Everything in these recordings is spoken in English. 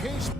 Case.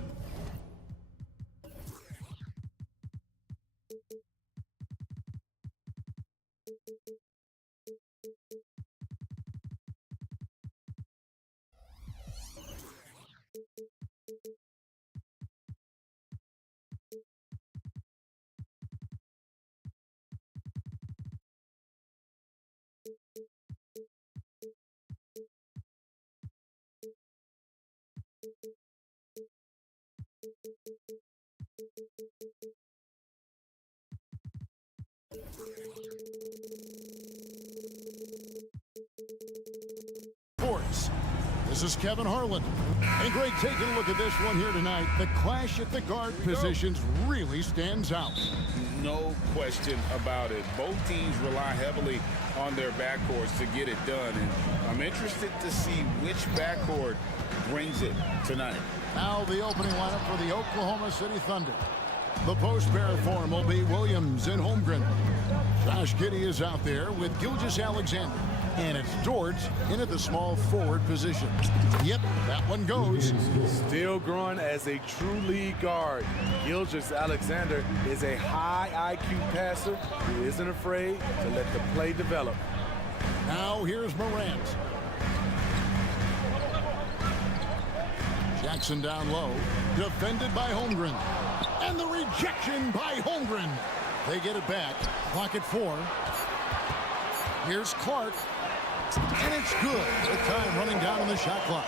Sports. This is Kevin Harlan. And great taking a look at this one here tonight. The clash at the guard positions really stands out. No question about it. Both teams rely heavily on their backcourts to get it done. And I'm interested to see which backcourt brings it tonight. Now the opening lineup for the Oklahoma City Thunder. The post pair form will be Williams and Holmgren. Josh Giddey is out there with Gilgeous-Alexander. And it's George in at the small forward position. Yep, that one goes. Still growing as a true lead guard. Gilgeous-Alexander is a high IQ passer who isn't afraid to let the play develop. Now here's Morant. Jackson down low, defended by Holmgren. And the rejection by Holmgren. They get it back. Clock at 4. Here's Clark. And it's good. The time running down on the shot clock.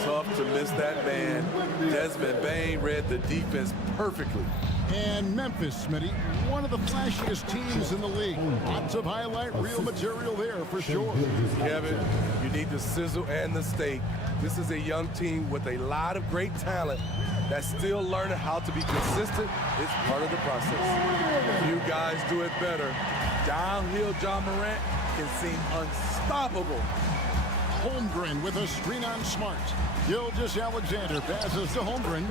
Tough to miss that man. Desmond Bane read the defense perfectly. And Memphis, Smitty, one of the flashiest teams in the league. Lots of highlight reel material there for sure. Kevin, you need the sizzle and the steak. This is a young team with a lot of great talent that's still learning how to be consistent. It's part of the process. If you guys do it better, downhill John Morant can seem unstoppable. Holmgren with a screen on Smart. Gilgeous-Alexander passes to Holmgren.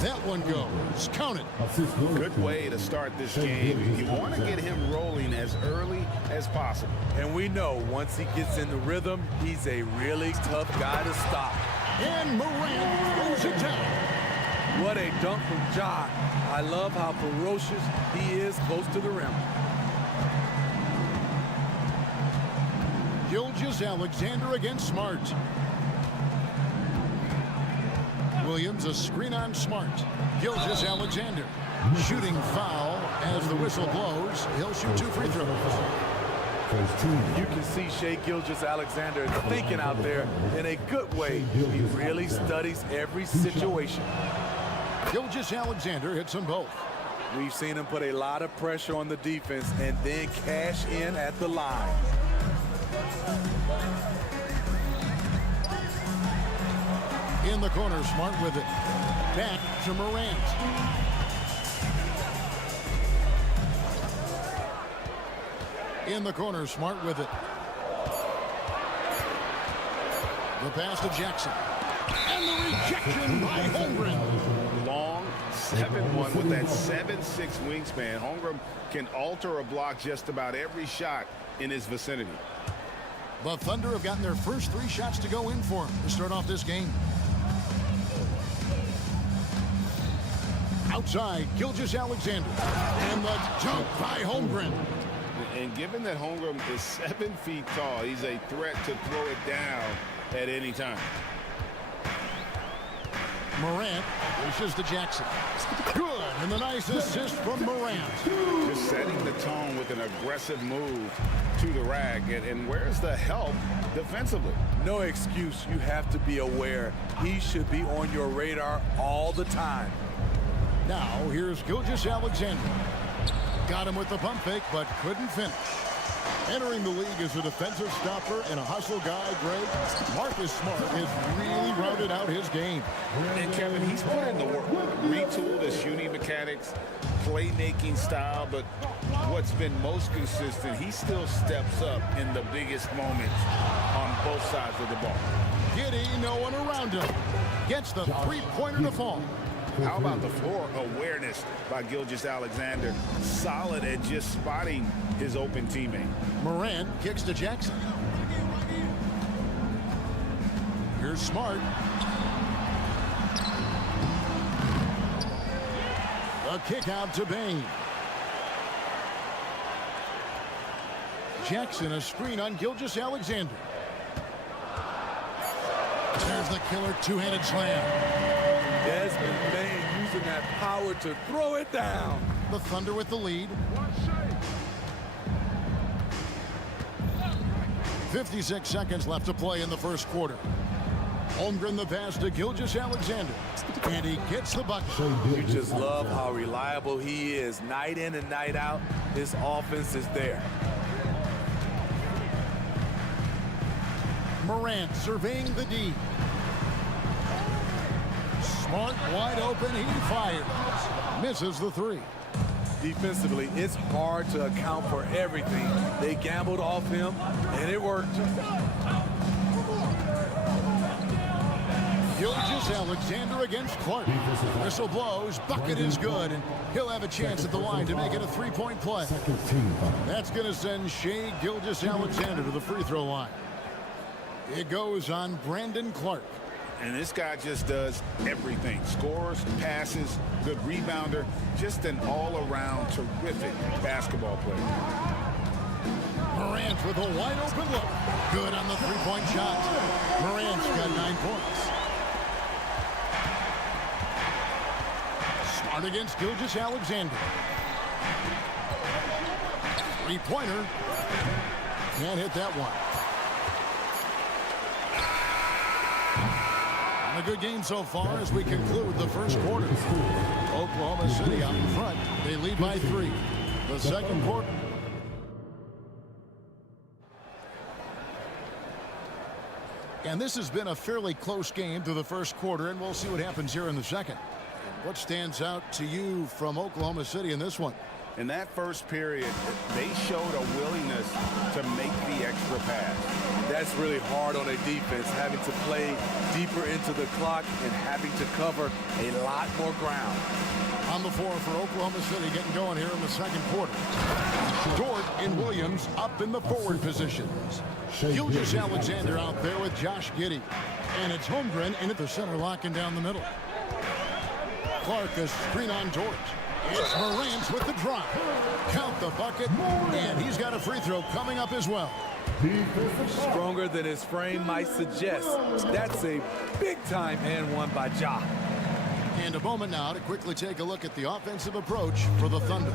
That one goes. Count it. Good way to start this game. You want to get him rolling as early as possible. And we know once he gets in the rhythm, he's a really tough guy to stop. And Morant throws it down. What a dunk from Ja. I love how ferocious he is close to the rim. Gilgeous-Alexander against Smart. Williams, a screen on Smart. Gilgeous-Alexander. Shooting foul as the whistle blows. He'll shoot 2 free throws. You can see Shai Gilgeous-Alexander thinking out there in a good way. He really studies every situation. Gilgeous-Alexander hits them both. We've seen him put a lot of pressure on the defense and then cash in at the line. In the corner, Smart with it. Back to Morant. In the corner, Smart with it. The pass to Jackson. And the rejection by Holmgren. Long 7-1 with that 7'6" wingspan. Holmgren can alter a block just about every shot in his vicinity. The Thunder have gotten their first 3 shots to go in for him to start off this game. Outside, Gilgeous-Alexander. And the dunk by Holmgren. And given that Holmgren is 7 feet tall, he's a threat to throw it down at any time. Morant wishes to Jackson. Good, and the nice assist from Morant. Just setting the tone with an aggressive move to the rack. And where's the help defensively? No excuse. You have to be aware. He should be on your radar all the time. Now, here's Gilgeous-Alexander. Got him with the pump fake, but couldn't finish. Entering the league as a defensive stopper and a hustle guy, Greg, Marcus Smart has really rounded out his game. And Kevin, he's put in the work. Retooled his shooting mechanics, playmaking style, but what's been most consistent, he still steps up in the biggest moments on both sides of the ball. Giddey, no one around him. Gets the three-pointer to fall. How about the floor awareness by Gilgeous-Alexander? Solid at just spotting his open teammate. Morant kicks to Jackson. Here's Smart. A kick out to Bain. Jackson, a screen on Gilgeous-Alexander. There's the killer two-handed slam. Desmond Bain using that power to throw it down. The Thunder with the lead. 56 seconds left to play in the first quarter. Holmgren the pass to Gilgeous-Alexander. And he gets the bucket. You just love how reliable he is. Night in and night out, his offense is there. Morant surveying the D. Smart wide open, he fires. Misses the three. Defensively, it's hard to account for everything. They gambled off him, and it worked. Gilgeous-Alexander against Clark. Whistle blows, bucket is good, and he'll have a chance at the line to make it a three-point play. That's going to send Shai Gilgeous-Alexander to the free throw line. It goes on Brandon Clark. And this guy just does everything. Scores, passes, good rebounder, just an all-around terrific basketball player. Morant with a wide open look. Good on the three-point shot. Morant's got 9 points. Smart against Gilgeous-Alexander. Three-pointer. Can't hit that one. A good game so far as we conclude the first quarter. Oklahoma City out in front. They lead by 3. The second quarter. And this has been a fairly close game through the first quarter, and we'll see what happens here in the second. What stands out to you from Oklahoma City in this one? In that first period, they showed a willingness to make the extra pass. That's really hard on a defense, having to play deeper into the clock and having to cover a lot more ground. On the floor for Oklahoma City getting going here in the second quarter. Dort and Williams up in the forward positions. Gilgeous-Alexander out there with Josh Giddey. And it's Holmgren in at the center, locking down the middle. Clark a screen on Dort. It's Morant with the drop. Count the bucket, and he's got a free throw coming up as well. Stronger than his frame might suggest. That's a big-time and one by Ja. And a moment now to quickly take a look at the offensive approach for the Thunder.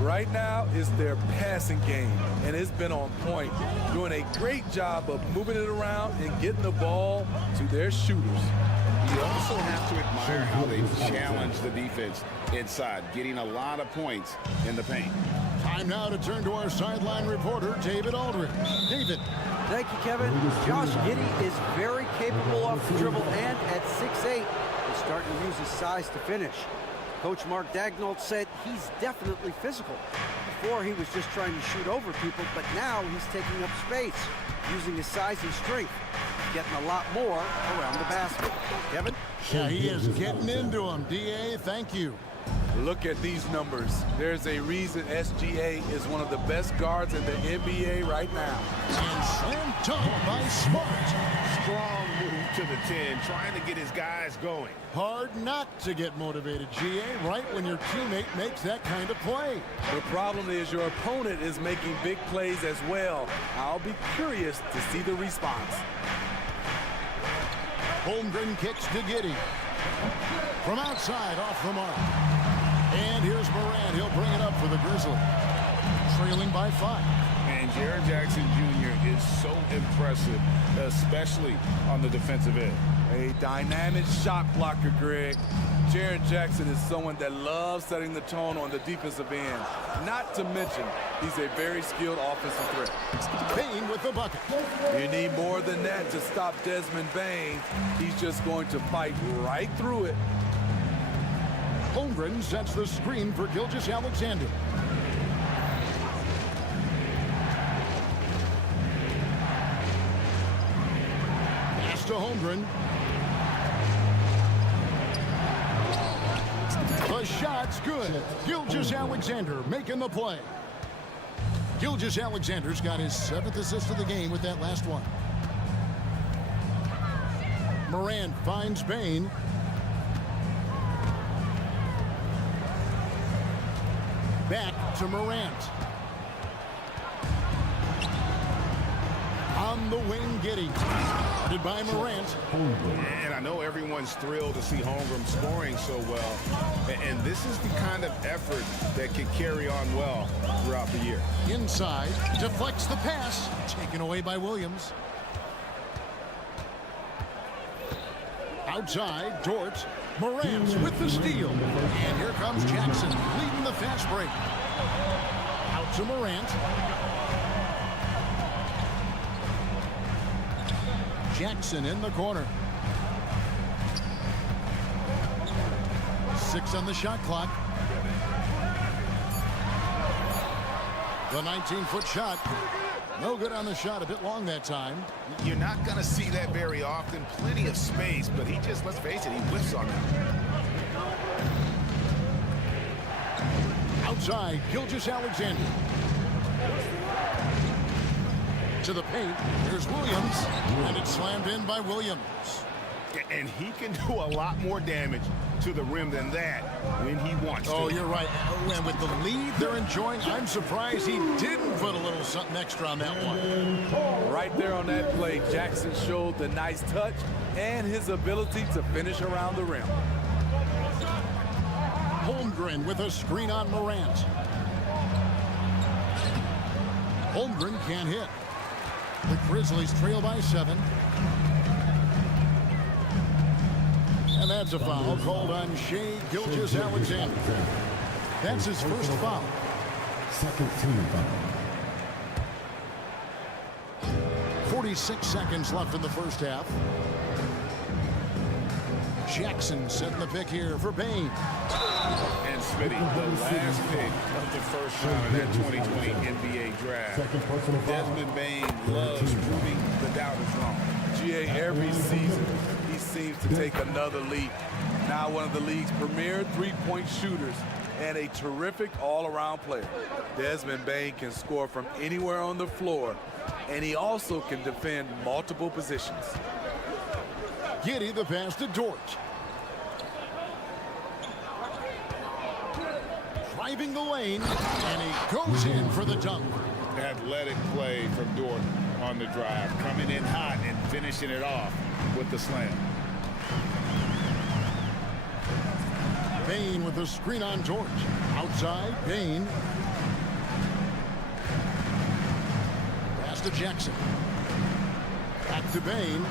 Right now is their passing game, and it's been on point, doing a great job of moving it around and getting the ball to their shooters. You also have to admire how they've challenged the defense inside, getting a lot of points in the paint. Time now to turn to our sideline reporter, David Aldridge. David. Thank you, Kevin. Josh Giddey is very capable off the dribble, and at 6'8", he's starting to use his size to finish. Coach Mark Daigneault said he's definitely physical. Before, he was just trying to shoot over people, but now he's taking up space, using his size and strength, getting a lot more around the basket. Kevin? Yeah, he is getting into him. D.A., thank you. Look at these numbers. There's a reason SGA is one of the best guards in the NBA right now. And slam dunk by Smart. Strong move to the 10, trying to get his guys going. Hard not to get motivated, G.A., right when your teammate makes that kind of play. The problem is your opponent is making big plays as well. I'll be curious to see the response. Holmgren kicks to Giddey. From outside, off the mark. And here's Morant. He'll bring it up for the Grizzlies. Trailing by 5. And Jaren Jackson Jr. is so impressive, especially on the defensive end. A dynamic shot blocker, Greg. Jaren Jackson is someone that loves setting the tone on the defensive end. Not to mention, he's a very skilled offensive threat. Bain with the bucket. You need more than that to stop Desmond Bain. He's just going to fight right through it. Holmgren sets the screen for Gilgeous-Alexander. Pass to Holmgren. The shot's good. Gilgeous-Alexander making the play. Gilgeous-Alexander's got his 7th assist of the game with that last one. Morant finds Bain. Back to Morant. On the wing, Giddey. Guarded by Morant. And I know everyone's thrilled to see Holmgren scoring so well. And this is the kind of effort that can carry on well throughout the year. Inside, deflects the pass. Taken away by Williams. Outside, Dort. Morant with the steal. And here comes Jackson leading the fast break. Out to Morant. Jackson in the corner. 6 on the shot clock. The 19-foot shot. No good on the shot. A bit long that time. You're not going to see that very often. Plenty of space, but he just, let's face it, he whiffs on that. Outside, Gilgeous-Alexander. To the paint. Here's Williams. And it's slammed in by Williams. And he can do a lot more damage to the rim than that when he wants to. Oh, you're right. And with the lead they're enjoying, I'm surprised he didn't put a little something extra on that one. Right there on that play, Jackson showed the nice touch and his ability to finish around the rim. Holmgren with a screen on Morant. Holmgren can't hit. The Grizzlies trail by 7. And that's a foul called on Shai Gilgeous-Alexander. That's his first foul. Second team foul. 46 seconds left in the first half. Jackson setting the pick here for Bain. And Smitty, the last pick of the first round of that 2020 NBA draft. Desmond Bain loves proving the doubters wrong. GA, every season he seems to take another leap. Now one of the league's premier three-point shooters and a terrific all-around player. Desmond Bain can score from anywhere on the floor, and he also can defend multiple positions. Giddey the pass to Dort. Driving the lane, and he goes in for the dunk. Athletic play from Dort on the drive, coming in hot and finishing it off with the slam. Bain with the screen on Dort. Outside, Bain. Pass to Jackson. Back to Bain.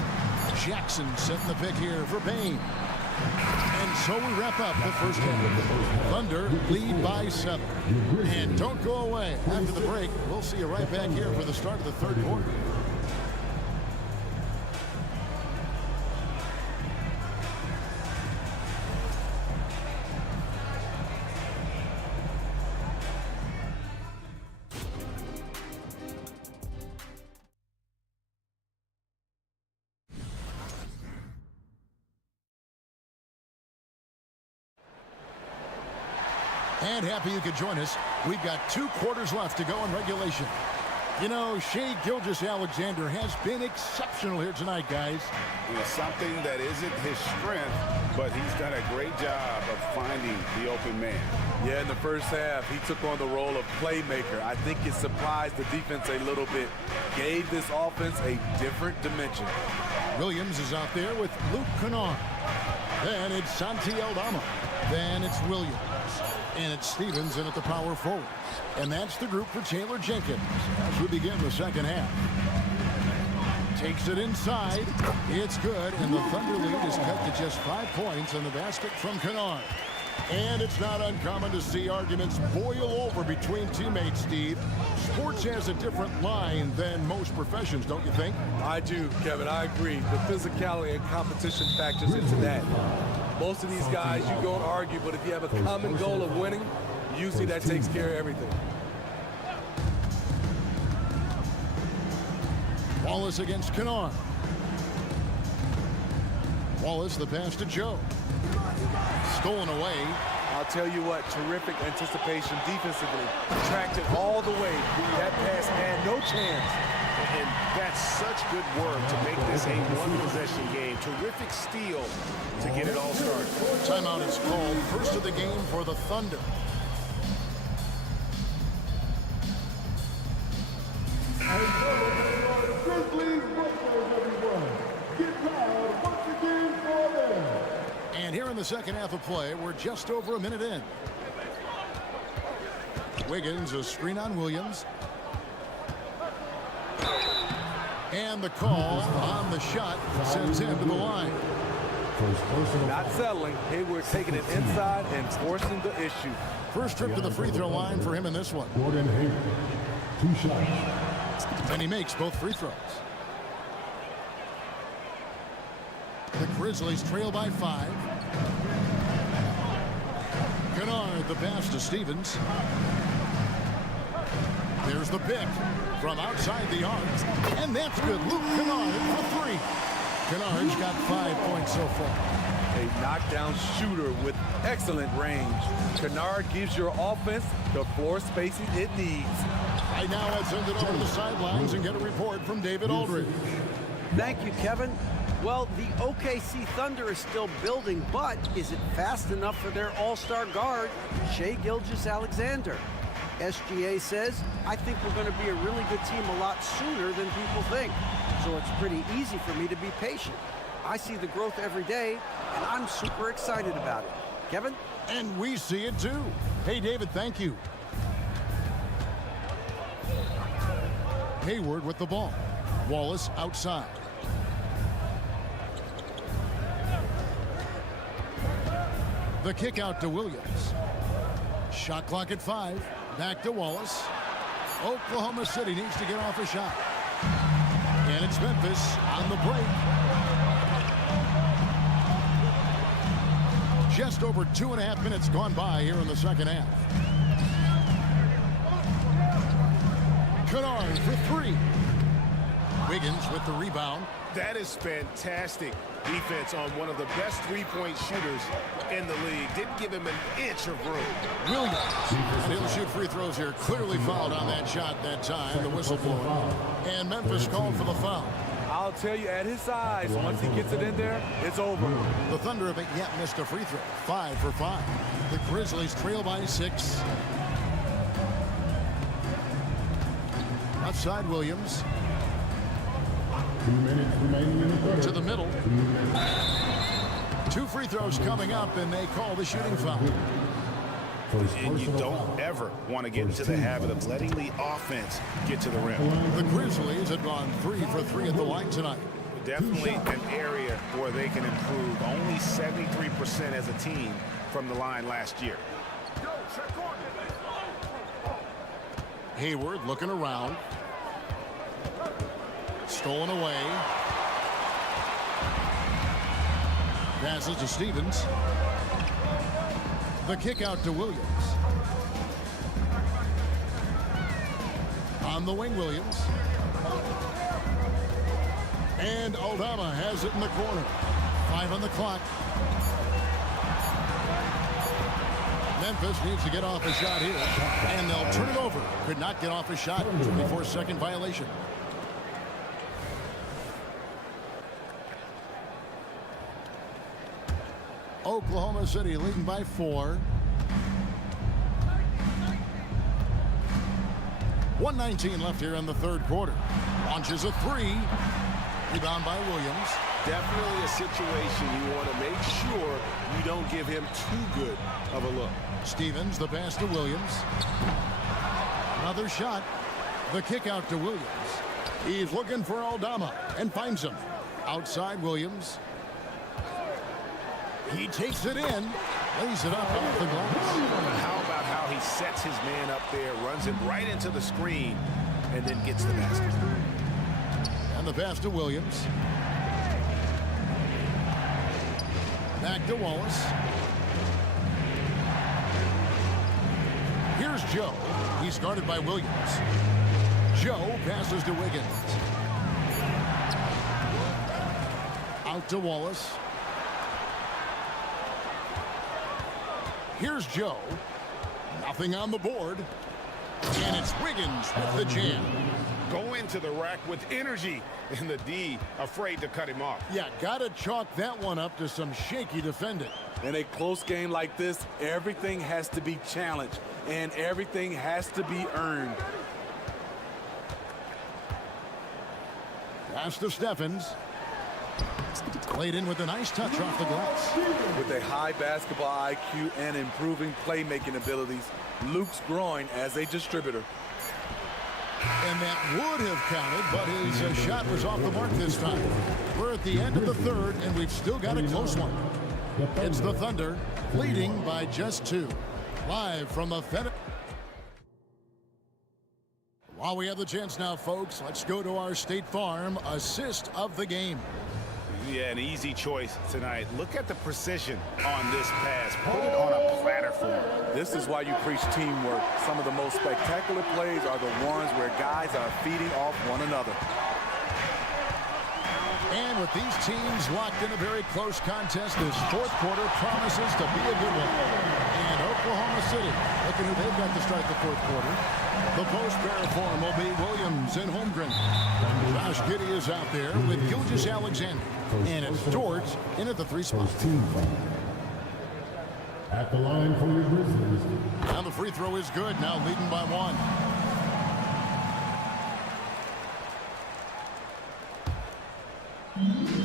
Jackson setting the pick here for Bain. And so we wrap up the first half. Thunder lead by 7. And don't go away. After the break, we'll see you right back here for the start of the third quarter. And happy you could join us. We've got 2 quarters left to go in regulation. You know, Shai Gilgeous-Alexander has been exceptional here tonight, guys. It's something that isn't his strength, but he's done a great job of finding the open man. Yeah, in the first half, he took on the role of playmaker. I think it surprised the defense a little bit. Gave this offense a different dimension. Williams is out there with Luke Kennard. Then it's Santi Aldama. Then it's Williams. And it's Stevens in at the power forward. And that's the group for Taylor Jenkins as we begin the second half. Takes it inside. It's good, and the Thunder lead is cut to just 5 points in the basket from Kennard. And it's not uncommon to see arguments boil over between teammates, Steve. Sports has a different line than most professions, don't you think? I do, Kevin. I agree. The physicality and competition factors into that. Most of these guys, you go and argue, but if you have a common goal of winning, usually that takes care of everything. Wallace against Kennard. Wallace, the pass to Joe. Stolen away. I'll tell you what, terrific anticipation defensively. Tracked it all the way. That pass had no chance. And that's such good work to make this a one-possession game. Terrific steal to get it all started. Timeout is called. First of the game for the Thunder. And here in the second half of play, we're just over a minute in. Wiggins, a screen on Williams. And the call on the shot sends him to the line. Not settling. Hayward taking it inside and forcing the issue. First trip to the free throw line for him in this one. Gordon Hayward, 2 shots. And he makes both free throws. The Grizzlies trail by 5. Kennard, the pass to Stevens. There's the pick from outside the arc. And that's good. Luke Kennard for 3. Kennard's got 5 points so far. A knockdown shooter with excellent range. Kennard gives your offense the floor spacing it needs. Right now, let's send it over to the sidelines and get a report from David Aldridge. Thank you, Kevin. Well, the OKC Thunder is still building, but is it fast enough for their all-star guard, Shai Gilgeous-Alexander? SGA says, I think we're going to be a really good team a lot sooner than people think. So it's pretty easy for me to be patient. I see the growth every day, and I'm super excited about it. Kevin? And we see it too. Hey, David, thank you. Hayward with the ball. Wallace outside. The kick out to Williams. Shot clock at 5. Back to Wallace. Oklahoma City needs to get off a shot. And it's Memphis on the break. Just over 2.5 minutes gone by here in the second half. Kennard for 3. Wiggins with the rebound. That is fantastic defense on one of the best three-point shooters in the league. Didn't give him an inch of room. Williams. And he'll shoot free throws here. Clearly fouled on that shot that time. The whistle blowing. And Memphis called for the foul. I'll tell you, at his size, once he gets it in there, it's over. The Thunder haven't yet missed a free throw. 5 for 5. The Grizzlies trail by 6. Outside Williams. 2 minutes remaining in the third. To the middle. 2 free throws coming up, and they call the shooting foul. And you don't ever want to get into the habit of letting the offense get to the rim. The Grizzlies have gone 3 for 3 at the line tonight. Definitely an area where they can improve. Only 73% as a team from the line last year. Hayward looking around. Stolen away. Passes to Stevens. The kick out to Williams. On the wing, Williams. And Aldama has it in the corner. 5 on the clock. Memphis needs to get off a shot here. And they'll turn it over. Could not get off a shot. 24-second violation. Oklahoma City leading by 4. 1:19 left here in the third quarter. Launches a 3. Rebound by Williams. Definitely a situation you want to make sure you don't give him too good of a look. Stevens, the pass to Williams. Another shot. The kick out to Williams. He's looking for Aldama and finds him. Outside Williams. He takes it in. Lays it up off the glass. How about how he sets his man up there, runs him right into the screen, and then gets the basket. And the pass to Williams. Back to Wallace. Here's Joe. He's guarded by Williams. Joe passes to Wiggins. Out to Wallace. Here's Joe. Nothing on the board. And it's Wiggins with the jam. Go into the rack with energy, and the D afraid to cut him off. Yeah, gotta chalk that one up to some shaky defending. In a close game like this, everything has to be challenged, and everything has to be earned. Pass to Steffens. Played in with a nice touch off the glass. With a high basketball IQ and improving playmaking abilities, Luke's growing as a distributor. And that would have counted, but his shot was off the mark this time. We're at the end of the third, and we've still got a close one. It's the Thunder, leading by just 2. Live from the Fed. While we have the chance now, folks, let's go to our State Farm assist of the game. Yeah, an easy choice tonight. Look at the precision on this pass. Put it on a platter for him. This is why you preach teamwork. Some of the most spectacular plays are the ones where guys are feeding off one another. And with these teams locked in a very close contest, this fourth quarter promises to be a good one. And Oklahoma City, looking who they've got to start the fourth quarter. The post pair form will be Williams and Holmgren. Josh Giddey is out there with Gilgeous-Alexander. And it's George in at the 3 spot. At the line for your Grizzlies. Now the free throw is good, now leading by 1.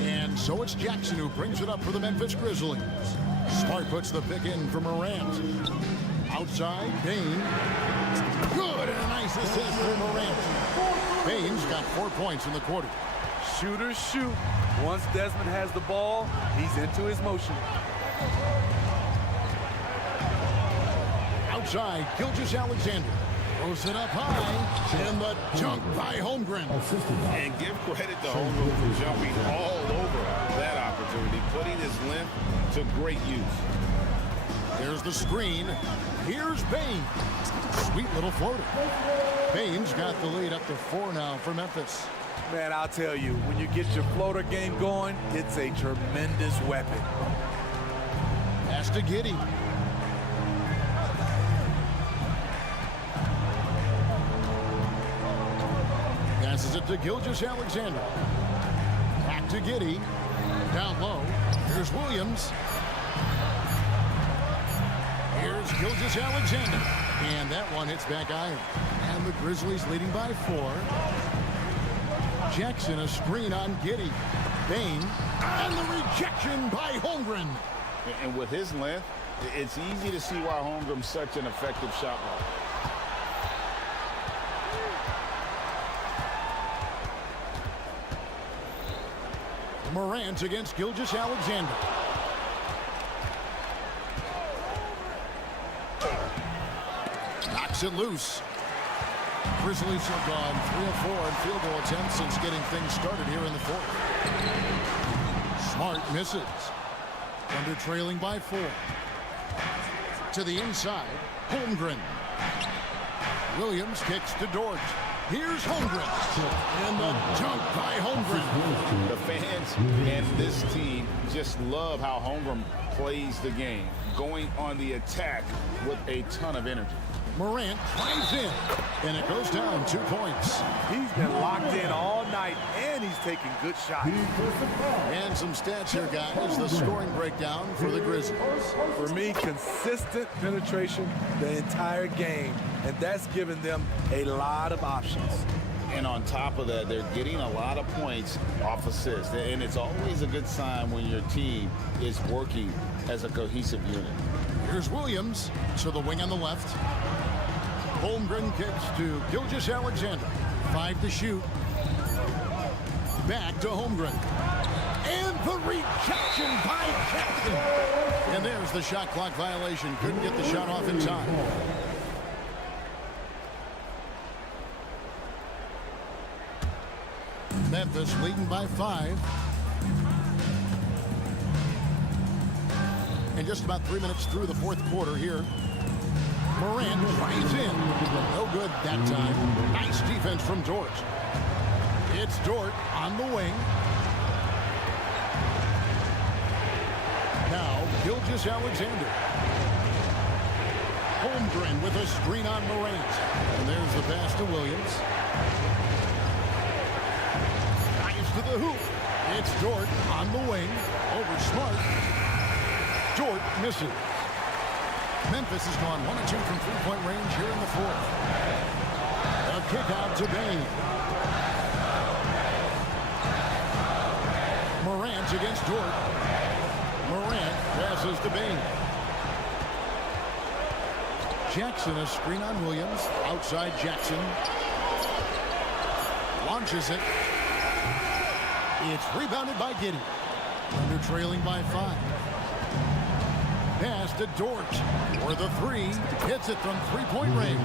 And so it's Jackson who brings it up for the Memphis Grizzlies. Smart puts the pick in for Morant. Outside, Bain. Good, and a nice assist for Morant. Bain's got 4 points in the quarter. Shooters shoot. Once Desmond has the ball, he's into his motion. Outside, Gilgeous-Alexander. Throws it up high, and the dunk by Holmgren. And give credit to Holmgren for jumping all over that opportunity, putting his length to great use. There's the screen. Here's Bain. Sweet little floater. Bain's got the lead up to 4 now for Memphis. Man, I'll tell you, when you get your floater game going, it's a tremendous weapon. Pass to Giddey. Passes it to Gilgeous-Alexander. Back to Giddey. Down low. Here's Williams. Here's Gilgeous-Alexander. And that one hits back iron. And the Grizzlies leading by 4. Jackson a screen on Giddey. Bain. And the rejection by Holmgren. And with his length, it's easy to see why Holmgren's such an effective shot blocker. Morant against Gilgeous-Alexander. Knocks it loose. Grizzlies have gone 3 of 4 in field goal attempts since getting things started here in the fourth. Smart misses. Thunder trailing by 4. To the inside, Holmgren. Williams kicks to Dort. Here's Holmgren. And the dunk by Holmgren. The fans and this team just love how Holmgren plays the game, going on the attack with a ton of energy. Morant drives in, and it goes down 2 points. He's been locked in all night, and he's taking good shots. And some stats here, guys. The scoring breakdown for the Grizzlies. For me, consistent penetration the entire game, and that's given them a lot of options. And on top of that, they're getting a lot of points off assists. And it's always a good sign when your team is working as a cohesive unit. Here's Williams to the wing on the left. Holmgren kicks to Gilgeous-Alexander. 5 to shoot. Back to Holmgren. And the rejection by Jackson. And there's the shot clock violation. Couldn't get the shot off in time. Memphis leading by 5. And just about 3 minutes through the fourth quarter here. Morant tries in. No good that time. Nice defense from Dort. It's Dort on the wing. Now, Gilgeous-Alexander. Holmgren with a screen on Morant. And there's the pass to Williams. Drives to the hoop. It's Dort on the wing. Over Smart. Dort misses. Memphis has gone 1 of 2 from three-point range here in the fourth. A kick out to Bain. Morant against Dort. Morant passes to Bain. Jackson, a screen on Williams. Outside Jackson. Launches it. It's rebounded by Giddey. Under trailing by 5. Pass to Dort for the 3. Hits it from three-point range.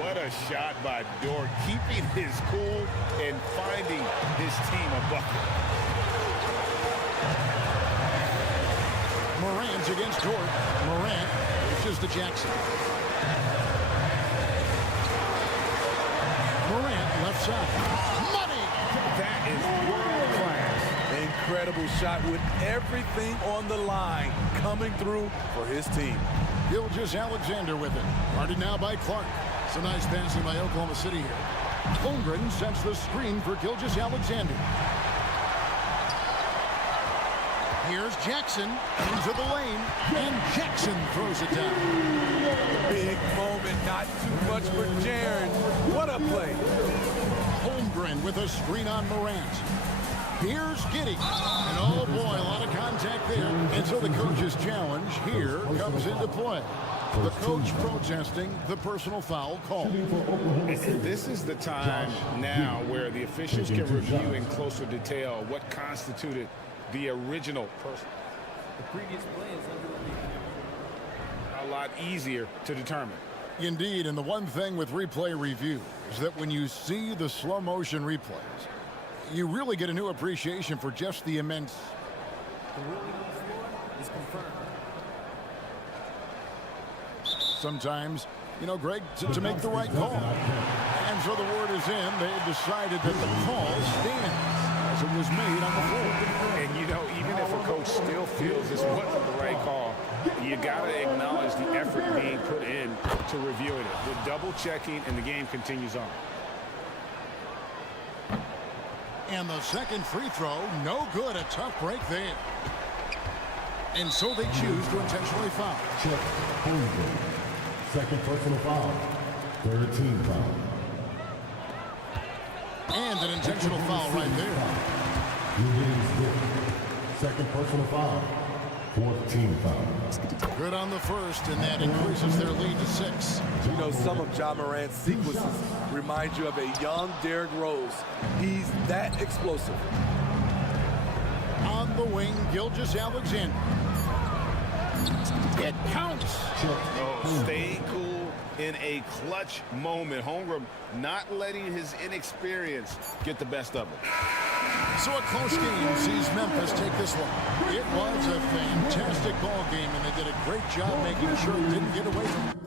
What a shot by Dort, keeping his cool and finding his team a bucket. Morant's against Dort. Morant reaches to Jackson. Morant left side. Money! That is world class. Incredible shot with everything on the line coming through for his team. Gilgeous-Alexander with it. Guarded now by Clark. Some nice passing by Oklahoma City here. Holmgren sets the screen for Gilgeous-Alexander. Here's Jackson into the lane, and Jackson throws it down. Big moment, not too much for Jaren. What a play. Holmgren with a screen on Morant. Here's Giddey. And oh boy, a lot of contact there. And so the coach's challenge here comes into play. The coach protesting the personal foul call. This is the time now where the officials can review in closer detail what constituted the original person. The previous play is under review. A lot easier to determine. Indeed, and the one thing with replay review is that when you see the slow motion replays, you really get a new appreciation for just the immense. The ruling on the floor is confirmed. Sometimes, you know, Greg, to make the right call. And so the word is in. They have decided that the call stands as it was made on the floor. And, you know, even if a coach still feels this wasn't the right call, you got to acknowledge the effort being put in to reviewing it. The double checking, and the game continues on. And the second free throw, no good. A tough break there. And so they choose to intentionally foul. Check. Holmgren. Second personal foul. Third team foul. And an intentional foul right there. Second personal foul. Fourth team foul. Good on the first, and that increases their lead to 6. You know, some of Ja Morant's sequences remind you of a young Derrick Rose. He's that explosive. On the wing, Gilgeous-Alexander. It counts. Oh, staying cool in a clutch moment. Holmgren not letting his inexperience get the best of him. So a close game sees Memphis take this one. It was a fantastic ball game, and they did a great job making sure it didn't get away from them.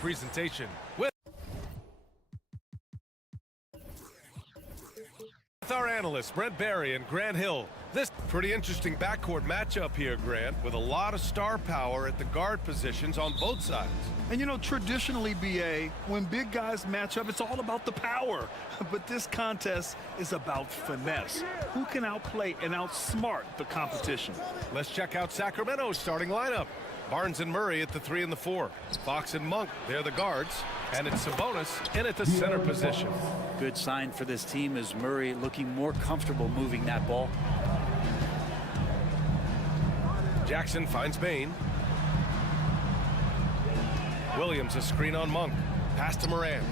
Presentation with our analysts Brent Barry and Grant Hill. This pretty interesting backcourt matchup here, Grant, with a lot of star power at the guard positions on both sides. And you know, traditionally, BA, when big guys match up, it's all about the power. But this contest is about finesse. Who can outplay and outsmart the competition? Let's check out Sacramento's starting lineup. Barnes and Murray at the 3 and the 4. Fox and Monk, they're the guards. And it's Sabonis in at the center position. Good sign for this team is Murray looking more comfortable moving that ball. Jackson finds Bain. Williams a screen on Monk. Pass to Moran.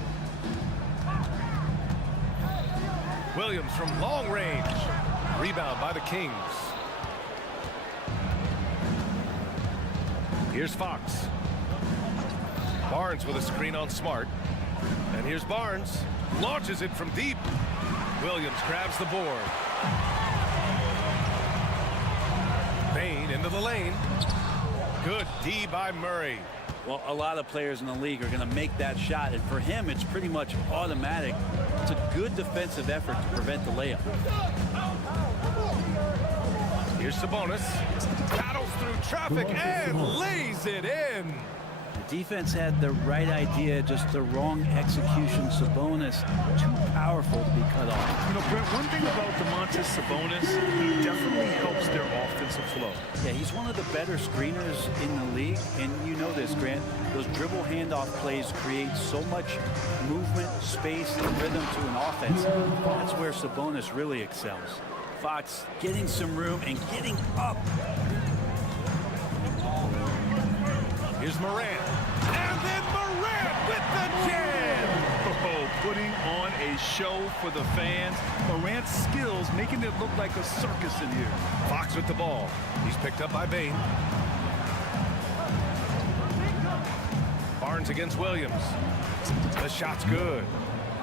Williams from long range. Rebound by the Kings. Here's Fox. Barnes with a screen on Smart. And here's Barnes. Launches it from deep. Williams grabs the board. Bain into the lane. Good D by Murray. Well, a lot of players in the league are going to make that shot, and for him, it's pretty much automatic. It's a good defensive effort to prevent the layup. Here's Sabonis. Battles through traffic and lays it in. The defense had the right idea, just the wrong execution. Sabonis, too powerful to be cut off. You know, Brent, one thing about DeMontis Sabonis, he definitely helps their offensive flow. Yeah, he's one of the better screeners in the league, and you know this, Grant. Those dribble handoff plays create so much movement, space, and rhythm to an offense. That's where Sabonis really excels. Fox getting some room and getting up. Here's Moran. And then Moran with the jam. Oh, putting on a show for the fans. Morant's skills making it look like a circus in here. Fox with the ball. He's picked up by Bain. Barnes against Williams. The shot's good.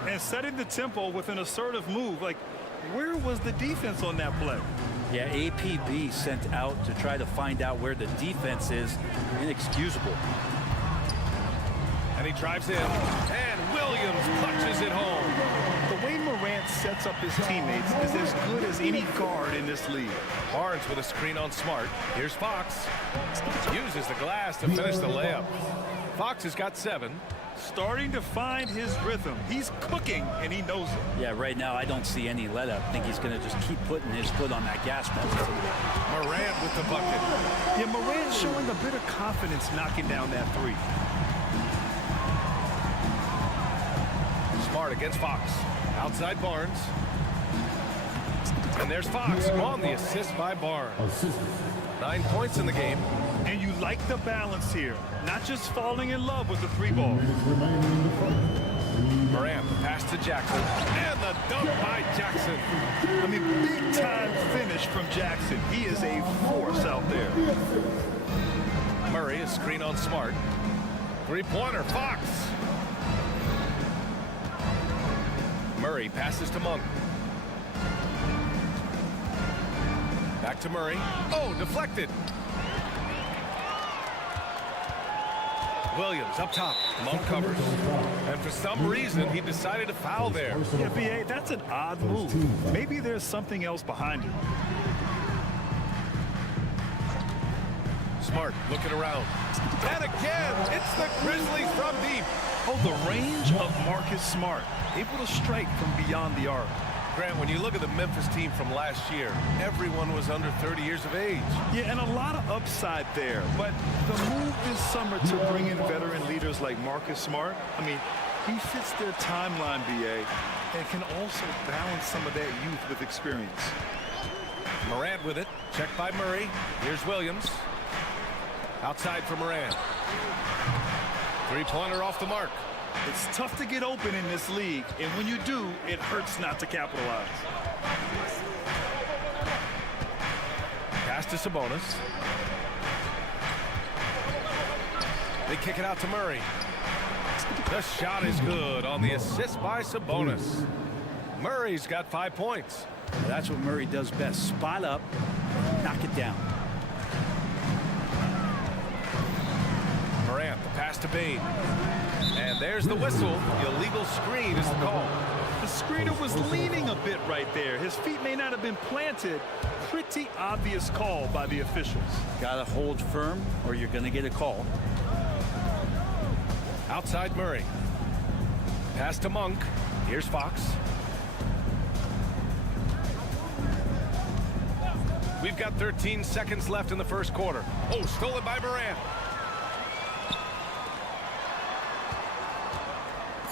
And setting the tempo with an assertive move. Like, where was the defense on that play? Yeah, APB sent out to try to find out where the defense is. Inexcusable. And he drives in. And Williams punches it home. The way Morant sets up his teammates is as good as any guard in this league. Barnes with a screen on Smart. Here's Fox. Uses the glass to finish the layup. Fox has got 7. Starting to find his rhythm. He's cooking, and he knows it. Yeah, right now I don't see any let up. I think he's going to just keep putting his foot on that gas pedal. Morant with the bucket. Yeah, Morant showing a bit of confidence knocking down that 3. Smart against Fox. Outside Barnes. And there's Fox on the assist by Barnes. 9 points in the game. And you like the balance here. Not just falling in love with the 3 ball. Morant pass to Jackson. And the dunk by Jackson. I mean, big time finish from Jackson. He is a force out there. Murray, a screen on Smart. 3-pointer, Fox. Murray passes to Monk. Back to Murray. Oh, deflected. Williams up top. Monk covers. And for some reason, he decided to foul there. Yeah, B.A., that's an odd move. Maybe there's something else behind it. Smart looking around. And again, it's the Grizzlies from deep. Oh, the range of Marcus Smart. Able to strike from beyond the arc. Grant, when you look at the Memphis team from last year, everyone was under 30 years of age. Yeah, and a lot of upside there. But the move this summer to bring in veteran leaders like Marcus Smart, I mean, he fits their timeline, B.A., and can also balance some of that youth with experience. Morant with it. Checked by Murray. Here's Williams. Outside for Morant. 3-pointer off the mark. It's tough to get open in this league, and when you do, it hurts not to capitalize. Pass to Sabonis. They kick it out to Murray. The shot is good on the assist by Sabonis. Murray's got 5 points. That's what Murray does best. Spot up, knock it down. pass to Bain. And there's the whistle. Illegal screen is the call. The screener was leaning a bit right there. His feet may not have been planted. Pretty obvious call by the officials. Got to hold firm or you're going to get a call. Outside Murray. Pass to Monk. Here's Fox. We've got 13 seconds left in the first quarter. Oh, stolen by Morant.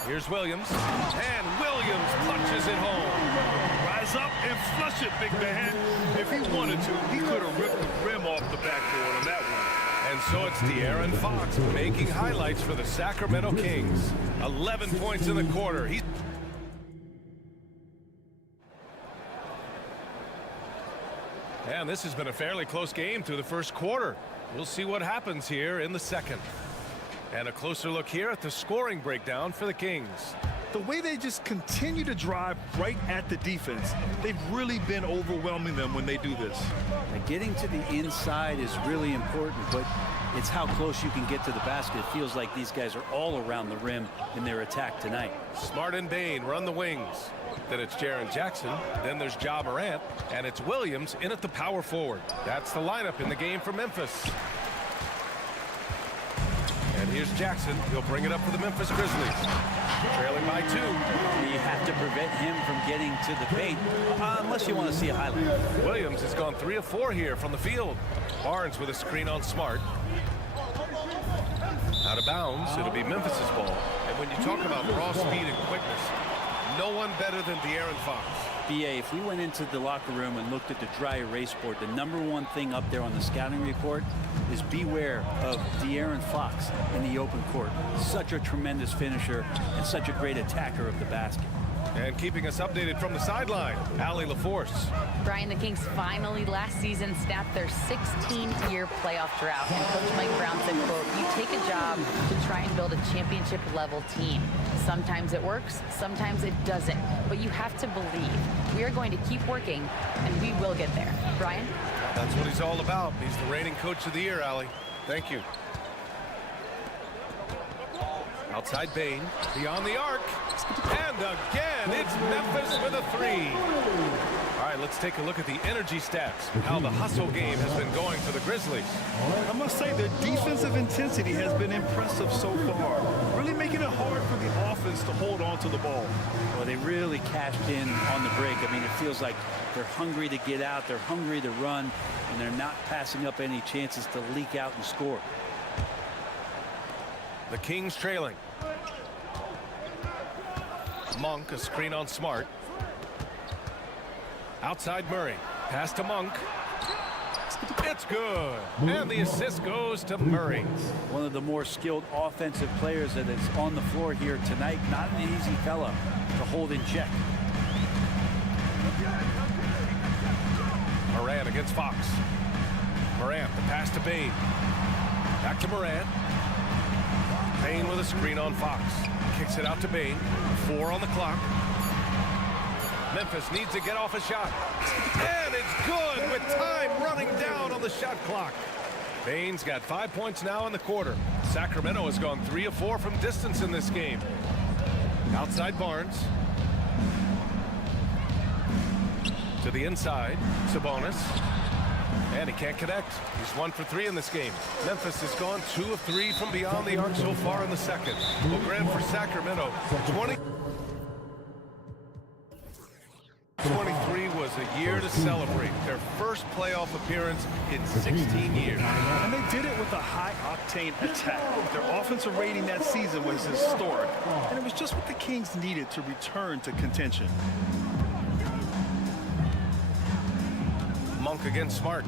Here's Williams. And Williams punches it home. Rise up and flush it, big man. If he wanted to, he could have ripped the rim off the backboard on that one. And so it's De'Aaron Fox making highlights for the Sacramento Kings. 11 points in the quarter. And this has been a fairly close game through the first quarter. We'll see what happens here in the second. And a closer look here at the scoring breakdown for the Kings. The way they just continue to drive right at the defense, they've really been overwhelming them when they do this. Getting to the inside is really important, but it's how close you can get to the basket. It feels like these guys are all around the rim in their attack tonight. Smart and Bain run the wings. Then it's Jaren Jackson. Then there's Ja Morant. And it's Williams in at the power forward. That's the lineup in the game for Memphis. And here's Jackson. He'll bring it up for the Memphis Grizzlies. Trailing by 2. You have to prevent him from getting to the paint, unless you want to see a highlight. Williams has gone 3 of 4 here from the field. Barnes with a screen on Smart. Out of bounds. It'll be Memphis's ball. And when you talk about raw speed and quickness, no one better than De'Aaron Fox. B.A., if we went into the locker room and looked at the dry erase board, the #1 thing up there on the scouting report is beware of De'Aaron Fox in the open court. Such a tremendous finisher and such a great attacker of the basket. And keeping us updated from the sideline, Allie LaForce. Brian, the Kings finally last season snapped their 16-year playoff drought. And Coach Mike Brown said, quote, "You take a job to try and build a championship-level team. Sometimes it works, sometimes it doesn't. But you have to believe. We are going to keep working, and we will get there." Brian? That's what he's all about. He's the reigning coach of the year, Allie. Thank you. Outside Bain, beyond the arc. And again, it's Memphis with a 3. All right, let's take a look at the energy stats, how the hustle game has been going for the Grizzlies. I must say their defensive intensity has been impressive so far, really making it hard for the offense to hold on to the ball. Well, they really cashed in on the break. I mean, it feels like they're hungry to get out, they're hungry to run, and they're not passing up any chances to leak out and score. The Kings trailing. Monk, a screen on Smart. Outside Murray. Pass to Monk. It's good. And the assist goes to Murray. One of the more skilled offensive players that is on the floor here tonight. Not an easy fella to hold in check. Morant against Fox. Morant, the pass to Bain. Back to Morant. Bain with a screen on Fox. Kicks it out to Bain. 4 on the clock. Memphis needs to get off a shot. And it's good with time running down on the shot clock. Bain's got 5 points now in the quarter. Sacramento has gone 3 of 4 from distance in this game. Outside Barnes. To the inside. Sabonis. And he can't connect. He's 1 for 3 in this game. Memphis has gone 2 of 3 from beyond the arc so far in the second. Well, Grant, for Sacramento, 23 was a year to celebrate. Their first playoff appearance in 16 years. And they did it with a high-octane attack. Their offensive rating that season was historic. And it was just what the Kings needed to return to contention. Monk against Smart.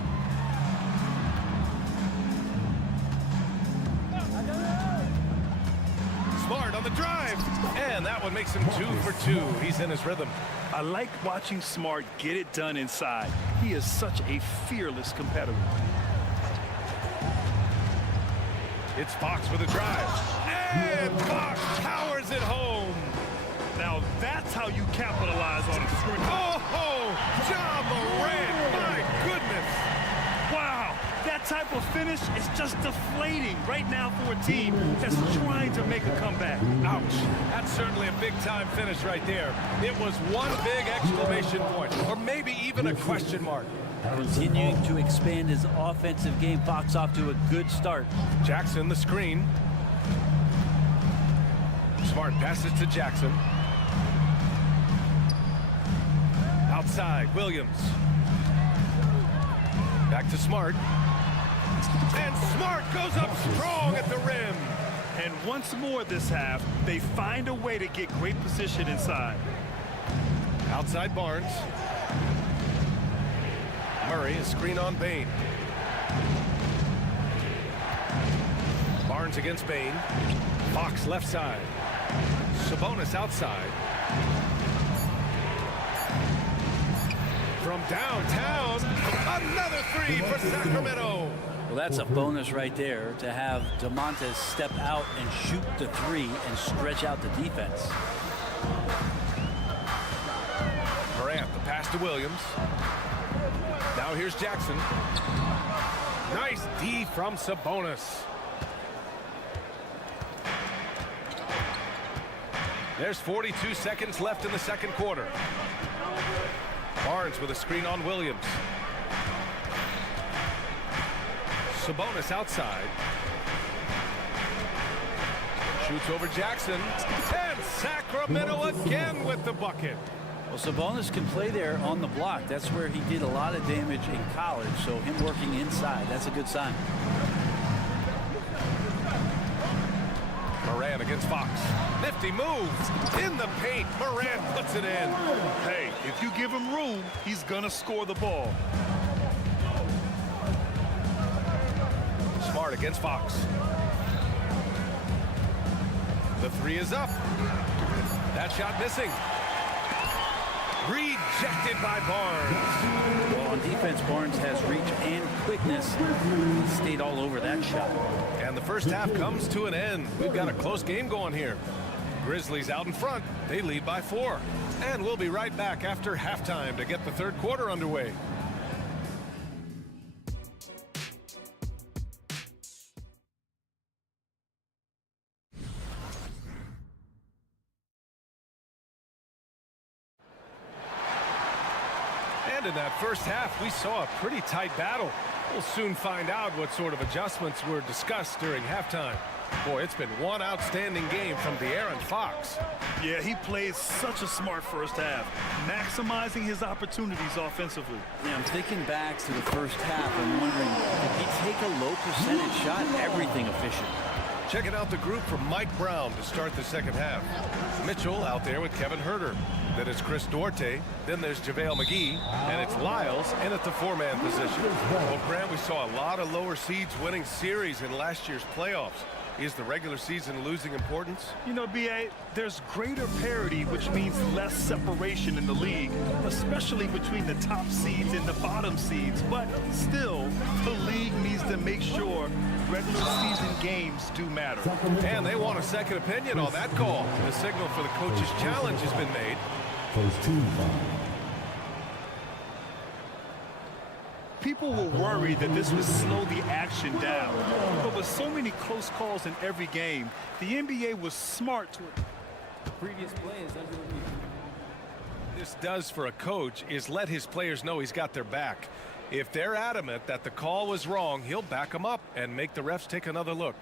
Smart on the drive. And that one makes him 2 for 2. He's in his rhythm. I like watching Smart get it done inside. He is such a fearless competitor. It's Fox with a drive. And Fox powers it home. Now that's how you capitalize on a screen. Oh, Ja Morant, my goodness. Wow, that type of finish is just deflating right now for a team that's trying to make a comeback. Ouch. That's certainly a big-time finish right there. It was one big exclamation point, or maybe even a question mark. Continuing to expand his offensive game. Fox off to a good start. Jackson, the screen. Smart passes to Jackson. Outside, Williams. Back to Smart. And Smart goes up strong at the rim. And once more this half, they find a way to get great position inside. Outside Barnes. Murray, a screen on Bain. Barnes against Bain. Fox left side. Sabonis outside. From downtown, another three for Sacramento. Well, that's a bonus right there to have DeMontis step out and shoot the three and stretch out the defense. Morant, the pass to Williams. Now here's Jackson. Nice D from Sabonis. There's 42 seconds left in the second quarter. Barnes with a screen on Williams. Sabonis outside. Shoots over Jackson. And Sacramento again with the bucket. Well, Sabonis can play there on the block. That's where he did a lot of damage in college. So him working inside, that's a good sign. Morant against Fox. Nifty moves in the paint. Morant puts it in. Hey, if you give him room, he's gonna score the ball. Smart against Fox. The three is up. That shot missing. Rejected by Barnes. Well, on defense, Barnes has reach and quickness. He stayed all over that shot. And the first half comes to an end. We've got a close game going here. Grizzlies out in front. They lead by 4. And we'll be right back after halftime to get the third quarter underway. And in that first half, we saw a pretty tight battle. We'll soon find out what sort of adjustments were discussed during halftime. Boy, it's been one outstanding game from De'Aaron Fox. Yeah, he played such a smart first half, maximizing his opportunities offensively. Yeah, I'm thinking back to the first half and wondering, did he take a low percentage shot? Everything efficient. Checking out the group from Mike Brown to start the second half. Mitchell out there with Kevin Huerter. Then it's Chris Duarte. Then there's JaVale McGee. And it's Lyles in at the 4-man position. Well, Grant, we saw a lot of lower seeds winning series in last year's playoffs. Is the regular season losing importance? You know, B.A., there's greater parity, which means less separation in the league, especially between the top seeds and the bottom seeds. But still, the league needs to make sure regular season games do matter. And they want a second opinion on that call. The signal for the coach's challenge has been made. First team foul. People were worried that this would slow the action down. But with so many close calls in every game, the NBA was smart to it. Previous play is under review. This does for a coach is let his players know he's got their back. If they're adamant that the call was wrong, he'll back them up and make the refs take another look.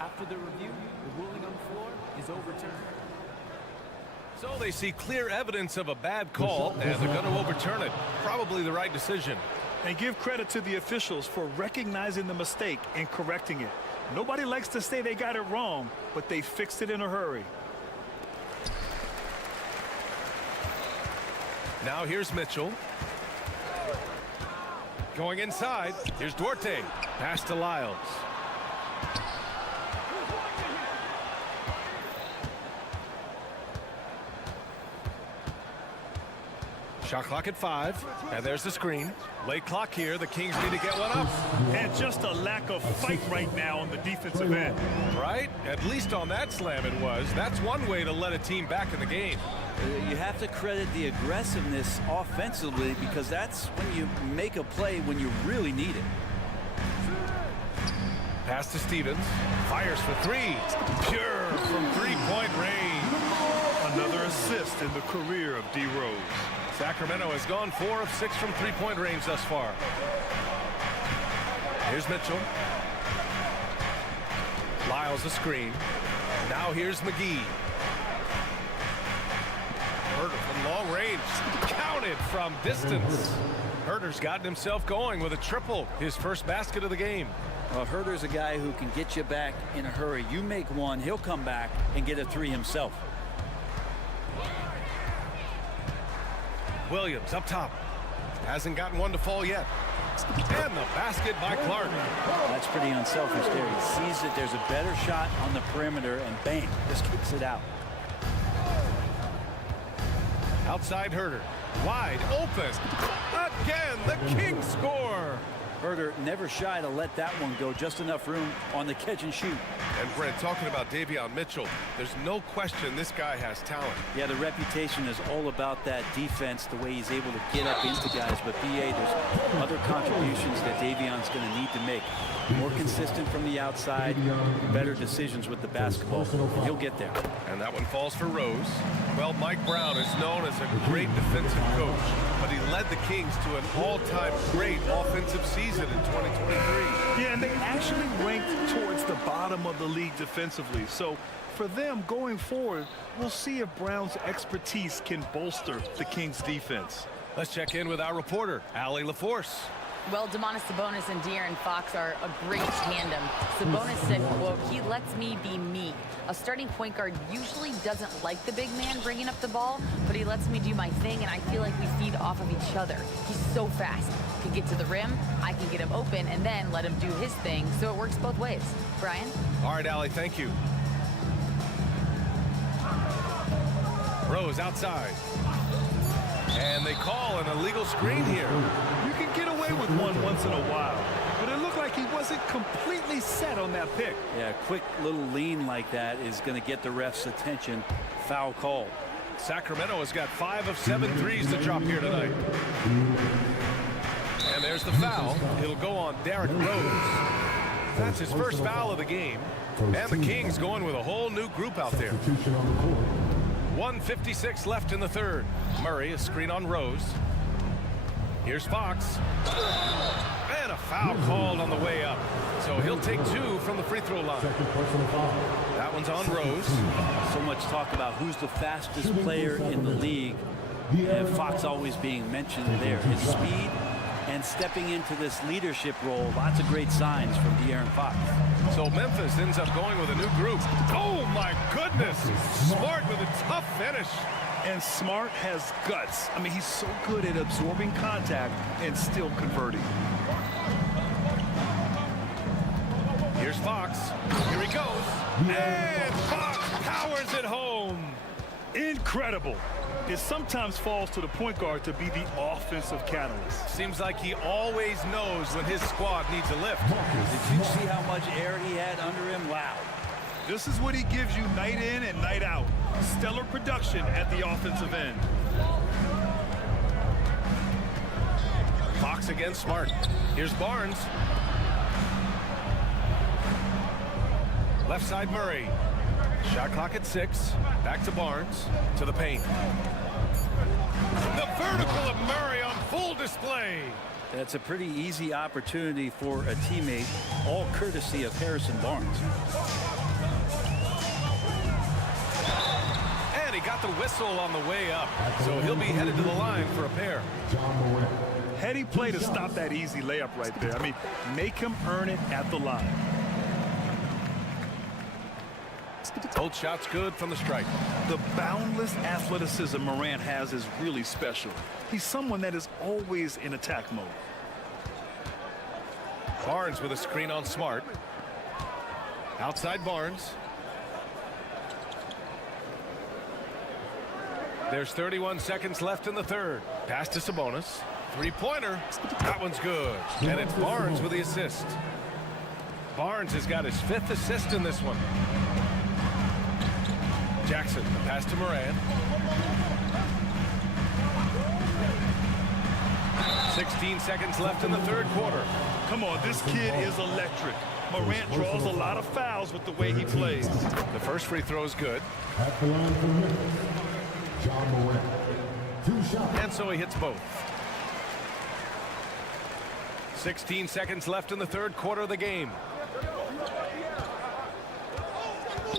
After the review, the ruling on the floor is overturned. So they see clear evidence of a bad call, and they're going to overturn it. Probably the right decision. And give credit to the officials for recognizing the mistake and correcting it. Nobody likes to say they got it wrong, but they fixed it in a hurry. Now here's Mitchell. Going inside. Here's Duarte. Pass to Lyles. Shot clock at 5, and there's the screen. Late clock here. The Kings need to get one up. And just a lack of fight right now on the defensive end. Right? At least on that slam it was. That's one way to let a team back in the game. You have to credit the aggressiveness offensively, because that's when you make a play when you really need it. Pass to Stevens. Fires for 3. Pure from three-point range. Another assist in the career of D. Rose. Sacramento has gone 4 of 6 from three-point range thus far. Here's Mitchell. Lyles a screen. Now here's McGee. Herter from long range. Counted from distance. Herter's gotten himself going with a triple. His first basket of the game. Well, Herter's a guy who can get you back in a hurry. You make one, he'll come back and get a 3 himself. Williams up top. Hasn't gotten one to fall yet. And the basket by Clark. That's pretty unselfish there. He sees that there's a better shot on the perimeter, and bang, just kicks it out. Outside Herter. Wide open. Again, the Kings score. Herter never shy to let that one go. Just enough room on the catch and shoot. And Brent, talking about Davion Mitchell, there's no question this guy has talent. Yeah, the reputation is all about that defense, the way he's able to get up into guys. But B.A., there's other contributions that Davion's going to need to make. More consistent from the outside, better decisions with the basketball. He'll get there. And that one falls for Rose. Well, Mike Brown is known as a great defensive coach, but he led the Kings to an all-time great offensive season in 2023. Yeah, and they actually ranked towards the bottom of the league defensively. So for them going forward, we'll see if Brown's expertise can bolster the Kings defense. Let's check in with our reporter, Allie LaForce. Well, Domantas Sabonis and De'Aaron Fox are a great tandem. Sabonis said, quote, "He lets me be me. A starting point guard usually doesn't like the big man bringing up the ball, but he lets me do my thing, and I feel like we feed off of each other. He's so fast. He can get to the rim, I can get him open, and then let him do his thing, so it works both ways." Brian? All right, Allie, thank you. Rose outside. And they call an illegal screen here. You can get away with one once in a while, but it looked like he wasn't completely set on that pick. Yeah, a quick little lean like that is going to get the ref's attention. Foul call. Sacramento has got 5 of 7 threes to drop here tonight. And there's the foul. It'll go on Derrick Rose. That's his first foul of the game. And the Kings going with a whole new group out there. 1:56 left in the third. Murray, a screen on Rose. Here's Fox. And a foul called on the way up. So he'll take 2 from the free throw line. That one's on Rose. So much talk about who's the fastest player in the league. And Fox always being mentioned there. His speed and stepping into this leadership role. Lots of great signs from De'Aaron Fox. So Memphis ends up going with a new group. Oh, my goodness. Smart with a tough finish. And Smart has guts. I mean, he's so good at absorbing contact and still converting. Here's Fox. Here he goes. And Fox powers it home. Incredible. It sometimes falls to the point guard to be the offensive catalyst. Seems like he always knows when his squad needs a lift. Did you see how much air he had under him? Wow. This is what he gives you night in and night out. Stellar production at the offensive end. Fox against Smart. Here's Barnes. Left side Murray. Shot clock at 6. Back to Barnes. To the paint. The vertical of Murray on full display. That's a pretty easy opportunity for a teammate, all courtesy of Harrison Barnes. And he got the whistle on the way up. So he'll be headed to the line for a pair. Heady play to stop that easy layup right there. I mean, make him earn it at the line. Both shots good from the strike. The boundless athleticism Morant has is really special. He's someone that is always in attack mode. Barnes with a screen on Smart. Outside Barnes. There's 31 seconds left in the third. Pass to Sabonis. Three-pointer. That one's good. And it's Barnes with the assist. Barnes has got his 5th assist in this one. Jackson, pass to Moran. 16 seconds left in the third quarter. Come on, this kid is electric. Morant draws a lot of fouls with the way he plays. The first free throw is good. At the line for Memphis, John Morant. 2 shots. And so he hits both. 16 seconds left in the third quarter of the game.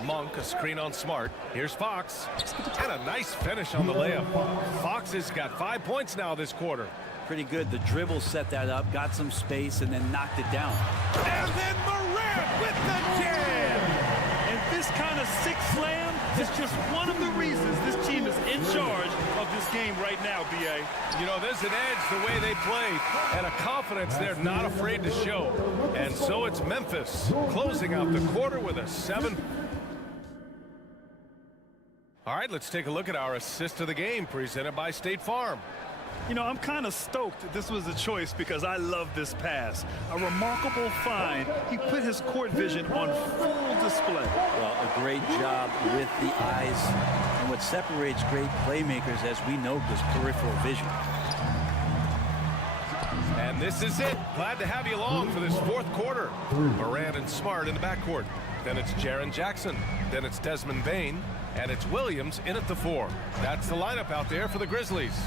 Monk, a screen on Smart. Here's Fox. And a nice finish on the layup. Fox has got 5 points now this quarter. Pretty good. The dribble set that up, got some space, and then knocked it down. And then Morant with the jam! And this kind of sick slam is just one of the reasons this team is in charge of this game right now, B.A. You know, there's an edge the way they play, and a confidence they're not afraid to show. And so it's Memphis closing out the quarter with a 7. All right, let's take a look at our assist of the game presented by State Farm. You know, I'm kind of stoked that this was a choice because I love this pass. A remarkable find. He put his court vision on full display. Well, a great job with the eyes. And what separates great playmakers, as we know, is peripheral vision. And this is it. Glad to have you along for this fourth quarter. Morant and Smart in the backcourt. Then it's Jaren Jackson. Then it's Desmond Bane. And it's Williams in at the 4. That's the lineup out there for the Grizzlies.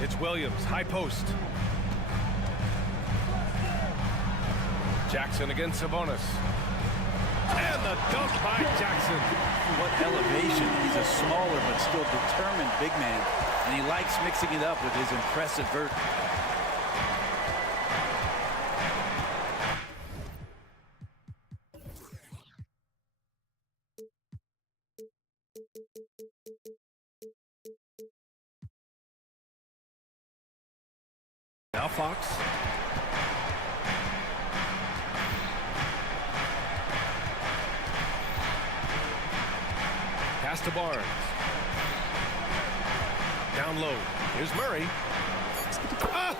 It's Williams, high post. Jackson against Sabonis. And the dunk by Jackson. What elevation. He's a smaller but still determined big man. And he likes mixing it up with his impressive vert. Now Fox. Pass to Barnes. Down low. Here's Murray.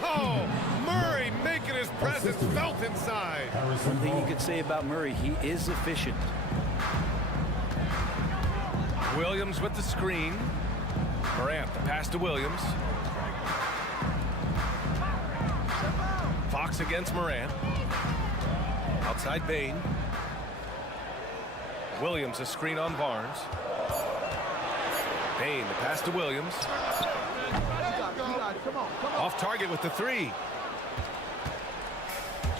Oh! Murray making his presence felt inside. One thing you could say about Murray, he is efficient. Williams with the screen. Morant, the pass to Williams. Fox against Morant. Outside Bane. Williams a screen on Barnes. Bane the pass to Williams. Off target with the 3.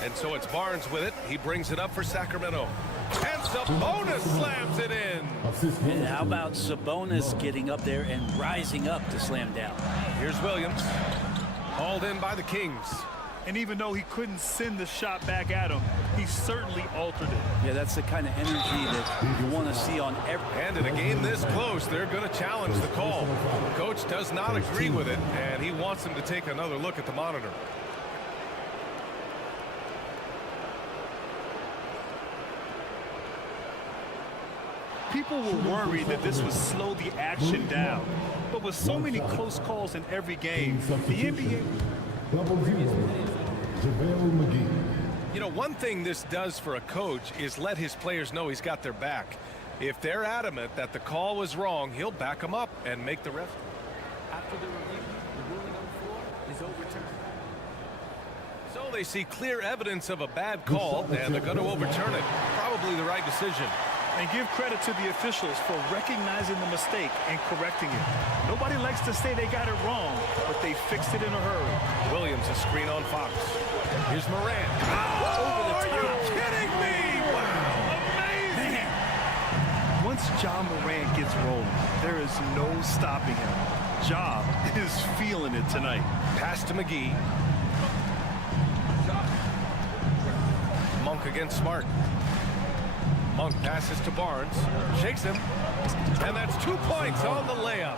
And so it's Barnes with it. He brings it up for Sacramento. And Sabonis slams it in. And how about Sabonis getting up there and rising up to slam down? Here's Williams. Hauled in by the Kings. And even though he couldn't send the shot back at him, he certainly altered it. Yeah, that's the kind of energy that you want to see on every. And in a game this close, they're going to challenge the call. Coach does not agree with it, and he wants him to take another look at the monitor. People were worried that this would slow the action down. But with so many close calls in every game, the NBA... You know, one thing this does for a coach is let his players know he's got their back. If they're adamant that the call was wrong, he'll back them up and make the ref. After the review, the ruling on the floor is overturned. So they see clear evidence of a bad call, and they're going to overturn it. Probably the right decision. And give credit to the officials for recognizing the mistake and correcting it. Nobody likes to say they got it wrong, but they fixed it in a hurry. Williams a screen on Fox. Here's Morant. Oh, are you kidding me? Wow, amazing. Man. Once John Morant gets rolling, there is no stopping him. Ja is feeling it tonight. Pass to McGee. Monk against Smart. Monk passes to Barnes, shakes him, and that's 2 points on the layup.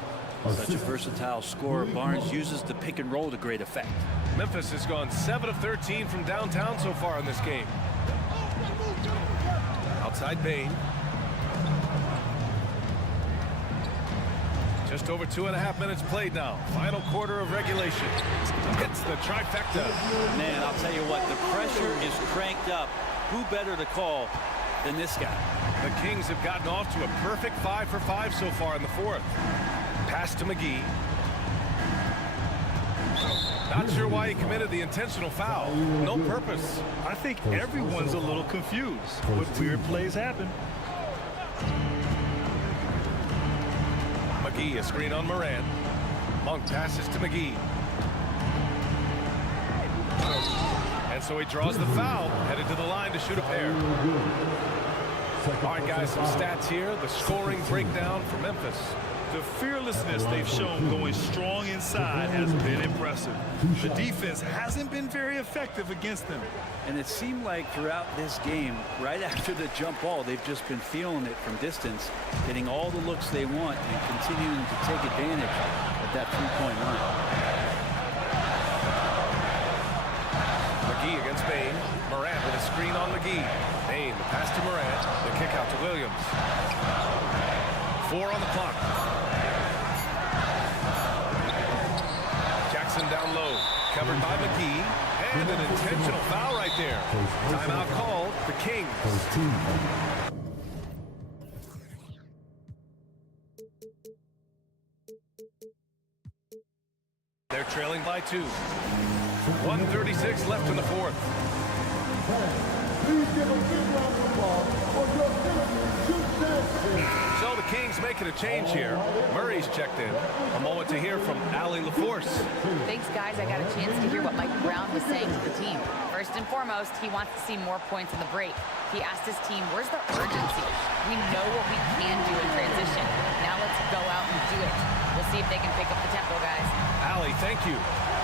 Such a versatile scorer. Barnes uses the pick and roll to great effect. Memphis has gone 7 of 13 from downtown so far in this game. Outside Bane. Just over 2.5 minutes played now. Final quarter of regulation. It's the trifecta. Man, I'll tell you what, the pressure is cranked up. Who better to call than this guy? The Kings have gotten off to a perfect 5 for 5 so far in the fourth. Pass to McGee. Not sure why he committed the intentional foul. No purpose. I think everyone's a little confused, but weird plays happen. McGee, a screen on Morant. Monk passes to McGee. And so he draws the foul, headed to the line to shoot a pair. All right, guys, some stats here. The scoring breakdown for Memphis. The fearlessness they've shown going strong inside has been impressive. The defense hasn't been very effective against them. And it seemed like throughout this game, right after the jump ball, they've just been feeling it from distance, getting all the looks they want and continuing to take advantage of that three-point line. McGee against Bain. Morant with a screen on McGee. Bain, the pass to Morant. The kick out to Williams. 4 on the clock. Jackson down low. Covered by McGee. And an intentional foul right there. Timeout called. The Kings. They're trailing by 2. 1:36 left in the fourth. So the Kings making a change here. Murray's checked in. A moment to hear from Allie LaForce. Thanks, guys. I got a chance to hear what Mike Brown was saying to the team. First and foremost, he wants to see more points in the break. He asked his team, where's the urgency? We know what we can do in transition. Now let's go out and do it. We'll see if they can pick up the tempo, guys. Allie, thank you.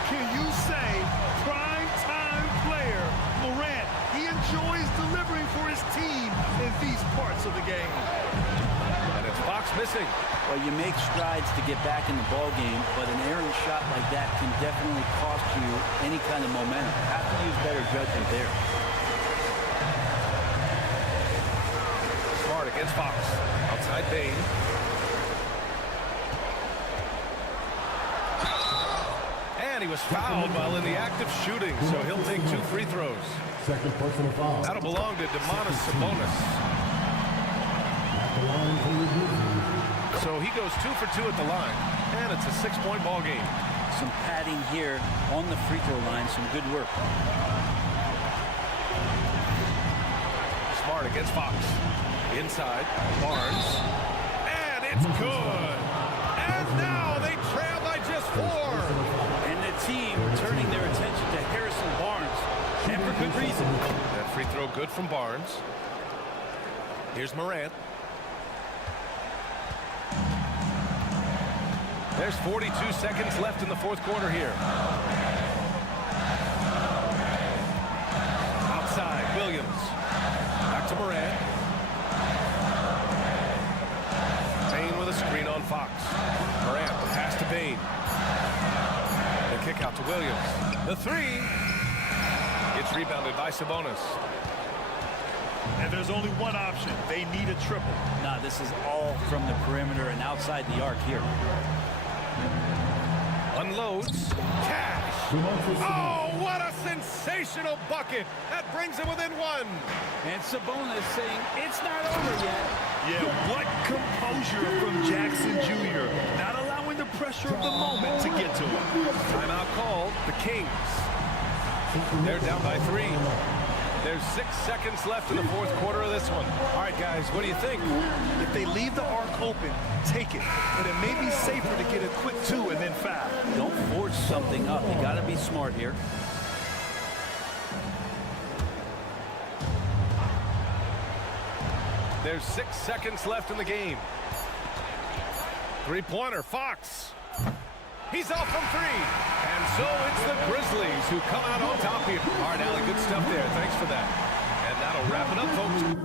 Can you say prime-time player Morant? He enjoys delivering for his team in these parts of the game. And it's Fox missing. Well, you make strides to get back in the ball game, but an errant shot like that can definitely cost you any kind of momentum. Have to use better judgment there. Smart against Fox. Outside Bain. And he was fouled while in the act of shooting, so he'll take 2 free throws. Second personal foul. That'll belong to Demonis Sabonis. At the line for the Grizzlies. So he goes 2 for 2 at the line, and it's a 6-point ball game. Some padding here on the free throw line, some good work. Smart against Fox. Inside, Barnes. And it's good. And now they trail by just 4. And the team turning their attention to Harrison Barnes, and for good reason. That free throw good from Barnes. Here's Morant. There's 42 seconds left in the fourth quarter here. Outside, Williams. Back to Morant. Bain with a screen on Fox. Morant, the pass to Bain. The kick out to Williams. The 3. It's rebounded by Sabonis. And there's only one option. They need a triple. Nah, this is all from the perimeter and outside the arc here. Unloads. Cash. Oh, what a sensational bucket. That brings him within 1. And Sabonis saying it's not over yet. Yeah, what composure from Jackson Jr. Not allowing the pressure of the moment to get to him. Timeout called. The Kings. They're down by 3. There's 6 seconds left in the fourth quarter of this one. All right, guys, what do you think? If they leave the arc open, take it. But it may be safer to get a quick 2 and then foul. Don't force something up. You got to be smart here. There's 6 seconds left in the game. Three-pointer, Fox. He's off from 3. And so it's the Grizzlies who come out on top here. All right, Allie, good stuff there. Thanks for that. And that'll wrap it up, folks.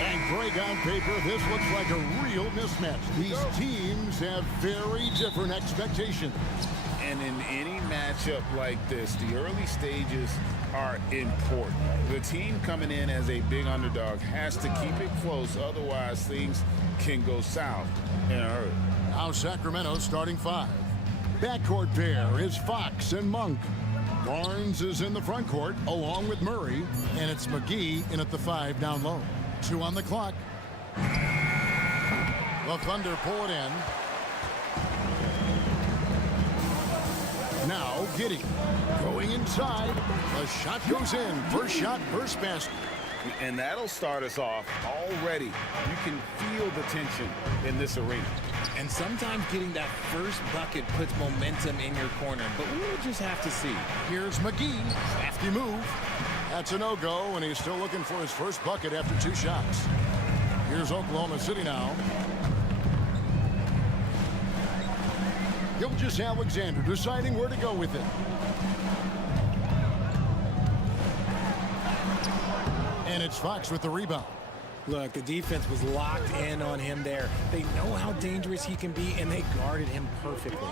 And Greg, on paper, this looks like a real mismatch. These teams have very different expectations. And in any matchup like this, the early stages are important. The team coming in as a big underdog has to keep it close, otherwise things can go south in a hurry. Now Sacramento starting five. Backcourt pair is Fox and Monk. Barnes is in the front court along with Murray, and it's McGee in at the 5 down low. 2 on the clock. The Thunder pull it in. Now Giddey going inside. The shot goes in. First shot, first basket. And that'll start us off already. You can feel the tension in this arena. And sometimes getting that first bucket puts momentum in your corner, but we'll just have to see. Here's McGee. Crafty move. That's a no-go, and he's still looking for his first bucket after 2 shots. Here's Oklahoma City now. Gilgeous-Alexander deciding where to go with it. And it's Fox with the rebound. Look, the defense was locked in on him there. They know how dangerous he can be, and they guarded him perfectly.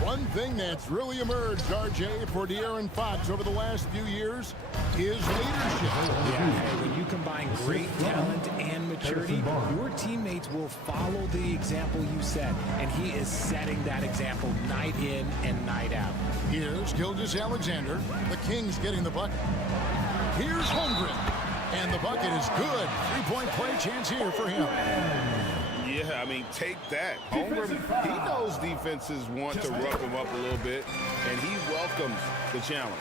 One thing that's really emerged, RJ, for De'Aaron Fox over the last few years is leadership. Yeah, when you combine great talent and maturity, your teammates will follow the example you set, and he is setting that example night in and night out. Here's Gilgeous-Alexander. The Kings getting the bucket. Here's Holmgren. And the bucket is good. 3-point play chance here for him. Yeah, I mean, take that. Holmgren, he knows defenses want to rough him up a little bit, and he welcomes the challenge.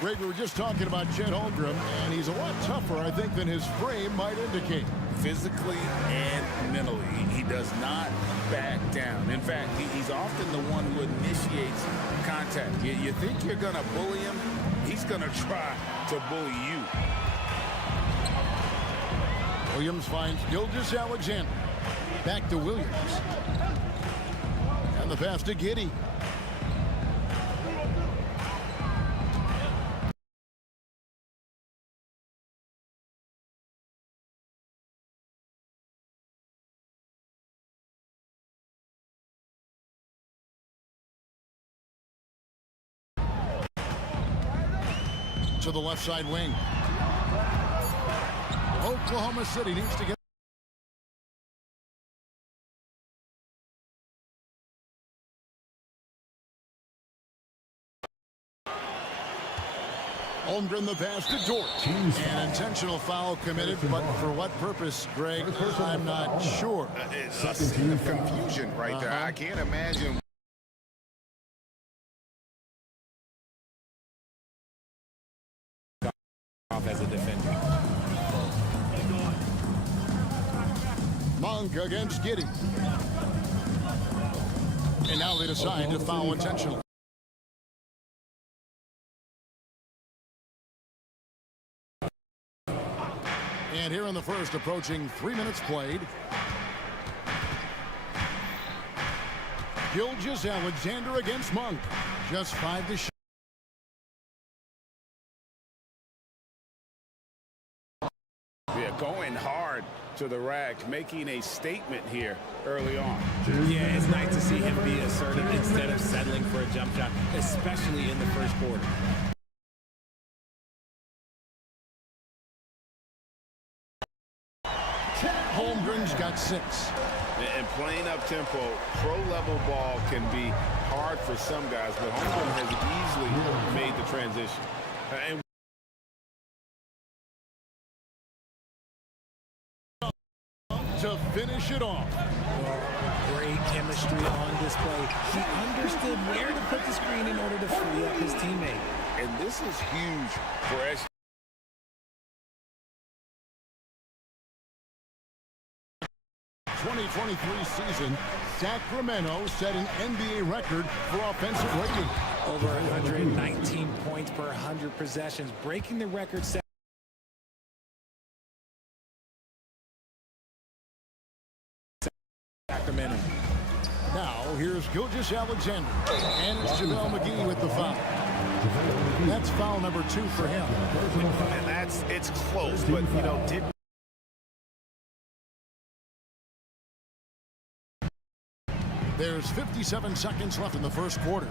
Greg, we were just talking about Chet Holmgren, and he's a lot tougher, I think, than his frame might indicate. Physically and mentally, he does not back down. In fact, he's often the one who initiates contact. You think you're going to bully him? He's going to try to bully you. Williams finds Gilgeous-Alexander. Back to Williams. And the pass to Giddey. To the left side wing. Oklahoma City needs to get Holmgren the pass to Dort. An intentional foul committed, but for what purpose, Greg? I'm not sure. It's a scene of confusion right there. I can't imagine. Off as a defender. Monk against Giddey. And now they decide to foul intentionally. And here in the first, approaching 3 minutes played. Gilgeous-Alexander against Monk. Just 5 to shoot. Yeah, going hard to the rack, making a statement here early on. Yeah, it's nice to see him be assertive instead of settling for a jump shot, especially in the first quarter. Holmgren's got 6. And playing up tempo, pro-level ball can be hard for some guys, but Holmgren has easily made the transition. And to finish it off. Great chemistry on display. He understood where to put the screen in order to free up his teammate. And this is huge for S. 2023 season, Sacramento set an NBA record for offensive rating. Over 119 points per 100 possessions, breaking the record set. Sacramento. Now, here's Gilgeous-Alexander. And it's JaVale McGee with the foul. That's foul number 2 for him. And it's close, but, you know, didn't. There's 57 seconds left in the first quarter.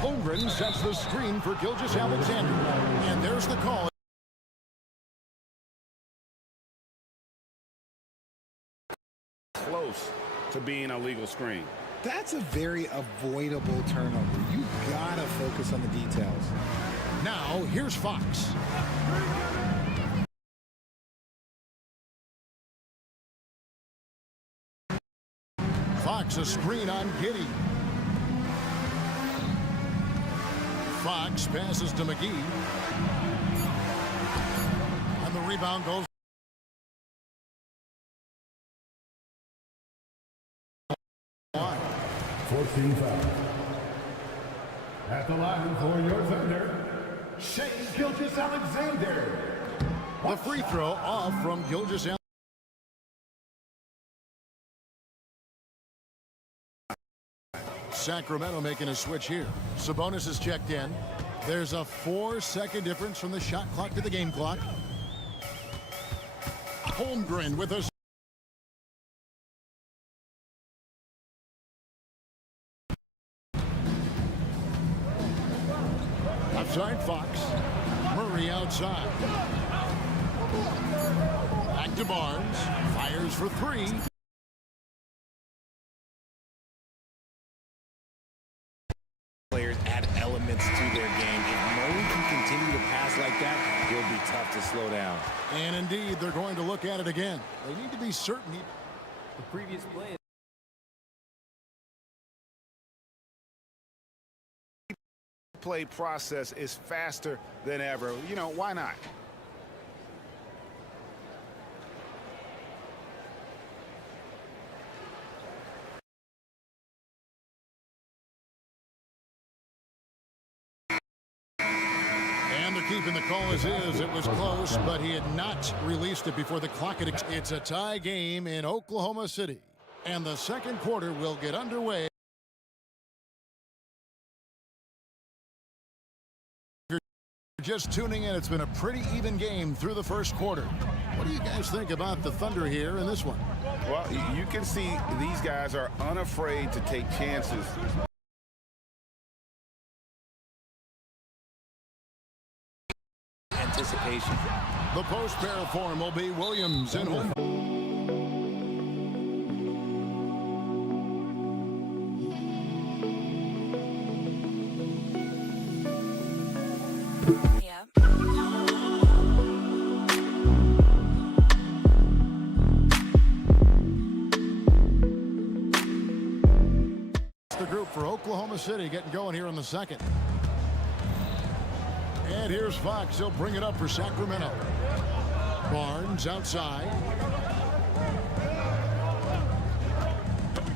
Holmgren sets the screen for Gilgeous-Alexander. And there's the call. Close to being a legal screen. That's a very avoidable turnover. You gotta focus on the details. Now, here's Fox. Fox a screen on Giddey. Fox passes to McGee. And the rebound goes. Forcing foul. At the line for your Thunder, Shea Gilgeous-Alexander. The free throw off from Gilgeous-Alexander. Sacramento making a switch here. Sabonis is checked in. There's a 4-second difference from the shot clock to the game clock. Holmgren with a outside Fox. Murray outside. Back to Barnes. Fires for three. Players add elements to their game. If Murray can continue to pass like that, he'll be tough to slow down. And indeed, they're going to look at it again. They need to be certain. The previous play. Play process is faster than ever. You know, why not? And they're keeping the call as is. It was close, but he had not released it before the clock had. It's a tie game in Oklahoma City. And the second quarter will get underway. Just tuning in, it's been a pretty even game through the first quarter. What do you guys think about the Thunder here in this one? Well, you can see these guys are unafraid to take chances. Anticipation. The post pair form will be Williams and home. The group for Oklahoma City getting going here in the second. And here's Fox. He'll bring it up for Sacramento. Barnes outside.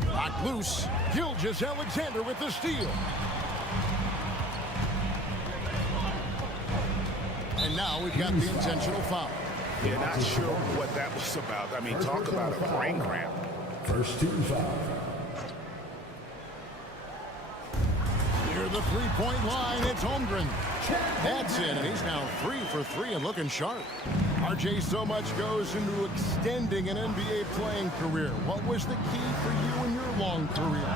Locked loose. Gilgeous-Alexander with the steal. And now we've got the intentional foul. Yeah, not sure what that was about. I mean, talk about a brain cramp. First team foul. Near the three-point line, it's Holmgren. That's it, and he's now 3 for 3 and looking sharp. RJ, so much goes into extending an NBA playing career. What was the key for you in your long career?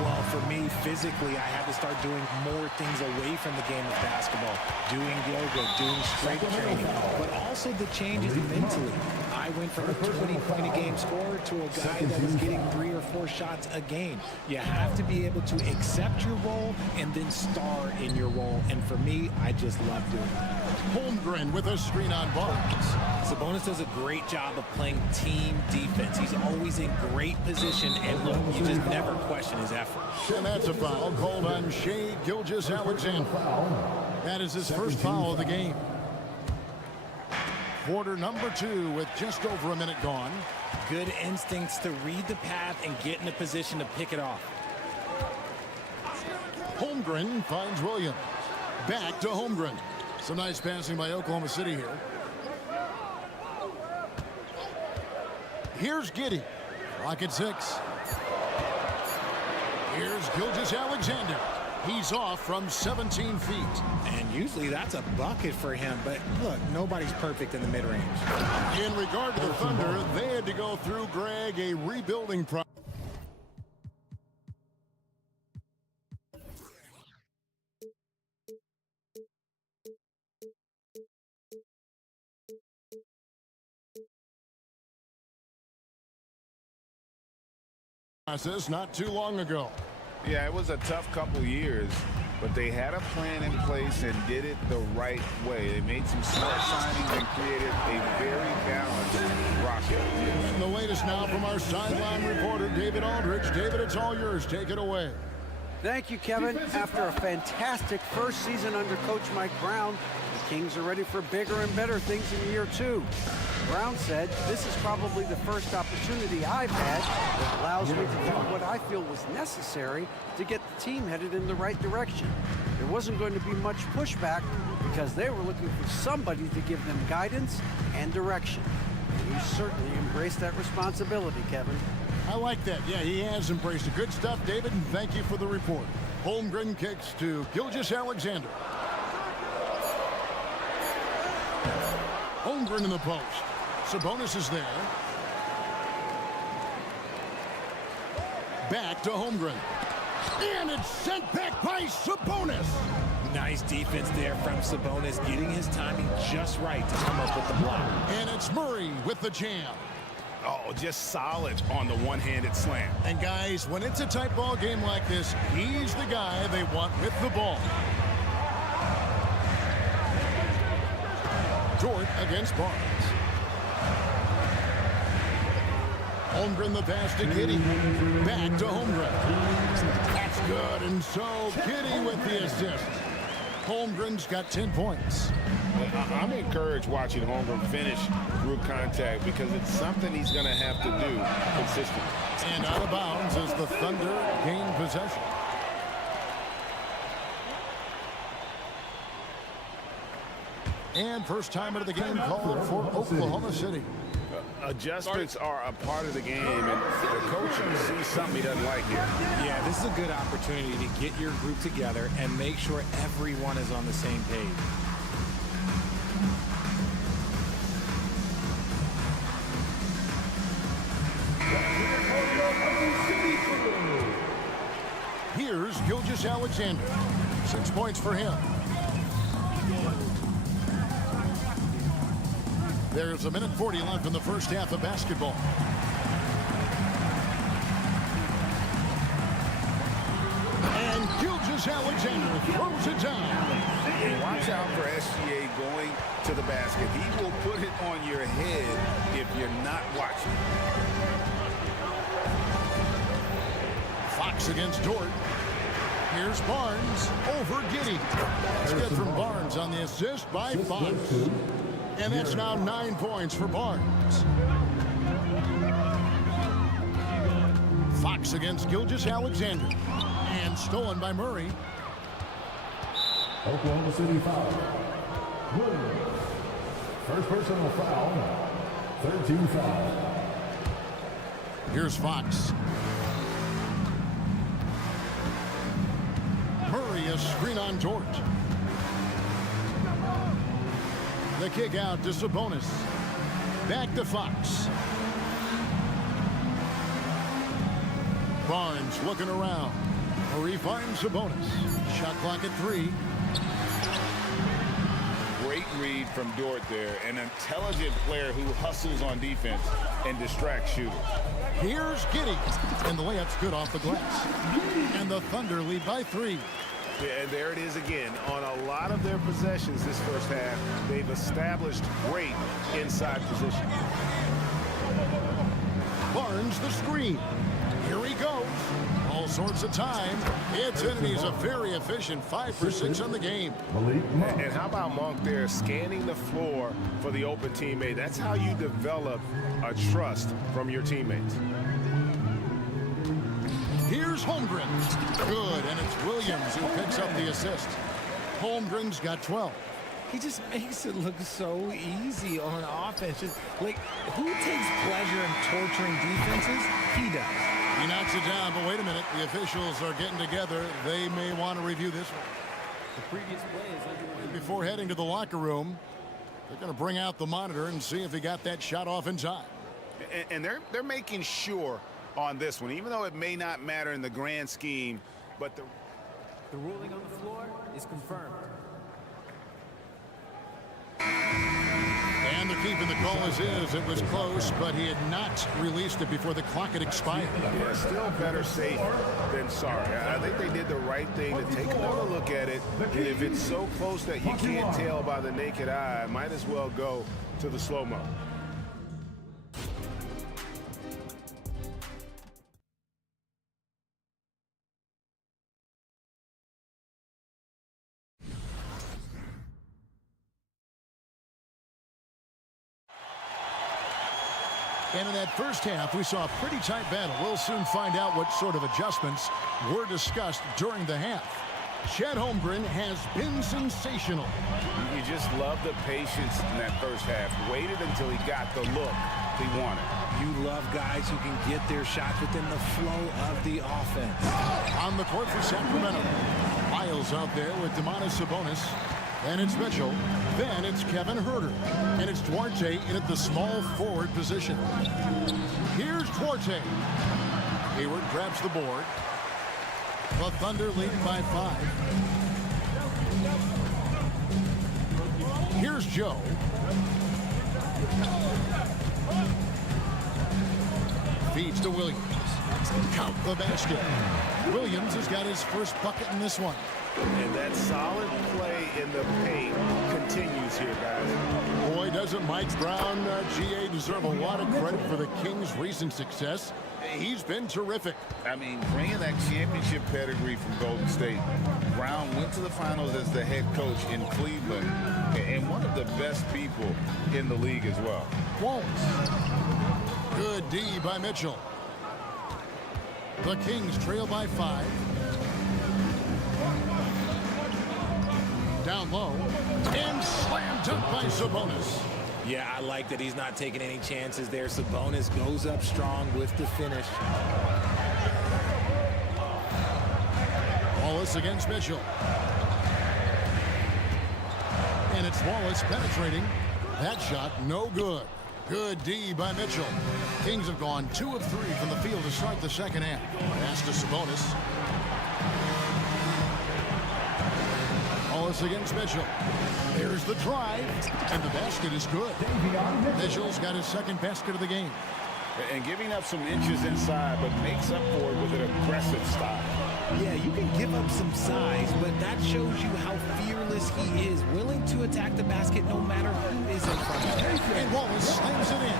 Well, for me, physically, I had to start doing more things away from the game of basketball. Doing yoga, doing strength training, but also the changes mentally. I went from a 20-point-a-game scorer to a guy that was getting 3 or 4 shots a game. You have to be able to accept your role and then star in your role. And for me, I just love doing that. Holmgren with a screen on Barnes. Sabonis does a great job of playing team defense. He's always in great position, and look, you just never question his effort. And that's a foul called on Shea Gilgeous-Alexander. That is his first foul of the game. Quarter number 2 with just over a minute gone. Good instincts to read the path and get in a position to pick it off. Holmgren finds Williams. Back to Holmgren. Some nice passing by Oklahoma City here. Here's Giddey. Clock at 6. Here's Gilgeous-Alexander. He's off from 17 feet. And usually that's a bucket for him, but look, nobody's perfect in the mid-range. In regard to the Thunder, they had to go through, Greg, a rebuilding process. Not too long ago. Yeah, it was a tough couple years, but they had a plan in place and did it the right way. They made some smart signings and created a very balanced roster. And the latest now from our sideline reporter, David Aldridge. David, it's all yours. Take it away. Thank you, Kevin. After a fantastic first season under Coach Mike Brown, the Kings are ready for bigger and better things in year 2. Brown said, "This is probably the first opportunity I've had that allows me to do what I feel was necessary to get the team headed in the right direction. There wasn't going to be much pushback because they were looking for somebody to give them guidance and direction." And you certainly embraced that responsibility, Kevin. I like that. Yeah, he has embraced it. Good stuff, David, and thank you for the report. Holmgren kicks to Gilgeous-Alexander. Holmgren in the post. Sabonis is there. Back to Holmgren. And it's sent back by Sabonis. Nice defense there from Sabonis, getting his timing just right to come up with the block. And it's Murray with the jam. Oh, just solid on the one-handed slam. And guys, when it's a tight ball game like this, he's the guy they want with the ball. Dort against Barnes. Holmgren the pass to Giddey. Back to Holmgren. That's good, and so Giddey with the assist. Holmgren's got 10 points. I'm encouraged watching Holmgren finish through contact because it's something he's going to have to do consistently. And out of bounds as the Thunder gain possession. And first time of the game called for Oklahoma City. Adjustments are a part of the game, and the coach sees something he doesn't like here. Yeah, this is a good opportunity to get your group together and make sure everyone is on the same page. Here's Gilgeous-Alexander. 6 points for him. There's a minute 40 left in the first half of basketball. And Gilgeous-Alexander throws it down. Watch out for SGA going to the basket. He will put it on your head if you're not watching. Fox against Dort. Here's Barnes over Giddey. That's good from Barnes on the assist by Fox. And that's now 9 points for Barnes. Fox against Gilgeous-Alexander. And stolen by Murray. Oklahoma City foul. Williams. First personal foul. 13 foul. Here's Fox. Murray, a screen on Dort. The kick out to Sabonis. Back to Fox. Barnes looking around. Murray finds Sabonis. Shot clock at 3. Great read from Dort there. An intelligent player who hustles on defense and distracts shooters. Here's Giddey. And the layup's good off the glass. And the Thunder lead by 3. Yeah, and there it is again. On a lot of their possessions this first half, they've established great inside position. Barnes the screen. Here he goes. All sorts of time. It's in, and he's a very efficient 5 for 6 on the game. And how about Monk there scanning the floor for the open teammate? That's how you develop a trust from your teammates. Here's Holmgren. Good, and it's Williams who picks up the assist. Holmgren's got 12. He just makes it look so easy on offense. Just, like, who takes pleasure in torturing defenses? He does. He knocks it down, but wait a minute. The officials are getting together. They may want to review this one. The previous play is under. Before heading to the locker room, they're going to bring out the monitor and see if he got that shot off in time. And they're making sure on this one, even though it may not matter in the grand scheme, but the ruling on the floor is confirmed. And the keep in the call is it was close, but he had not released it before the clock had expired. Yeah, still better safe than sorry. I think they did the right thing to take another look at it. And if it's so close that you can't tell by the naked eye, might as well go to the slow-mo. And in that first half, we saw a pretty tight battle. We'll soon find out what sort of adjustments were discussed during the half. Chet Holmgren has been sensational. You just love the patience in that first half. Waited until he got the look he wanted. You love guys who can get their shots within the flow of the offense. On the court for Sacramento. Miles out there with Domantas Sabonis. Then it's Mitchell. Then it's Kevin Huerter. And it's Duarte in at the small forward position. Here's Duarte. Hayward grabs the board. The Thunder lead by 5. Here's Joe. Feeds to Williams. Count the basket. Williams has got his first bucket in this one. And that solid play in the paint continues here, guys. Boy, doesn't Mike Brown, GA, deserve a lot of credit for the Kings' recent success. He's been terrific. I mean, bringing that championship pedigree from Golden State. Brown went to the finals as the head coach in Cleveland and one of the best people in the league as well. Wallace. Good D by Mitchell. The Kings trail by 5. Down low. And slam dunk by Sabonis. Yeah, I like that he's not taking any chances there. Sabonis goes up strong with the finish. Wallace against Mitchell. And it's Wallace penetrating. That shot no good. Good D by Mitchell. Kings have gone 2 of 3 from the field to start the second half. Pass to Sabonis. Wallace against Mitchell. There's the drive, and the basket is good. Mitchell's got his second basket of the game. And giving up some inches inside, but makes up for it with an aggressive style. Yeah, you can give up some size, but that shows you how fearless he is, willing to attack the basket no matter who is in front of him. And Wallace slams it in.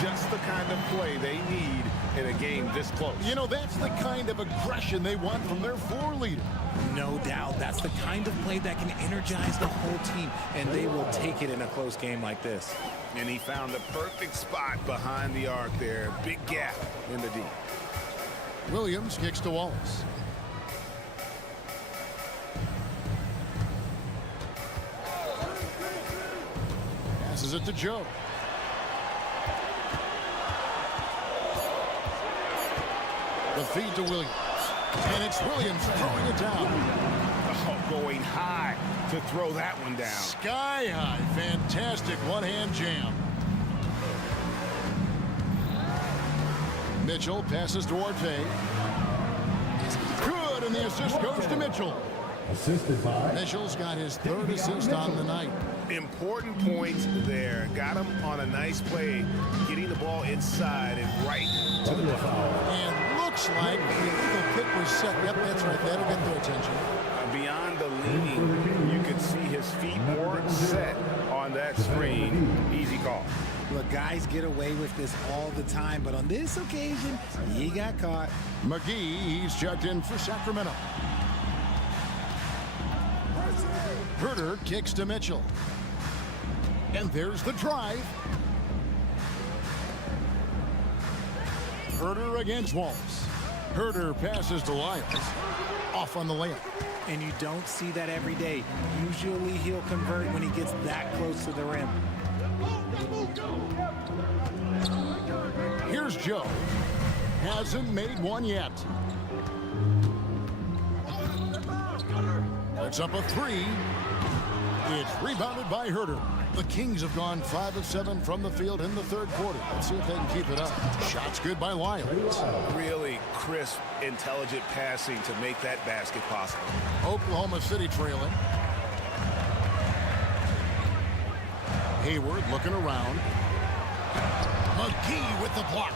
Just the kind of play they need in a game this close. You know, that's the kind of aggression they want from their floor leader. No doubt. That's the kind of play that can energize the whole team, and they will take it in a close game like this. And he found the perfect spot behind the arc there. Big gap in the D. Williams kicks to Wallace. Passes it to Joe. The feed to Williams. And it's Williams throwing it down. Oh, going high to throw that one down. Sky high. Fantastic one-hand jam. Mitchell passes to Duarte. Good, and the assist goes to Mitchell. Assisted by Mitchell's got his 3rd assist on the night. Important points there. Got him on a nice play, getting the ball inside and right to the foul. And looks like the kick was set. Yep, that's right. That'll get their attention. Beyond the leaning, you can see his feet weren't set on that screen. Easy call. Look, guys get away with this all the time, but on this occasion, he got caught. McGee, he's checked in for Sacramento. Huerter kicks to Mitchell. And there's the drive. Huerter against Wallace. Huerter passes to Lyles. Off on the layup. And you don't see that every day. Usually he'll convert when he gets that close to the rim. Here's Joe. Hasn't made one yet. Puts up a 3. It's rebounded by Huerter. The Kings have gone 5 of 7 from the field in the 3rd quarter. Let's see if they can keep it up. Shots good by Lyles. Really crisp, intelligent passing to make that basket possible. Oklahoma City trailing. Hayward looking around. McGee with the block.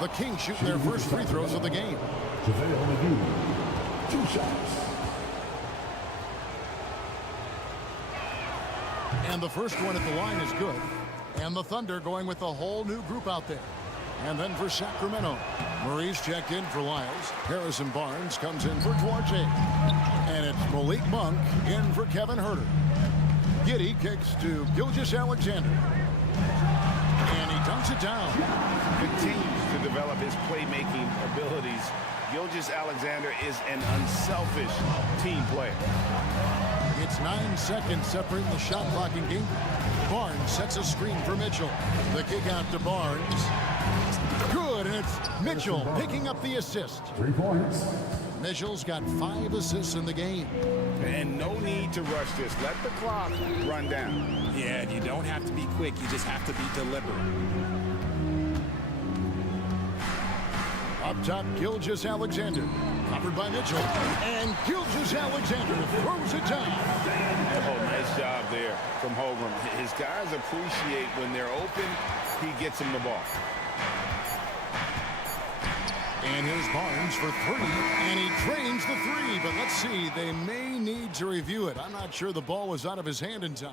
The Kings shoot their first free throws of the game. JaVale McGee, 2 shots. And the first one at the line is good. And the Thunder going with a whole new group out there. And then for Sacramento, Murray's checked in for Lyles. Harrison Barnes comes in for Duarte. And it's Malik Monk in for Kevin Herter. Giddy kicks to Gilgeous-Alexander. And he dunks it down. Continues to develop his playmaking abilities. Gilgeous-Alexander is an unselfish team player. It's 9 seconds separating the shot clock in game. Barnes sets a screen for Mitchell. The kick out to Barnes. Good, and it's Mitchell picking up the assist. 3 points. Mitchell's got 5 assists in the game. And no need to rush this. Let the clock run down. Yeah, you don't have to be quick. You just have to be deliberate. Up top, Gilgeous-Alexander. Covered by Mitchell. And Gilgeous-Alexander throws it down. Oh, nice job there from Holmgren. His guys appreciate when they're open, he gets them the ball. And here's Barnes for 3. And he drains the 3. But let's see, they may need to review it. I'm not sure the ball was out of his hand in time.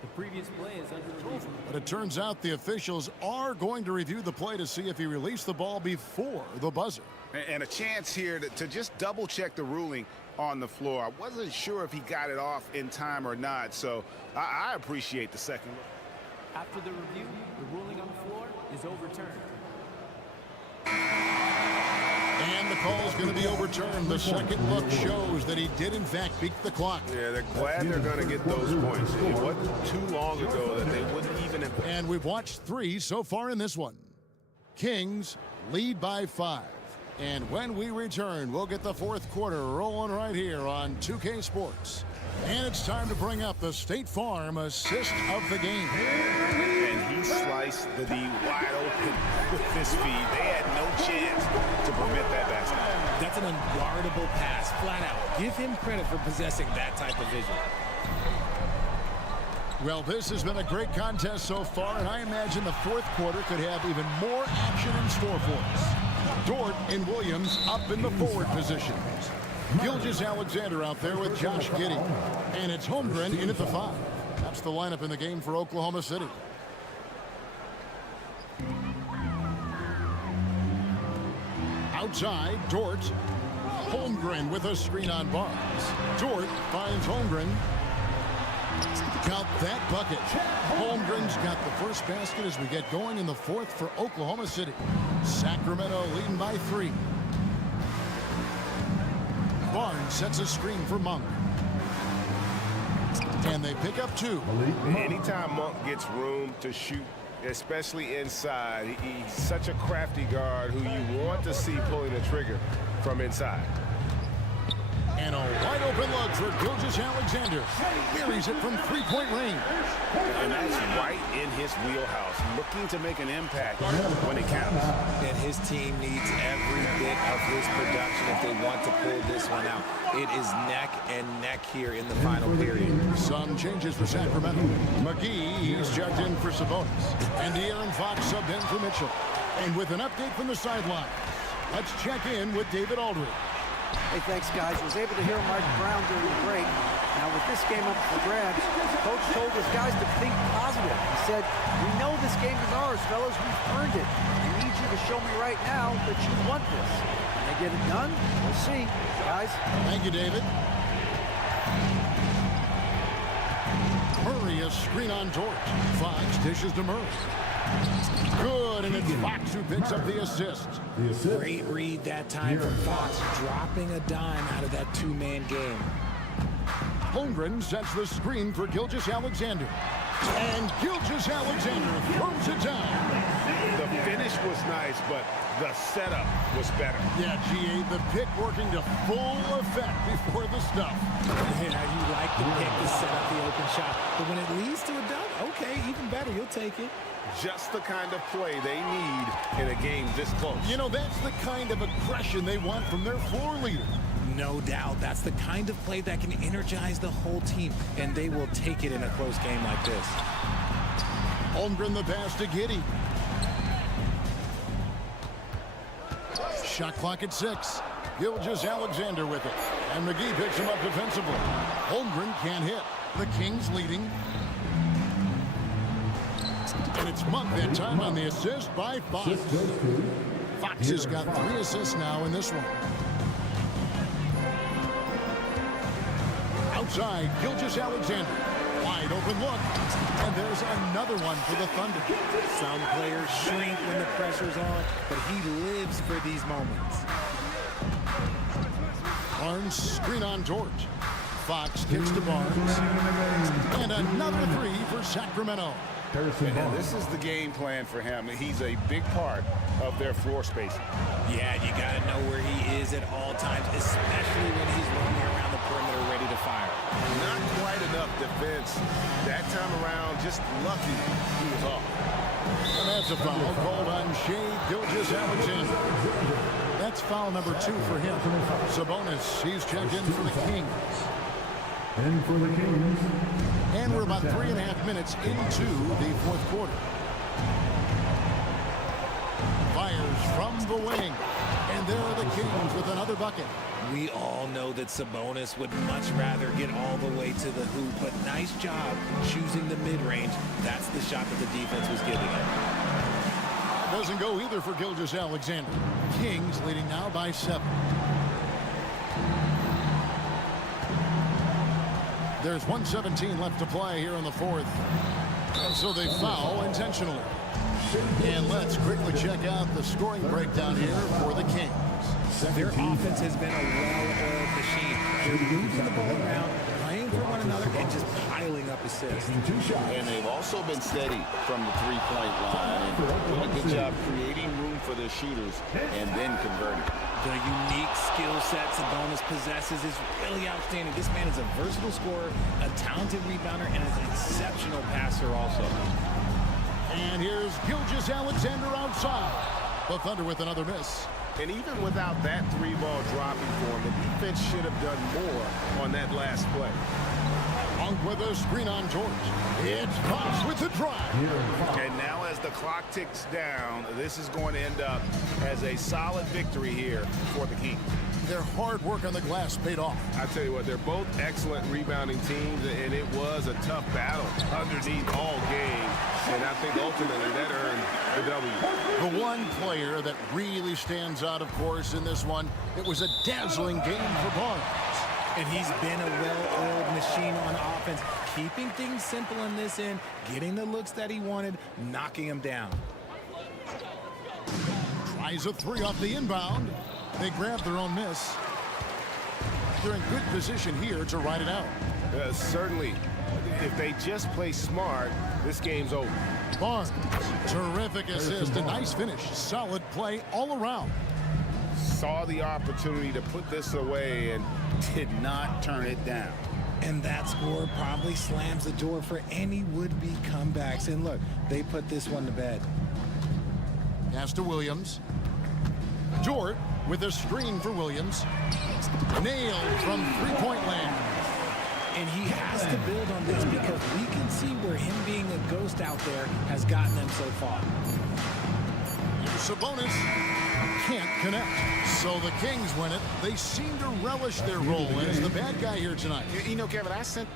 The previous play is under review. But it turns out the officials are going to review the play to see if he released the ball before the buzzer. And a chance here to just double check the ruling on the floor. I wasn't sure if he got it off in time or not, so I appreciate the second look. After the review, the ruling on the floor is overturned. And the call is going to be overturned. The second look shows that he did, in fact, beat the clock. Yeah, they're glad they're going to get those points. It wasn't too long ago that they wouldn't even have... And we've watched 3 so far in this one. Kings lead by 5. And when we return, we'll get the fourth quarter rolling right here on 2K Sports. And it's time to bring up the State Farm assist of the game. And he sliced the D wide open with his feet. They had no chance to prevent that basket. That's an unguardable pass, flat out. Give him credit for possessing that type of vision. Well, this has been a great contest so far, and I imagine the fourth quarter could have even more action in store for us. Dort and Williams up in the forward positions. Gilgeous-Alexander out there with Josh Giddey. And it's Holmgren in at the 5. That's the lineup in the game for Oklahoma City. Outside, Dort. Holmgren with a screen on Barnes. Dort finds Holmgren. Count that bucket. Holmgren's got the first basket as we get going in the fourth for Oklahoma City. Sacramento leading by 3. Barnes sets a screen for Monk. And they pick up 2. Anytime Monk gets room to shoot, especially inside, he's such a crafty guard who you want to see pulling the trigger from inside. And a wide open look for Gilgeous-Alexander. Buries it from 3-point range. And that's right in his wheelhouse, looking to make an impact when it counts. And his team needs every bit of his production if they want to pull this one out. It is neck and neck here in the final period. Some changes for Sacramento. McGee, he's checked in for Sabonis. And De'Aaron Fox subbed in for Mitchell. And with an update from the sideline, let's check in with David Aldridge. Hey, thanks, guys. I was able to hear Mike Brown during the break. Now, with this game up for grabs, Coach told his guys to think positive. He said, we know this game is ours, fellas. We've earned it. I need you to show me right now that you want this. Can they get it done? We'll see, guys. Thank you, David. Murray, a screen on Dort. Fox dishes to Murray. Good, and it's Fox who picks up the assist. Great read that time from Fox, dropping a dime out of that two-man game. Holmgren sets the screen for Gilgeous-Alexander. And Gilgeous-Alexander throws it down. The finish was nice, but the setup was better. Yeah, G.A., the pick working to full effect before the stuff. Yeah, you like the pick to set up the open shot. But when it leads to a dunk, okay, even better, you'll take it. Just the kind of play they need in a game this close. You know, that's the kind of aggression they want from their floor leader. No doubt. That's the kind of play that can energize the whole team, and they will take it in a close game like this. Holmgren the pass to Giddey. Shot clock at 6. Gilgeous-Alexander with it. And McGee picks him up defensively. Holmgren can't hit. The Kings leading. And it's Monk that time on the assist by Fox. Fox has got 3 assists now in this one. outside, Gilgeous-Alexander. Wide open look. And there's another one for the Thunder. Some players shrink when the pressure's on, but he lives for these moments. Barnes screen on George. Fox kicks to Barnes. And another three for Sacramento. And this is the game plan for him. He's a big part of their floor spacing. Yeah, you got to know where he is at all times, especially when he's roaming around the perimeter ready to fire. Not quite enough defense. That time around, just lucky he was off. And that's a foul called on Shai Gilgeous-Alexander. That's foul number 2 for him. Sabonis, he's checked in for the Kings. And for the Kings. And we're about 3.5 minutes into the fourth quarter. Fires from the wing. And there are the Kings with another bucket. We all know that Sabonis would much rather get all the way to the hoop, but nice job choosing the mid-range. That's the shot that the defense was giving him. Doesn't go either for Gilgeous-Alexander. Kings leading now by 7. There's 1:17 left to play here in the fourth. And so they foul intentionally. And let's quickly check out the scoring breakdown here for the Kings. Their offense has been a well-oiled machine. They're moving the ball around, playing for one another, and just piling up assists. And they've also been steady from the three-point line and doing a good job creating room for their shooters and then converting. The unique skill set Sabonis possesses is really outstanding. This man is a versatile scorer, a talented rebounder, and an exceptional passer also. And here's Gilgeous-Alexander outside. The Thunder with another miss. And even without that 3-ball dropping for him, the defense should have done more on that last play. Monk with a screen on George. It's Fox with the drive. And now as the clock ticks down, this is going to end up as a solid victory here for the Kings. Their hard work on the glass paid off. I tell you what, they're both excellent rebounding teams, and it was a tough battle underneath all game. And I think ultimately that earned the W. The one player that really stands out, of course, in this one, it was a dazzling game for Barnes. And he's been a well-oiled machine on offense, keeping things simple in this end, getting the looks that he wanted, knocking them down. Tries a 3 off the inbound. They grab their own miss. They're in good position here to ride it out. Certainly, if they just play smart, this game's over. Barnes, terrific assist, a nice finish. Solid play all around. Saw the opportunity to put this away and did not turn it down. And that score probably slams the door for any would-be comebacks. And look, they put this one to bed. Pass to Williams. Jordan with a screen for Williams. Nailed from three-point land. And he has to build on this because we can see where him being a ghost out there has gotten them so far. Here's Sabonis. Can't connect. So the Kings win it. They seem to relish their role as the bad guy here tonight. You know, Kevin, I sent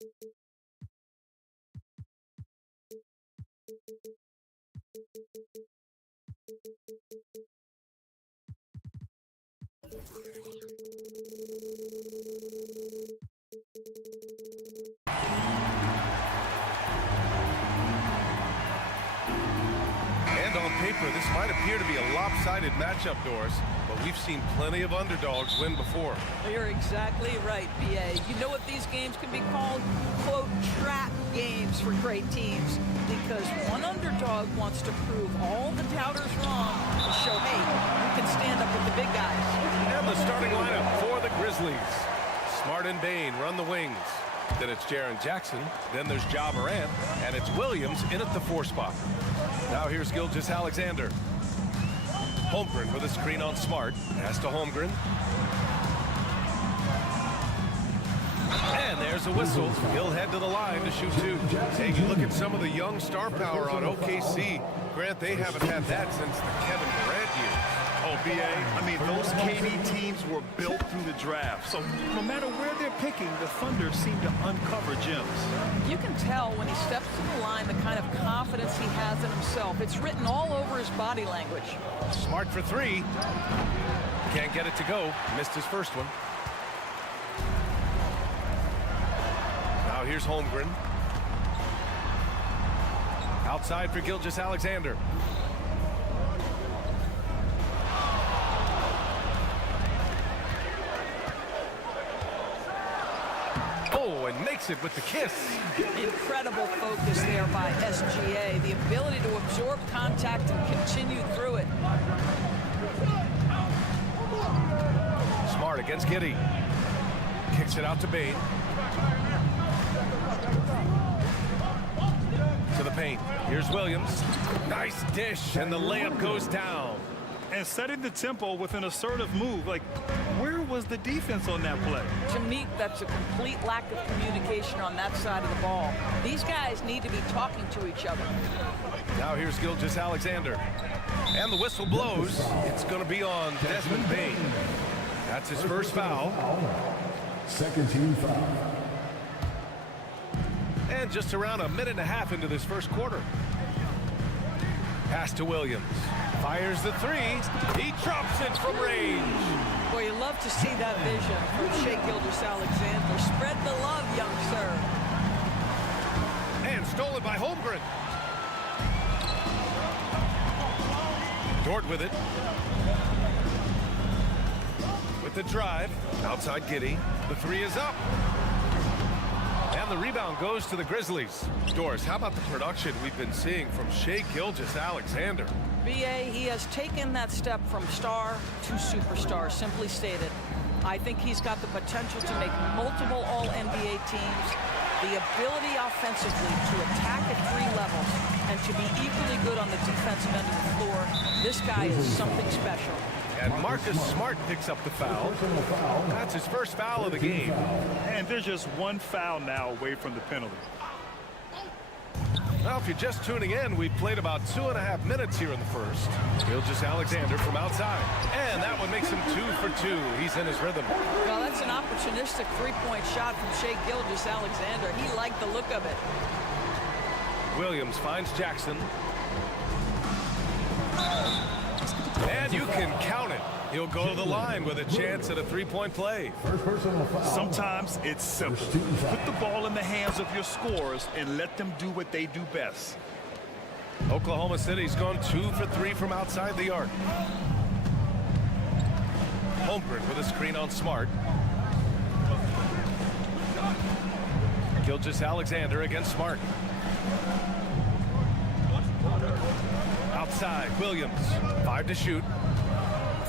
And on paper, this might appear to be a lopsided matchup, Doris, but we've seen plenty of underdogs win before. You're exactly right, B.A. You know what these games can be called? Quote, trap games for great teams, because one underdog wants to prove all the doubters wrong and show, hey, you can stand up with the big guys. And the starting lineup for the Grizzlies. Smart and Bain run the wings. Then it's Jaren Jackson. Then there's Ja Morant. And it's Williams in at the 4 spot. Now here's Gilgeous-Alexander. Holmgren with a screen on Smart. Pass to Holmgren. And there's a whistle. He'll head to the line to shoot 2. Hey, you look at some of the young star power on OKC. Grant, they haven't had that since the Kevin Durant years. Oh, B.A., I mean, those KD teams were built through the draft. So no matter where they're picking, the Thunder seem to uncover gems. You can tell when he steps to the line the kind of confidence he has in himself. It's written all over his body language. Smart for 3. Can't get it to go. Missed his first one. Now here's Holmgren. Outside for Gilgeous-Alexander. Oh, and makes it with the kiss. Incredible focus there by SGA. The ability to absorb contact and continue through it. Smart against Giddey. Kicks it out to Bain. To the paint. Here's Williams. Nice dish, and the layup goes down. And setting the tempo with an assertive move. Like, where was the defense on that play? To me, that's a complete lack of communication on that side of the ball. These guys need to be talking to each other. Now here's Gilgeous-Alexander. And the whistle blows. It's going to be on Desmond Bain. That's his first foul. Second team foul. And just around a minute and a half into this first quarter. Pass to Williams. Fires the 3. He drops it from range. Boy, you love to see that vision from Shai Gilgeous-Alexander. Spread the love, young sir. And stolen by Holmgren. Dort with it. With the drive. Outside Giddey. The 3 is up. And the rebound goes to the Grizzlies. Doris, how about the production we've been seeing from Shai Gilgeous-Alexander? B.A., he has taken that step from star to superstar, simply stated. I think he's got the potential to make multiple All-NBA teams, the ability offensively to attack at 3 levels, and to be equally good on the defensive end of the floor. This guy is something special. And Marcus Smart picks up the foul. That's his first foul of the game. And there's just one foul now away from the penalty. Now, if you're just tuning in, we've played about 2.5 minutes here in the first. Gilgeous-Alexander from outside. And that one makes him 2 for 2. He's in his rhythm. Well, that's an opportunistic 3-point shot from Shai Gilgeous-Alexander. He liked the look of it. Williams finds Jackson. And you can count it. He'll go to the line with a chance at a 3-point play. Sometimes it's simple. Put the ball in the hands of your scorers and let them do what they do best. Oklahoma City's gone 2 for 3 from outside the arc. Holmgren with a screen on Smart. Gilgeous-Alexander against Smart. Outside, Williams. 5 to shoot.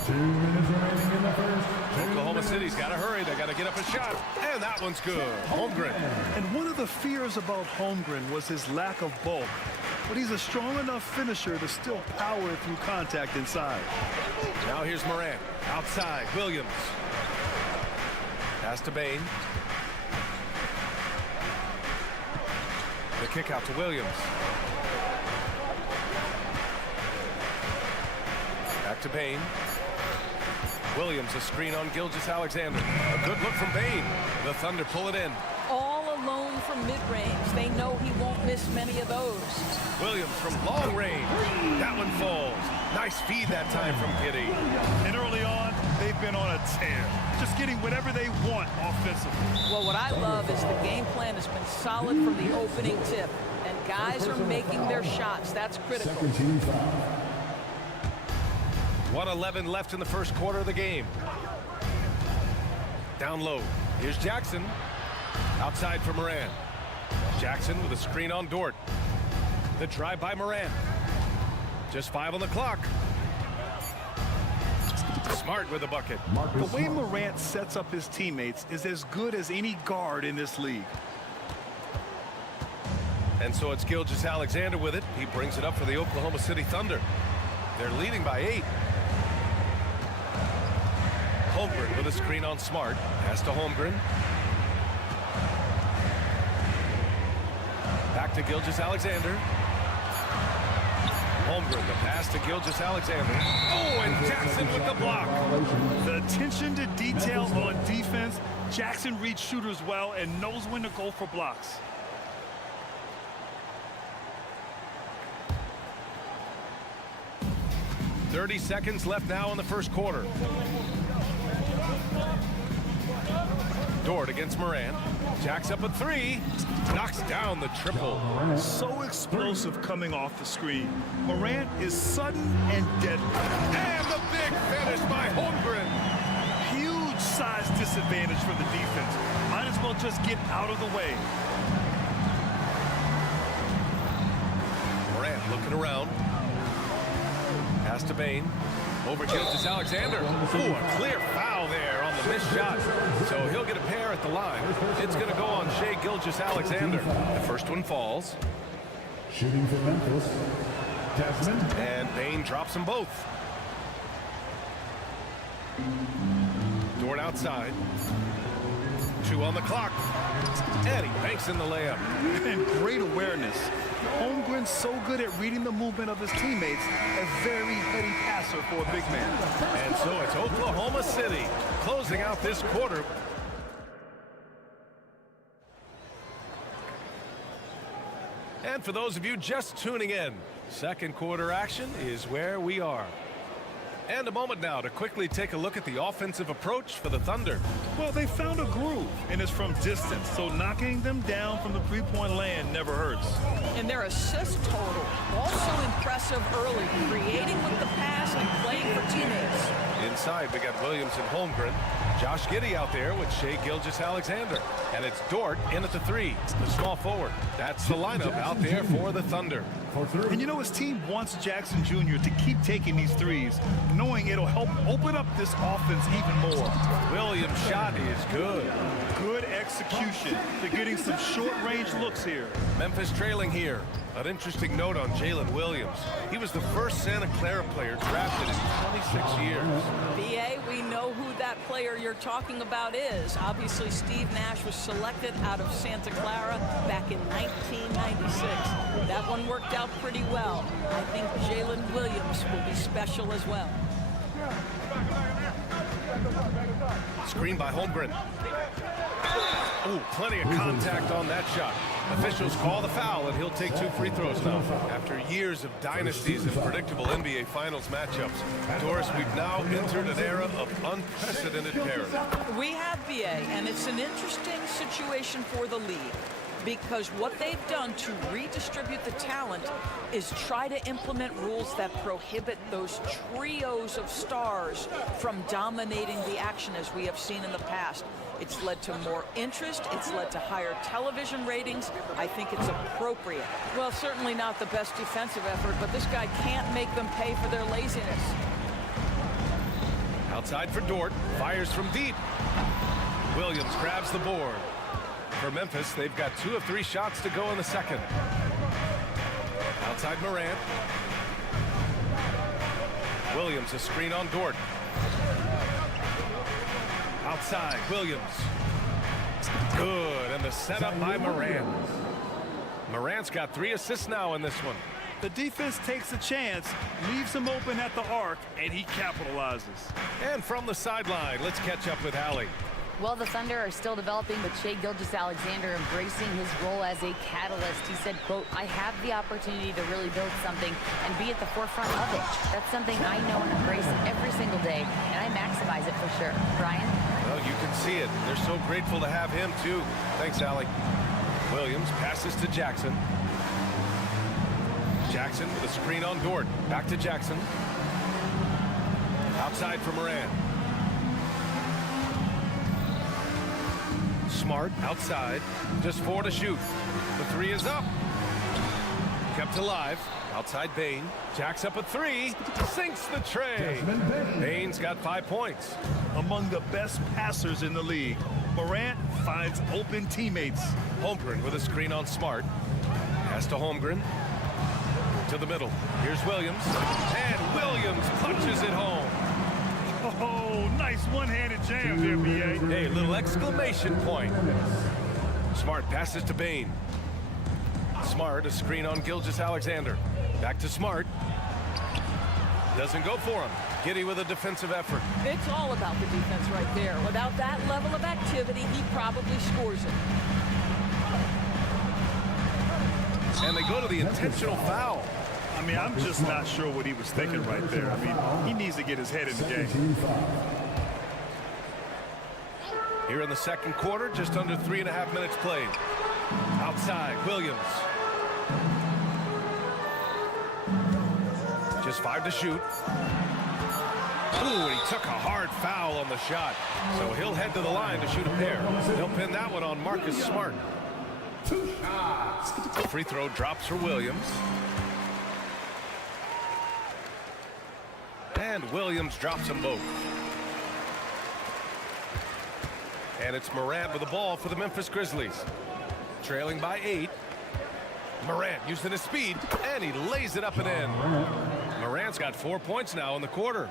2 minutes remaining in the first. Oklahoma City's got to hurry. They got to get up a shot. And that one's good. Holmgren. And one of the fears about Holmgren was his lack of bulk. But he's a strong enough finisher to still power through contact inside. Now here's Morant. Outside, Williams. Pass to Bain. The kick out to Williams. Back to Bain. Williams, a screen on Gilgeous-Alexander. A good look from Bain. The Thunder pull it in. All alone from mid-range. They know he won't miss many of those. Williams from long range. That one falls. Nice feed that time from Giddy. And early on, they've been on a tear. Just getting whatever they want offensively. Well, what I love is the game plan has been solid from the opening tip. And guys are making their shots. That's critical. 1:11 left in the first quarter of the game. Down low. Here's Jackson. Outside for Moran. Jackson with a screen on Dort. The drive by Moran. Just 5 on the clock. Smart with a bucket. The way Morant sets up his teammates is as good as any guard in this league. And so it's Gilgeous-Alexander with it. He brings it up for the Oklahoma City Thunder. They're leading by 8. Holmgren with a screen on Smart. Pass to Holmgren. Back to Gilgeous-Alexander. Holmgren, the pass to Gilgeous-Alexander. Oh, and Jackson with the block. The attention to detail on defense. Jackson reads shooters well and knows when to go for blocks. .30 seconds left now in the first quarter. Dort against Moran. Jacks up a 3. Knocks down the triple. So explosive coming off the screen. Morant is sudden and deadly. And the big finish by Holmgren. Huge size disadvantage for the defense. Might as well just get out of the way. Morant looking around. Pass to Bain. Over Gilgeous-Alexander. Ooh, a clear foul there on the missed shot. So he'll get a pair at the line. It's going to go on Shai Gilgeous-Alexander. The first one falls. Shooting for Memphis, Desmond. And Bain drops them both. Dort outside. 2 on the clock. And he banks in the layup. And great awareness. Holmgren's so good at reading the movement of his teammates. A very heady passer for a big man. And so it's Oklahoma City closing out this quarter. And for those of you just tuning in, second quarter action is where we are. And a moment now to quickly take a look at the offensive approach for the Thunder. Well, they found a groove, and it's from distance, so knocking them down from the three-point land never hurts. And their assist total, also impressive early, creating with the pass and playing for teammates. Inside, we got Williams and Holmgren. Josh Giddey out there with Shai Gilgeous-Alexander. And it's Dort in at the 3, the small forward. That's the lineup out there for the Thunder. And you know, his team wants Jackson Jr. to keep taking these threes, knowing it'll help open up this offense even more. Williams' shot is good. Good execution. They're getting some short-range looks here. Memphis trailing here. An interesting note on Jalen Williams. He was the first Santa Clara player drafted in 26 years. B.A., we know who that player you're talking about is. Obviously, Steve Nash was selected out of Santa Clara back in 1996. That one worked out pretty well. I think Jalen Williams will be special as well. Screen by Holmgren. Ooh, plenty of contact on that shot. Officials call the foul, and he'll take 2 free throws now. After years of dynasties and predictable NBA Finals matchups, Doris, we've now entered an era of unprecedented parity. We have, B.A., and it's an interesting situation for the league, because what they've done to redistribute the talent is try to implement rules that prohibit those trios of stars from dominating the action as we have seen in the past. It's led to more interest. It's led to higher television ratings. I think it's appropriate. Well, certainly not the best defensive effort, but this guy can't make them pay for their laziness. Outside for Dort. Fires from deep. Williams grabs the board. For Memphis, they've got 2 of 3 shots to go in the second. Outside Morant. Williams, a screen on Dort. Outside, Williams. Good, and the setup by Morant. Morant's got 3 assists now in this one. The defense takes a chance, leaves him open at the arc, and he capitalizes. And from the sideline, let's catch up with Allie. Well, the Thunder are still developing, but Shai Gilgeous-Alexander embracing his role as a catalyst. He said, quote, "I have the opportunity to really build something and be at the forefront of it. That's something I know and embrace every single day, and I maximize it for sure." Brian? Well, you can see it. They're so grateful to have him, too. Thanks, Allie. Williams passes to Jackson. Jackson with a screen on Dort. Back to Jackson. Outside for Moran. Smart outside. Just 4 to shoot. The 3 is up. Kept alive. Outside Bane. Jacks up a 3. Sinks the tray. Bane's got 5 points. Among the best passers in the league, Morant finds open teammates. Holmgren with a screen on Smart. Pass to Holmgren. To the middle. Here's Williams. And Williams punches it home. Oh, nice one-handed jam there, B.A. Hey, little exclamation point. Smart passes to Bane. Smart, a screen on Gilgeous-Alexander. Back to Smart. Doesn't go for him. Giddey with a defensive effort. It's all about the defense right there. Without that level of activity, he probably scores it. And they go to the intentional foul. I mean, I'm just not sure what he was thinking right there. I mean, he needs to get his head in the game. Here in the second quarter, just under 3.5 minutes played. Outside, Williams. Just 5 to shoot. Ooh, and he took a hard foul on the shot. So he'll head to the line to shoot a pair. He'll pin that one on Marcus Smart. The free throw drops for Williams. And Williams drops them both. And it's Morant with the ball for the Memphis Grizzlies. Trailing by 8. Morant using his speed, and he lays it up and in. Morant's got 4 points now in the quarter.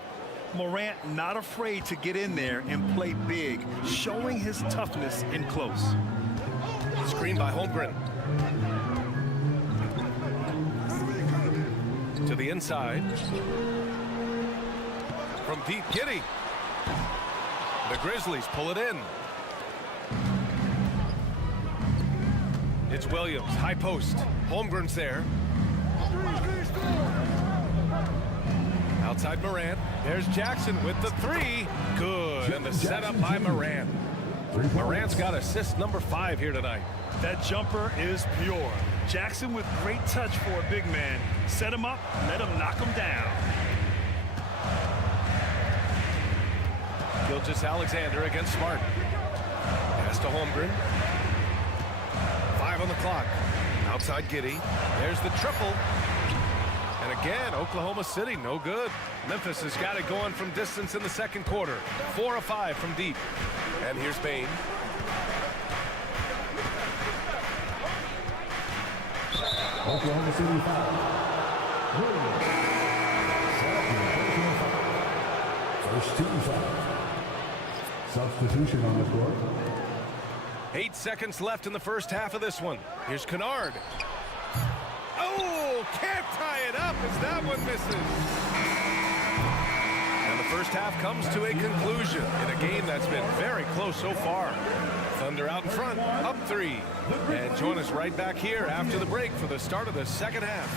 Morant not afraid to get in there and play big, showing his toughness in close. Screen by Holmgren. To the inside. From deep, Giddey. The Grizzlies pull it in. It's Williams, high post. Holmgren's there. Outside Morant. There's Jackson with the 3. Good. And the setup by Morant. Morant's got assist number 5 here tonight. That jumper is pure. Jackson with great touch for a big man. Set him up, let him knock him down. Gilgeous-Alexander against Smart. Pass to Holmgren. 5 on the clock. Outside Giddey. There's the triple. And again, Oklahoma City, no good. Memphis has got it going from distance in the second quarter. 4 of 5 from deep. And here's Bane. Oklahoma City foul. First team foul. Substitution on the court. 8 seconds left in the first half of this one. Here's Kennard. Oh, can't tie it up as that one misses. And the first half comes to a conclusion in a game that's been very close so far. Thunder out in front, up 3. And join us right back here after the break for the start of the second half.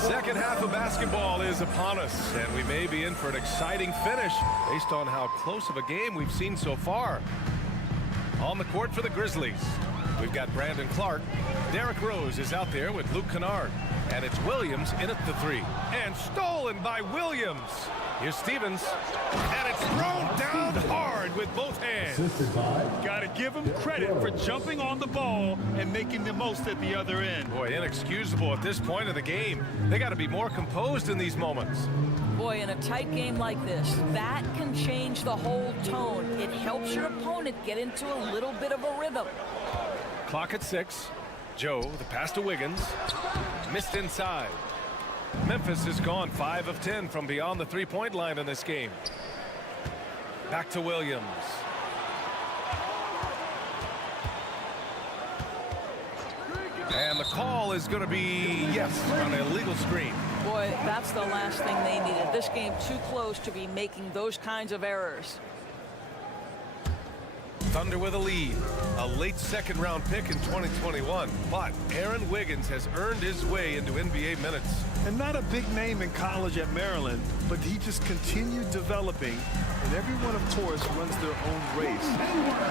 Second half of basketball is upon us, and we may be in for an exciting finish based on how close of a game we've seen so far. On the court for the Grizzlies, we've got Brandon Clark. Derrick Rose is out there with Luke Kennard, and it's Williams in at the 3. And stolen by Williams. Here's Stevens, and it's thrown down hard with both hands. Got to give him credit for jumping on the ball and making the most at the other end. Boy, inexcusable at this point of the game. They got to be more composed in these moments. Boy, in a tight game like this, that can change the whole tone. It helps your opponent get into a little bit of a rhythm. Clock at 6. Joe, the pass to Wiggins. Missed inside. Memphis has gone 5 of 10 from beyond the three-point line in this game. Back to Williams. And the call is going to be, yes, on an illegal screen. Boy, that's the last thing they needed. This game too close to be making those kinds of errors. Thunder with a lead. A late second-round pick in 2021. But Aaron Wiggins has earned his way into NBA minutes. And not a big name in college at Maryland, but he just continued developing, and everyone, of course, runs their own race.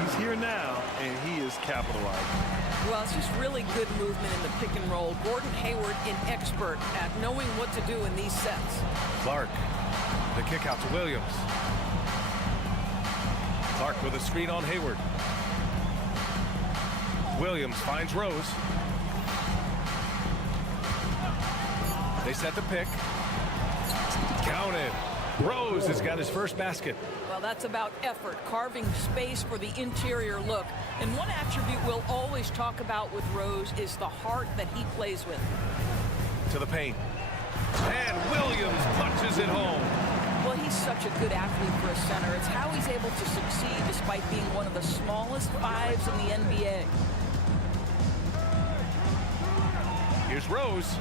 He's here now, and he is capitalizing. Well, it's just really good movement in the pick and roll. Gordon Hayward, an expert at knowing what to do in these sets. Clark, the kick out to Williams. Clark with a screen on Hayward. Williams finds Rose. They set the pick. Counted. Rose has got his first basket. Well, that's about effort, carving space for the interior look. And one attribute we'll always talk about with Rose is the heart that he plays with. To the paint. And Williams punches it home. Well, he's such a good athlete for a center. It's how he's able to succeed despite being one of the smallest fives in the NBA. Here's Rose.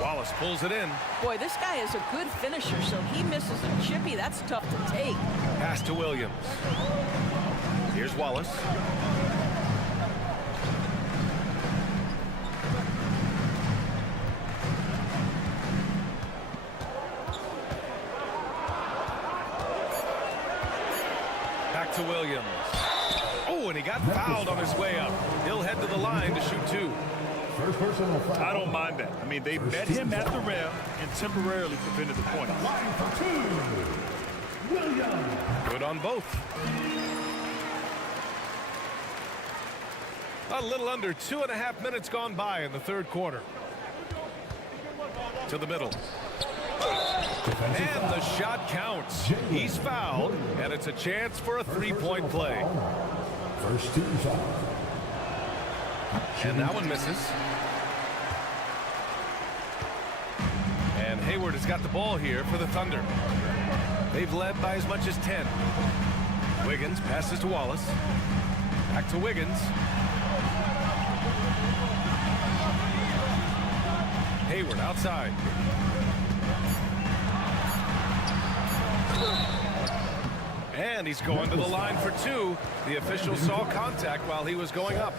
Wallace pulls it in. Boy, this guy is a good finisher, so he misses a chippy. That's tough to take. Pass to Williams. Here's Wallace. Back to Williams. Oh, and he got fouled on his way up. He'll head to the line to shoot 2. I don't mind that. I mean, they met him at the rim and temporarily prevented the point. Good on both. A little under 2.5 minutes gone by in the third quarter. To the middle. And the shot counts. He's fouled, and it's a chance for a three-point play. First team foul. And that one misses. And Hayward has got the ball here for the Thunder. They've led by as much as 10. Wiggins passes to Wallace. Back to Wiggins. Hayward outside. And he's going to the line for 2. The official saw contact while he was going up.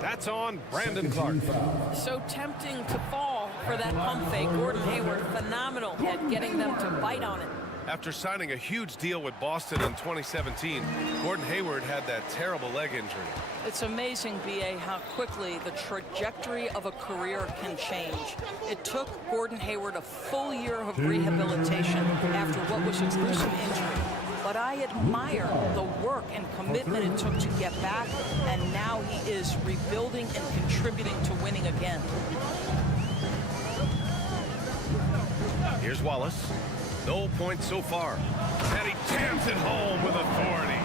That's on Brandon Clark. So tempting to fall for that pump fake. Gordon Hayward, phenomenal at getting them to bite on it. After signing a huge deal with Boston in 2017, Gordon Hayward had that terrible leg injury. It's amazing, B.A., how quickly the trajectory of a career can change. It took Gordon Hayward a full year of rehabilitation after what was a gruesome injury. But I admire the work and commitment it took to get back, and now he is rebuilding and contributing to winning again. Here's Wallace. No points so far. And he jams it home with authority.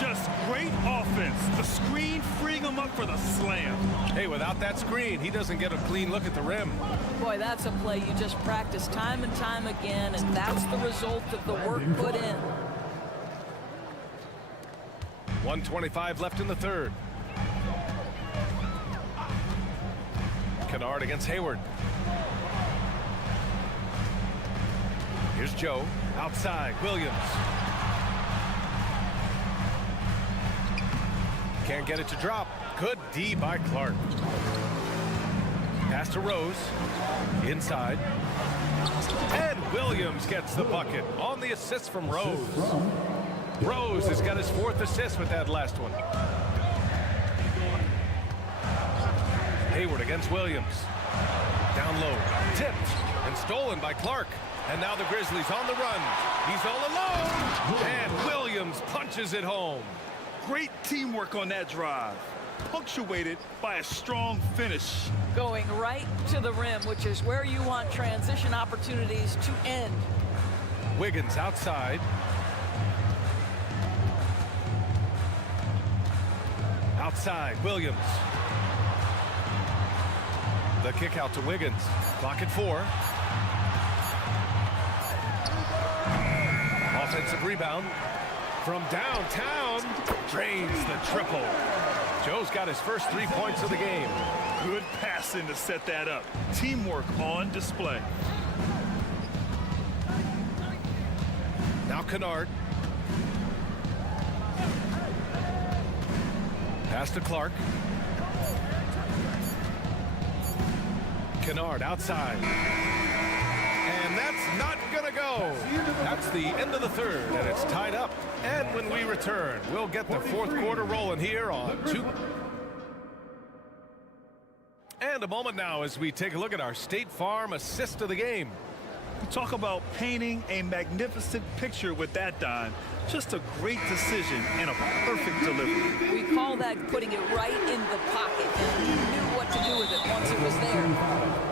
Just great offense. The screen freeing him up for the slam. Hey, without that screen, he doesn't get a clean look at the rim. Boy, that's a play you just practice time and time again, and that's the result of the work put in. 1:25 left in the third. Kennard against Hayward. Here's Joe. Outside. Williams. Can't get it to drop. Good D by Clark. Pass to Rose. Inside. And Williams gets the bucket on the assist from Rose. Rose has got his 4th assist with that last one. Hayward against Williams. Down low. Tipped and stolen by Clark. And now the Grizzlies on the run. He's all alone. And Williams punches it home. Great teamwork on that drive, punctuated by a strong finish. Going right to the rim, which is where you want transition opportunities to end. Wiggins outside. Outside, Williams. The kick out to Wiggins. Clock at 4. Offensive rebound from downtown. Drains the triple. Joe's got his first 3 points of the game. Good passing to set that up. Teamwork on display. Now Kennard. Pass to Clark. Kennard outside. And that's not going to go. That's the end of the third, and it's tied up. And when we return, we'll get the fourth quarter rolling here on 2. And a moment now as we take a look at our State Farm assist of the game. You talk about painting a magnificent picture with that, Don. Just a great decision and a perfect delivery. We call that putting it right in the pocket, and he knew what to do with it once it was there.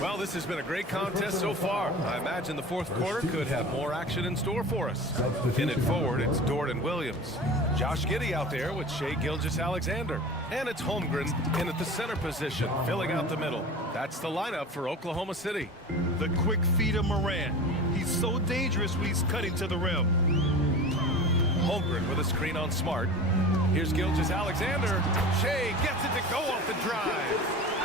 Well, this has been a great contest so far. I imagine the fourth quarter could have more action in store for us. In it forward, it's Jordan Williams. Josh Giddey out there with Shai Gilgeous-Alexander. And it's Holmgren in at the center position, filling out the middle. That's the lineup for Oklahoma City. The quick feed of Moran. He's so dangerous when he's cutting to the rim. Holmgren with a screen on Smart. Here's Gilgeous-Alexander. Shai gets it to go off the drive.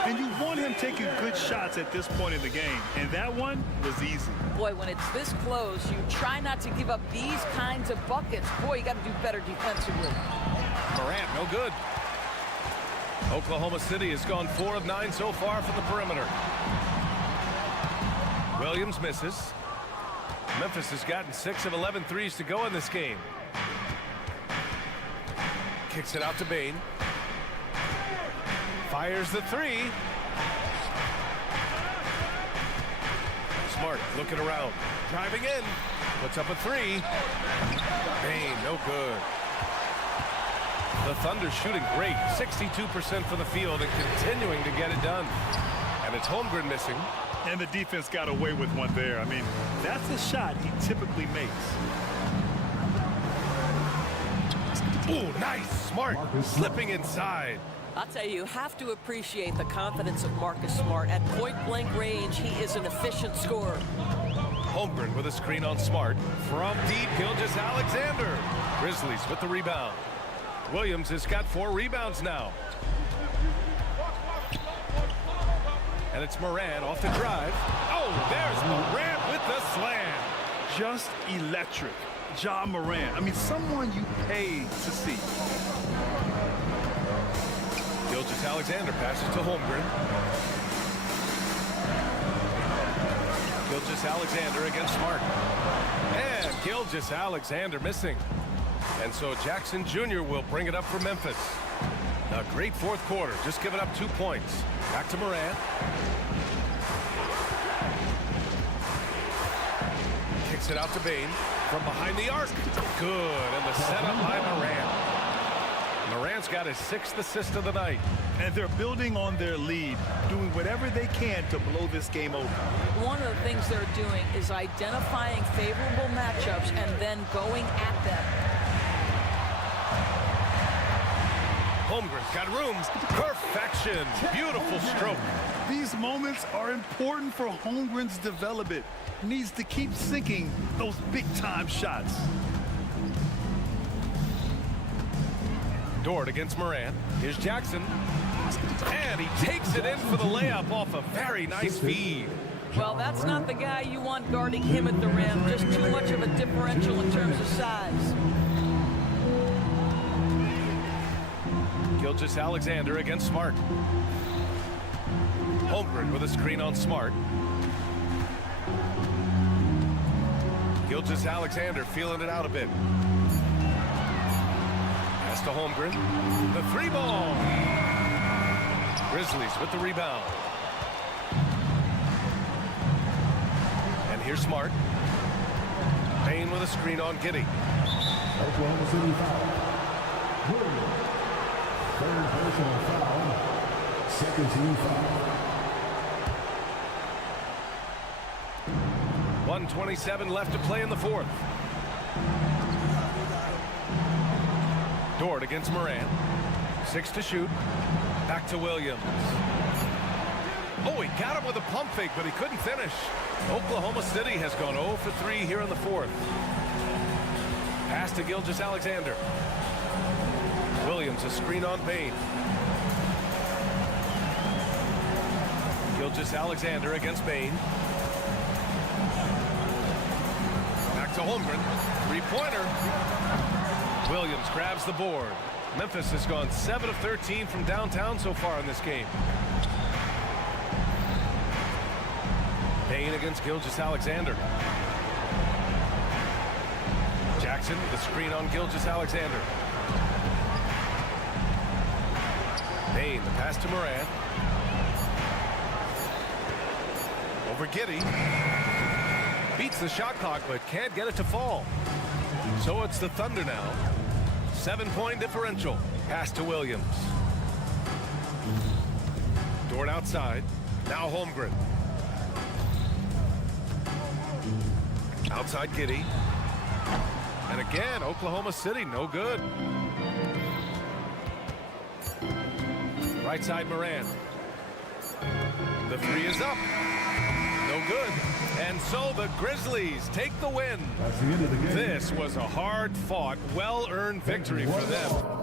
And you want him taking good shots at this point in the game. And that one was easy. Boy, when it's this close, you try not to give up these kinds of buckets. Boy, you got to do better defensively. Morant, no good. Oklahoma City has gone 4 of 9 so far from the perimeter. Williams misses. Memphis has gotten 6 of 11 threes to go in this game. Kicks it out to Bain. Fires the 3. Smart looking around. Driving in. Puts up a 3. Bain, no good. The Thunder shooting great. 62% from the field and continuing to get it done. And it's Holmgren missing. And the defense got away with one there. I mean, that's a shot he typically makes. Ooh, nice. Smart slipping inside. I'll tell you, you have to appreciate the confidence of Marcus Smart. At point-blank range, he is an efficient scorer. Holmgren with a screen on Smart. From deep, Gilgeous-Alexander. Grizzlies with the rebound. Williams has got 4 rebounds now. And it's Moran off the drive. Oh, there's Moran with the slam. Just electric. Ja Moran. I mean, someone you pay to see. Gilgeous-Alexander passes to Holmgren. Gilgeous-Alexander against Smart. And Gilgeous-Alexander missing. And so Jackson Jr. will bring it up for Memphis. A great fourth quarter, just giving up 2 points. Back to Moran. Kicks it out to Bain from behind the arc. Good, and the setup by Moran. Moran's got his 6th assist of the night. And they're building on their lead, doing whatever they can to blow this game open. One of the things they're doing is identifying favorable matchups and then going at them. Holmgren's got room. Perfection. Beautiful stroke. These moments are important for Holmgren's development. He needs to keep sinking those big-time shots. Dort against Moran. Here's Jackson. And he takes it in for the layup off a very nice feed. Well, that's not the guy you want guarding him at the rim. Just too much of a differential in terms of size. Gilgeous-Alexander against Smart. Holmgren with a screen on Smart. Gilgeous-Alexander feeling it out a bit. Pass to Holmgren. The 3 ball. Grizzlies with the rebound. And here's Smart. Bain with a screen on Giddey. Oklahoma City foul. Williams. 3rd personal foul. 2nd team foul. 1:27 left to play in the fourth. Dort against Moran. 6 to shoot. Back to Williams. Oh, he got him with a pump fake, but he couldn't finish. Oklahoma City has gone 0 for 3 here in the fourth. Pass to Gilgeous-Alexander. Williams, a screen on Payne. Gilgeous-Alexander against Payne. Back to Holmgren. Three-pointer. Williams grabs the board. Memphis has gone 7 of 13 from downtown so far in this game. Payne against Gilgeous-Alexander. Jackson with a screen on Gilgeous-Alexander. Payne, the pass to Moran. Over Giddey. Beats the shot clock, but can't get it to fall. So it's the Thunder now. 7-point differential. Pass to Williams. Dort outside. Now Holmgren. Outside Giddey. And again, Oklahoma City, no good. Right side Moran. The three is up. No good. And so the Grizzlies take the win. That's the end of the game. This was a hard-fought, well-earned victory for them.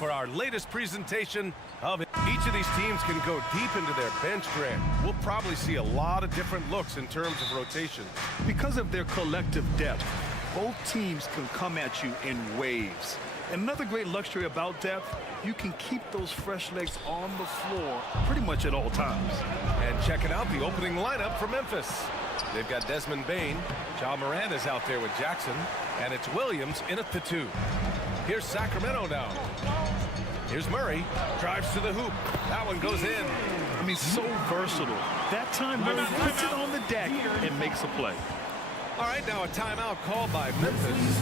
For our latest presentation of it. Each of these teams can go deep into their bench, Grant. We'll probably see a lot of different looks in terms of rotation. Because of their collective depth, both teams can come at you in waves. Another great luxury about depth, you can keep those fresh legs on the floor pretty much at all times. And checking out the opening lineup for Memphis. They've got Desmond Bain, Ja Morant is out there with Jackson, and it's Williams in at the 2. Here's Sacramento now. Here's Murray, drives to the hoop. That one goes in. I mean, so versatile. That time Murray puts it on the deck and makes a play. All right, now a timeout called by Memphis.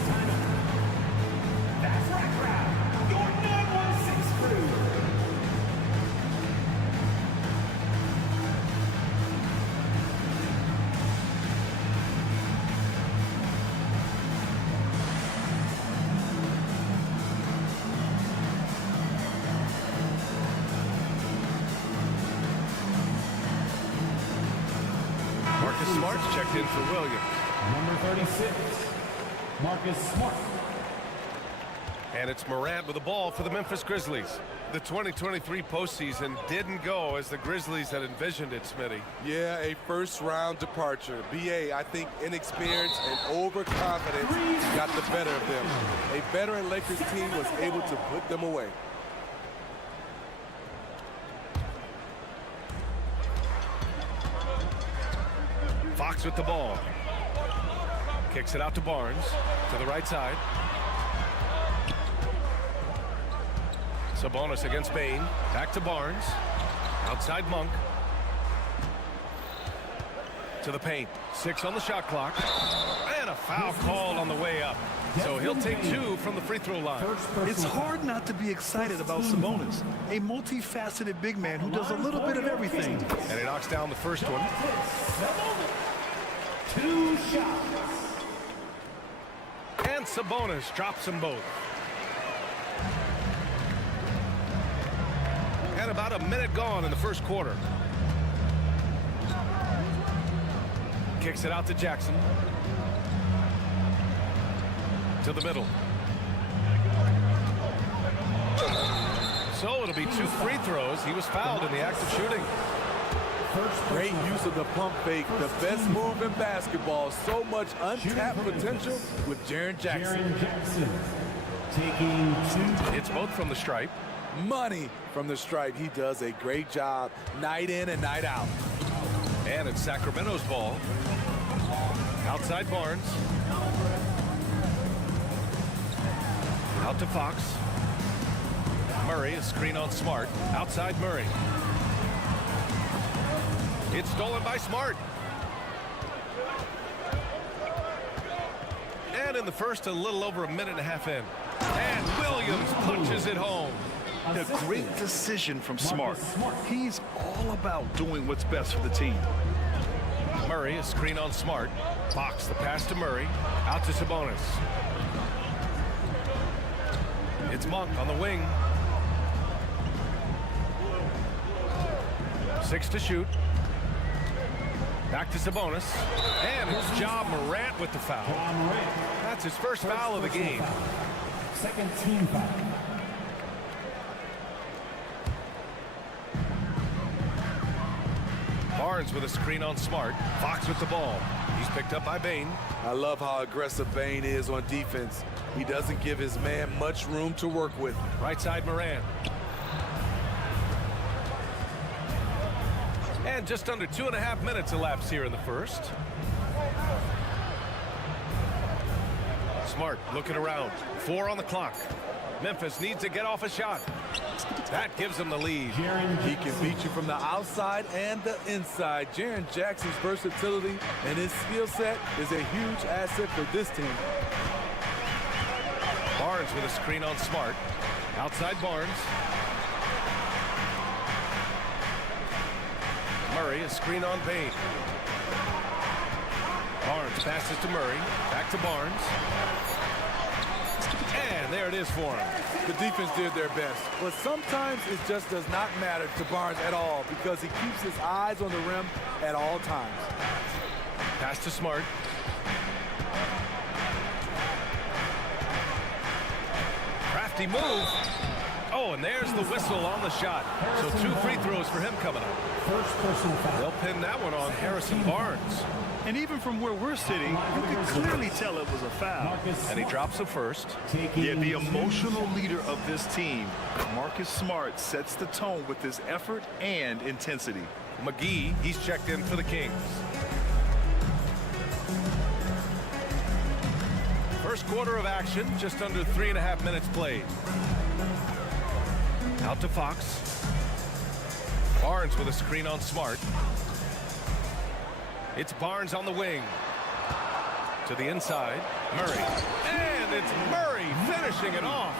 That's right, crowd. Your 916 crew. Smart's checked in for Williams. Number 36, Marcus Smart. And it's Morant with the ball for the Memphis Grizzlies. The 2023 postseason didn't go as the Grizzlies had envisioned it, Smitty. Yeah, a first-round departure. B.A., I think inexperience and overconfidence got the better of them. A veteran Lakers team was able to put them away. Fox with the ball. Kicks it out to Barnes. To the right side. Sabonis against Bain. Back to Barnes. Outside Monk. To the paint. 6 on the shot clock. And a foul called on the way up. So he'll take 2 from the free throw line. It's hard not to be excited about Sabonis, a multifaceted big man who does a little bit of everything. And he knocks down the first one. 2 shots. And Sabonis drops them both. And about a minute gone in the first quarter. Kicks it out to Jackson. To the middle. So it'll be 2 free throws. He was fouled in the act of shooting. Great use of the pump fake, the best move in basketball. So much untapped potential with Jaren Jackson. Jaren Jackson taking 2. It's both from the stripe. Money from the stripe. He does a great job night in and night out. And it's Sacramento's ball. Outside Barnes. Out to Fox. Murray, a screen on Smart. Outside Murray. It's stolen by Smart. And in the first, a little over a minute and a half in. And Williams punches it home. A great decision from Smart. He's all about doing what's best for the team. Murray, a screen on Smart. Fox, the pass to Murray. Out to Sabonis. It's Monk on the wing. 6 to shoot. Back to Sabonis. And it's Ja Morant with the foul. That's his first foul of the game. Second team foul. Barnes with a screen on Smart. Fox with the ball. He's picked up by Bain. I love how aggressive Bain is on defense. He doesn't give his man much room to work with. Right side Morant. And just under 2.5 minutes elapsed here in the first. Smart looking around. 4 on the clock. Memphis needs to get off a shot. That gives them the lead. He can beat you from the outside and the inside. Jaren Jackson's versatility and his skill set is a huge asset for this team. Barnes with a screen on Smart. Outside Barnes. Murray, a screen on Bain. Barnes passes to Murray. Back to Barnes. And there it is for him. The defense did their best, but sometimes it just does not matter to Barnes at all because he keeps his eyes on the rim at all times. Pass to Smart. Crafty move. Oh, and there's the whistle on the shot. So 2 free throws for him coming up. First personal foul. They'll pin that one on Harrison Barnes. And even from where we're sitting, you can clearly tell it was a foul. And he drops the first. Yeah, the emotional leader of this team, Marcus Smart, sets the tone with his effort and intensity. McGee, he's checked in for the Kings. First quarter of action, just under 3.5 minutes played. Out to Fox. Barnes with a screen on Smart. It's Barnes on the wing. To the inside, Murray. And it's Murray finishing it off.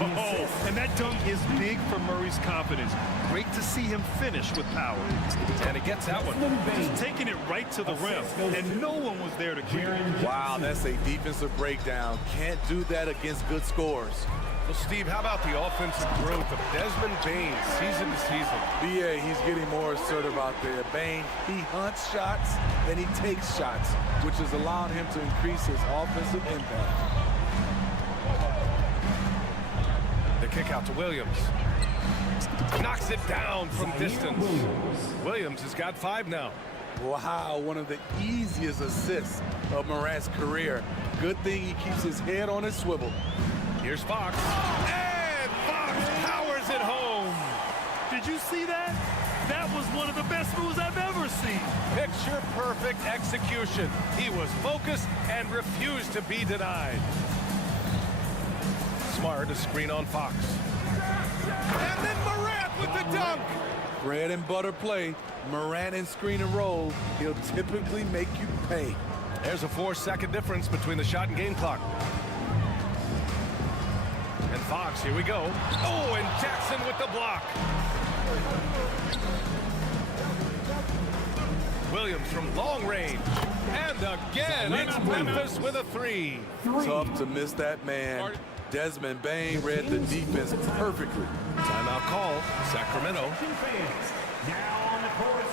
Oh, and that dunk is big for Murray's confidence. Great to see him finish with power. And he gets that one. Just taking it right to the rim, and no one was there to clear it. Wow, that's a defensive breakdown. Can't do that against good scores. Well, Steve, how about the offensive growth of Desmond Bane season to season? B.A., he's getting more assertive out there. Bane, he hunts shots and he takes shots, which is allowing him to increase his offensive impact. The kick out to Williams. Knocks it down from distance. Williams has got 5 now. Wow, one of the easiest assists of Morant's career. Good thing he keeps his head on his swivel. Here's Fox. And Fox powers it home. Did you see that? That was one of the best moves I've ever seen. Picture perfect execution. He was focused and refused to be denied. Smart, a screen on Fox. And then Morant with the dunk. Bread and butter play. Morant and screen and roll. He'll typically make you pay. There's a 4-second difference between the shot and game clock. And Fox, here we go. Oh, and Jackson with the block. Williams from long range. And again, it's Memphis with a 3. Tough to miss that man. Desmond Bane read the defense perfectly. Timeout call, Sacramento. Now on the court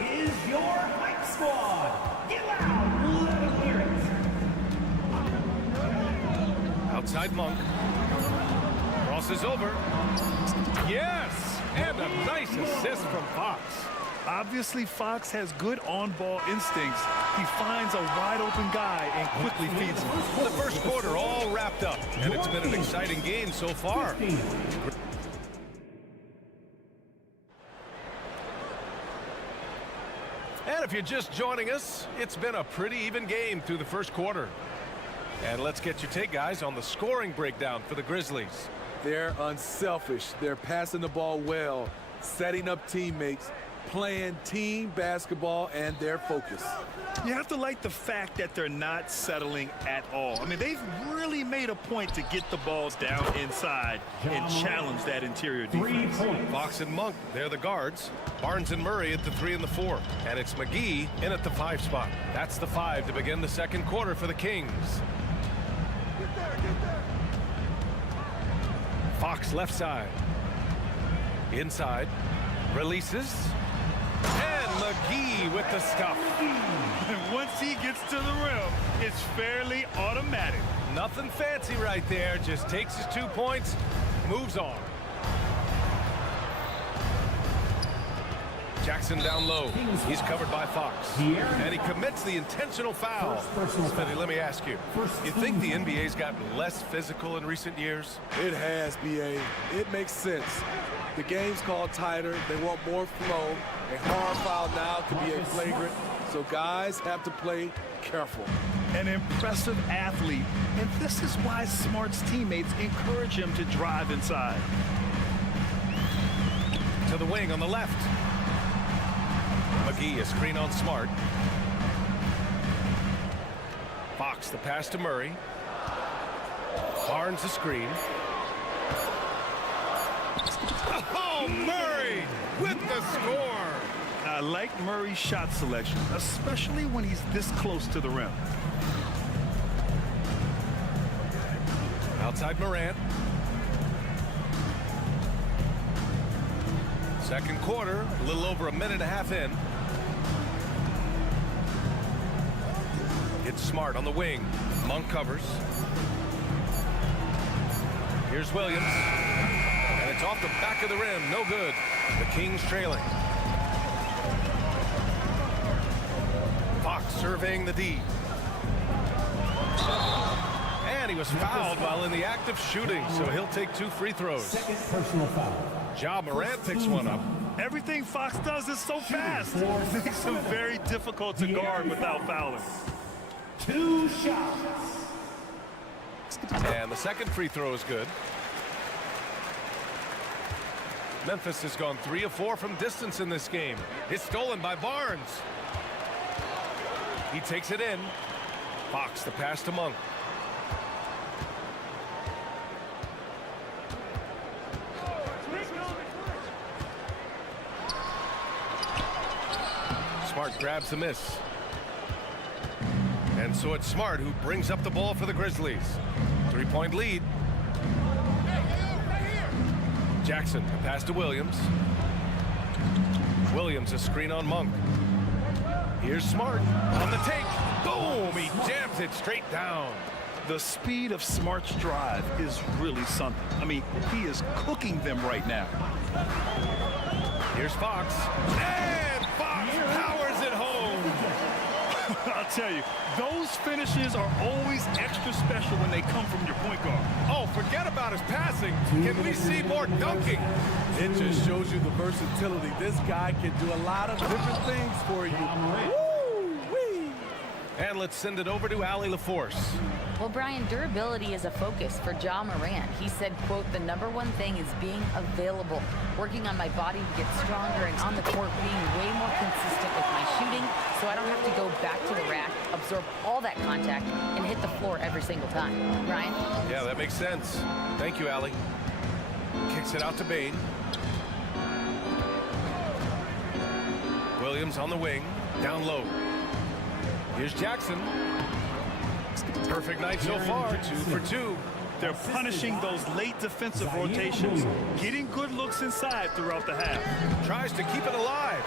is your hype squad. Get loud, let them hear it. Outside Monk. Crosses over. Yes! And a nice assist from Fox. Obviously, Fox has good on-ball instincts. He finds a wide-open guy and quickly feeds him. The first quarter all wrapped up, and it's been an exciting game so far. And if you're just joining us, it's been a pretty even game through the first quarter. And let's get your take, guys, on the scoring breakdown for the Grizzlies. They're unselfish. They're passing the ball well, setting up teammates, playing team basketball, and their focus. You have to like the fact that they're not settling at all. I mean, they've really made a point to get the balls down inside and challenge that interior defense. Fox and Monk, they're the guards. Barnes and Murray at the 3 and the 4. And it's McGee in at the 5 spot. That's the 5 to begin the second quarter for the Kings. Fox left side. Inside. Releases. And McGee with the stuff. And once he gets to the rim, it's fairly automatic. Nothing fancy right there. Just takes his 2 points, moves on. Jackson down low. He's covered by Fox. And he commits the intentional foul. Smitty, let me ask you, you think the NBA's gotten less physical in recent years? It has, B.A. It makes sense. The game's called tighter. They want more flow. A hard foul now could be a flagrant, so guys have to play careful. An impressive athlete, and this is why Smart's teammates encourage him to drive inside. To the wing on the left. McGee, a screen on Smart. Fox, the pass to Murray. Barnes, the screen. Oh, Murray with the score. I like Murray's shot selection, especially when he's this close to the rim. Outside Morant. Second quarter, a little over a minute and a half in. It's Smart on the wing. Monk covers. Here's Williams. And it's off the back of the rim. No good. The Kings trailing. Fox surveying the D. And he was fouled while in the act of shooting, so he'll take 2 free throws. Second personal foul. Ja Morant picks one up. Everything Fox does is so fast. It makes him very difficult to guard without fouling. 2 shots. And the second free throw is good. Memphis has gone 3 of 4 from distance in this game. It's stolen by Barnes. He takes it in. Fox the pass to Monk. Smart grabs the miss. And so it's Smart who brings up the ball for the Grizzlies. 3-point lead. Jackson, a pass to Williams. Williams, a screen on Monk. Here's Smart on the take. Boom! He jams it straight down. The speed of Smart's drive is really something. I mean, he is cooking them right now. Here's Fox. And Fox powers it home. I'll tell you, those finishes are always extra special when they come from your point guard. Oh, forget about his passing. Can we see more dunking? It just shows you the versatility. This guy can do a lot of different things for you. Woo-wee. And let's send it over to Allie LaForce. Well, Brian, durability is a focus for Ja Morant. He said, quote, "The #1 thing is being available, working on my body to get stronger, and on the court being way more consistent with my shooting, so I don't have to go back to the rack, absorb all that contact, and hit the floor every single time." Brian? Yeah, that makes sense. Thank you, Allie. Kicks it out to Bane. Williams on the wing, down low. Here's Jackson. Perfect night so far, 2 for 2. They're punishing those late defensive rotations, getting good looks inside throughout the half. Tries to keep it alive.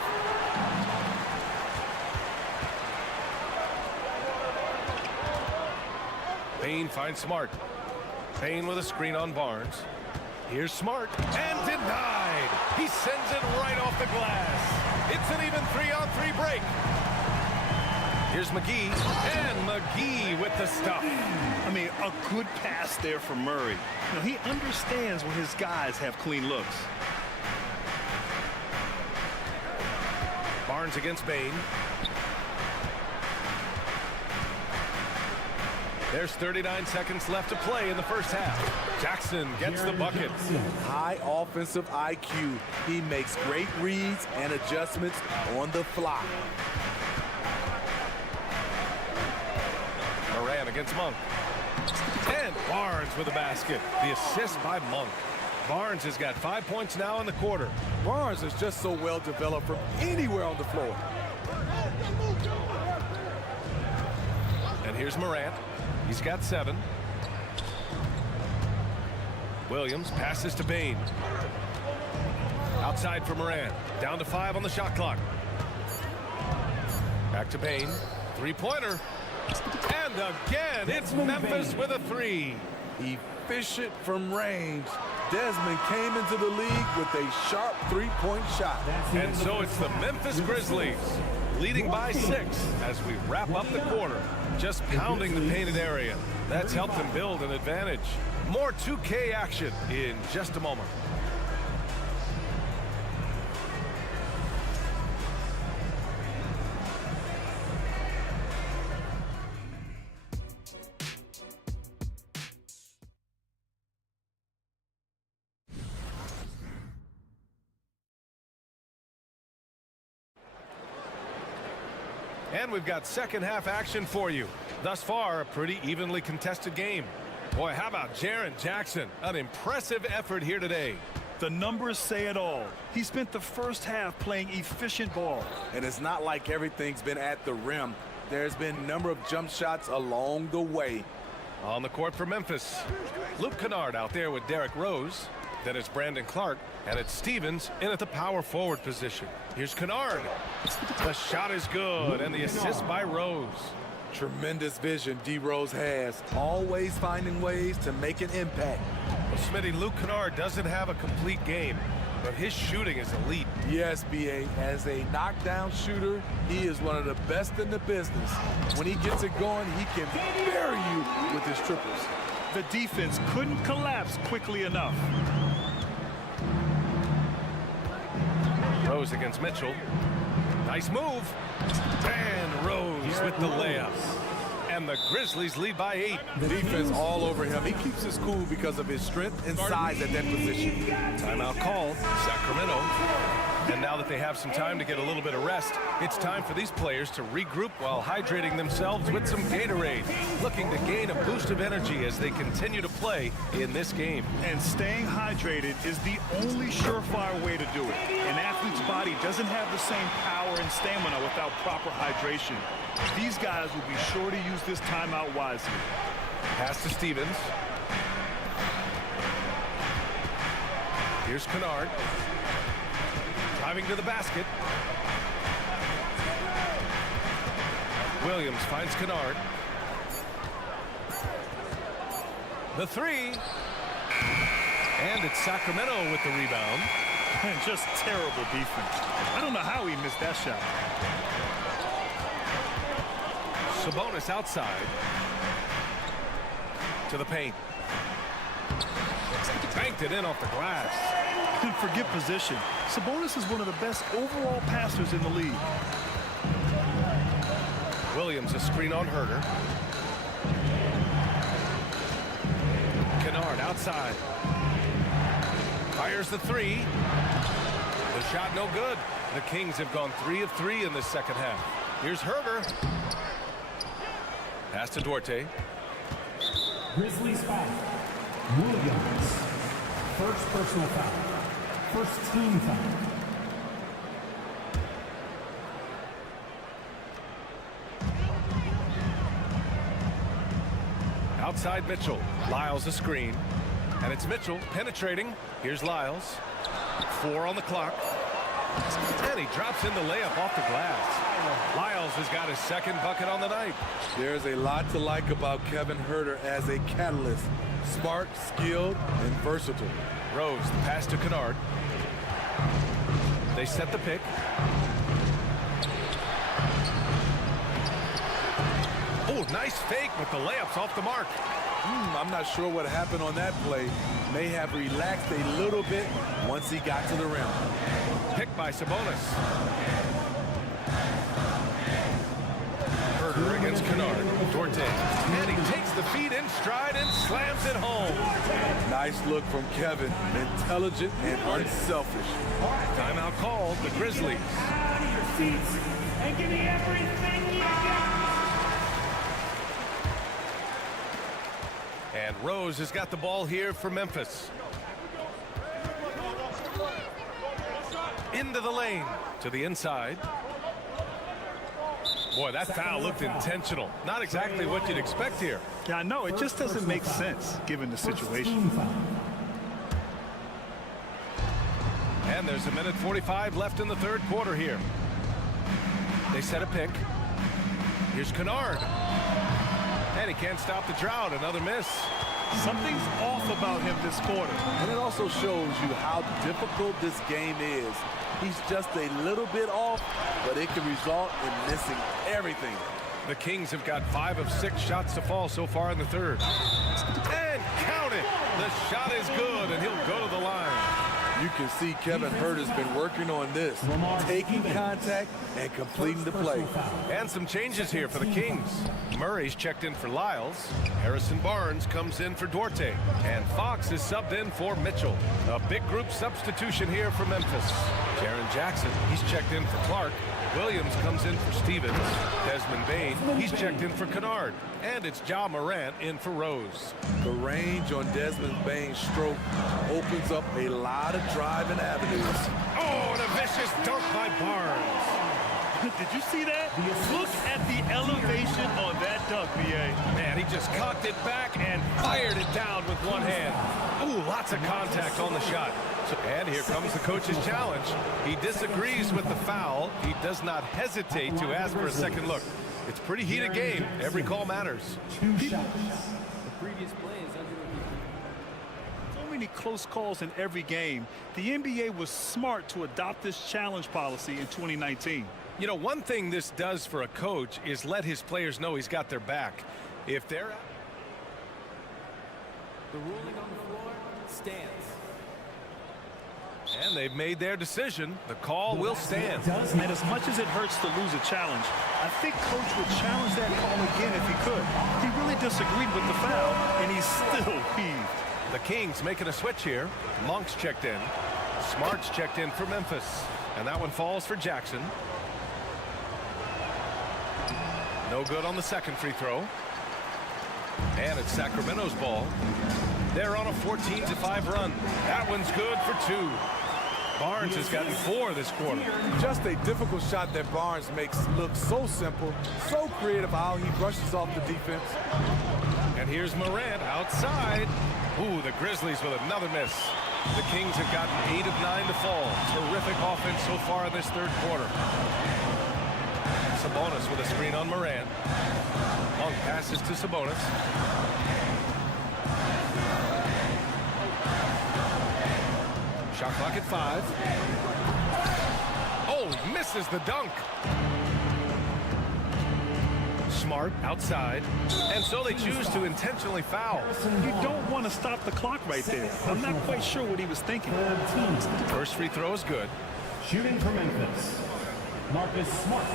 Bane finds Smart. Bane with a screen on Barnes. Here's Smart, and denied. He sends it right off the glass. It's an even 3-on-3 break. Here's McGee, and McGee with the stuff. I mean, a good pass there for Murray. You know, he understands when his guys have clean looks. Barnes against Bane. There's 39 seconds left to play in the first half. Jackson gets the bucket. High offensive IQ. He makes great reads and adjustments on the fly. Moran against Monk. And Barnes with a basket. The assist by Monk. Barnes has got 5 points now in the quarter. Barnes is just so well developed from anywhere on the floor. And here's Morant. He's got 7. Williams passes to Bane. Outside for Morant. Down to 5 on the shot clock. Back to Bane. 3-pointer. And again, it's Memphis with a 3. Efficient from range. Desmond came into the league with a sharp 3-point shot. And so it's the Memphis Grizzlies leading by 6 as we wrap up the quarter. Just pounding the painted area. That's helped them build an advantage. More 2K action in just a moment. And we've got second half action for you. Thus far, a pretty evenly contested game. Boy, how about Jaren Jackson? An impressive effort here today. The numbers say it all. He spent the first half playing efficient ball. And it's not like everything's been at the rim. There's been a number of jump shots along the way. On the court for Memphis, Luke Kennard out there with Derrick Rose. Then it's Brandon Clark, and it's Stevens in at the power forward position. Here's Kennard. The shot is good, and the assist by Rose. Tremendous vision D. Rose has, always finding ways to make an impact. Well, Smitty, Luke Kennard doesn't have a complete game, but his shooting is elite. Yes, B.A. As a knockdown shooter, he is one of the best in the business. When he gets it going, he can bury you with his triples. The defense couldn't collapse quickly enough. Rose against Mitchell. Nice move. And Rose with the layup. And the Grizzlies lead by 8. Defense all over him. He keeps his cool because of his strength and size at that position. Timeout called, Sacramento. And now that they have some time to get a little bit of rest, it's time for these players to regroup while hydrating themselves with some Gatorade, looking to gain a boost of energy as they continue to play in this game. And staying hydrated is the only surefire way to do it. An athlete's body doesn't have the same power and stamina without proper hydration. These guys will be sure to use this timeout wisely. Pass to Stevens. Here's Kennard. Driving to the basket. Williams finds Kennard. The three. And it's Sacramento with the rebound. And just terrible defense. I don't know how he missed that shot. Sabonis outside. To the paint. Banked it in off the glass. And forget position. Sabonis is one of the best overall passers in the league. Williams a screen on Herter. Kennard outside. Fires the three. The shot no good. The Kings have gone 3 of 3 in the second half. Here's Herter. Pass to Duarte. Grizzlies foul. Williams. First personal foul. First team foul. Outside Mitchell. Lyles a screen. And it's Mitchell penetrating. Here's Lyles. 4 on the clock. And he drops in the layup off the glass. Lyles has got his second bucket on the night. There's a lot to like about Kevin Herter as a catalyst. Smart, skilled, and versatile. Rose, the pass to Kennard. They set the pick. Oh, nice fake with the layups off the mark. I'm not sure what happened on that play. May have relaxed a little bit once he got to the rim. Picked by Sabonis. Herter against Kennard. Duarte. And he takes the feed in stride and slams it home. Nice look from Kevin. Intelligent and unselfish. Timeout called. The Grizzlies. Out of your seats and give me everything you got. And Rose has got the ball here for Memphis. Into the lane. To the inside. Boy, that foul looked intentional. Not exactly what you'd expect here. Yeah, I know. It just doesn't make sense given the situation. And there's 1:45 left in the third quarter here. They set a pick. Here's Kennard. And he can't stop the drought. Another miss. Something's off about him this quarter. And it also shows you how difficult this game is. He's just a little bit off, but it can result in missing everything. The Kings have got 5 of 6 shots to fall so far in the third. And count it. The shot is good, and he'll go to the line. You can see Kevin Herter's been working on this, taking contact and completing the play. And some changes here for the Kings. Murray's checked in for Lyles. Harrison Barnes comes in for Duarte. And Fox is subbed in for Mitchell. A big group substitution here for Memphis. Jaren Jackson, he's checked in for Clark. Williams comes in for Stevens. Desmond Bane, he's checked in for Kennard. And it's Ja Morant in for Rose. The range on Desmond Bane's stroke opens up a lot of driving avenues. Oh, and a vicious dunk by Barnes. Did you see that? Look at the elevation on that dunk, B.A. Man, he just cocked it back and fired it down with one hand. Ooh, lots of contact on the shot. And here comes the coach's challenge. He disagrees with the foul. He does not hesitate to ask for a second look. It's a pretty heated game. Every call matters. The previous play is under review. So many close calls in every game. The NBA was smart to adopt this challenge policy in 2019. You know, one thing this does for a coach is let his players know he's got their back. If they're out. The ruling on the floor stands. And they've made their decision. The call will stand. And as much as it hurts to lose a challenge, I think Coach would challenge that call again if he could. He really disagreed with the foul, and he still heaved. The Kings making a switch here. Monk's checked in. Smart's checked in for Memphis. And that one falls for Jackson. No good on the second free throw. And it's Sacramento's ball. They're on a 14-5 run. That one's good for 2. Barnes has gotten 4 this quarter. Just a difficult shot that Barnes makes look so simple, so creative how he brushes off the defense. And here's Morant outside. Ooh, the Grizzlies with another miss. The Kings have gotten 8 of 9 to fall. Terrific offense so far in this third quarter. Sabonis with a screen on Morant. Monk passes to Sabonis. Shot clock at 5. Oh, misses the dunk. Smart outside. And so they choose to intentionally foul. You don't want to stop the clock right there. I'm not quite sure what he was thinking. First free throw is good. Shooting for Memphis, Marcus Smart.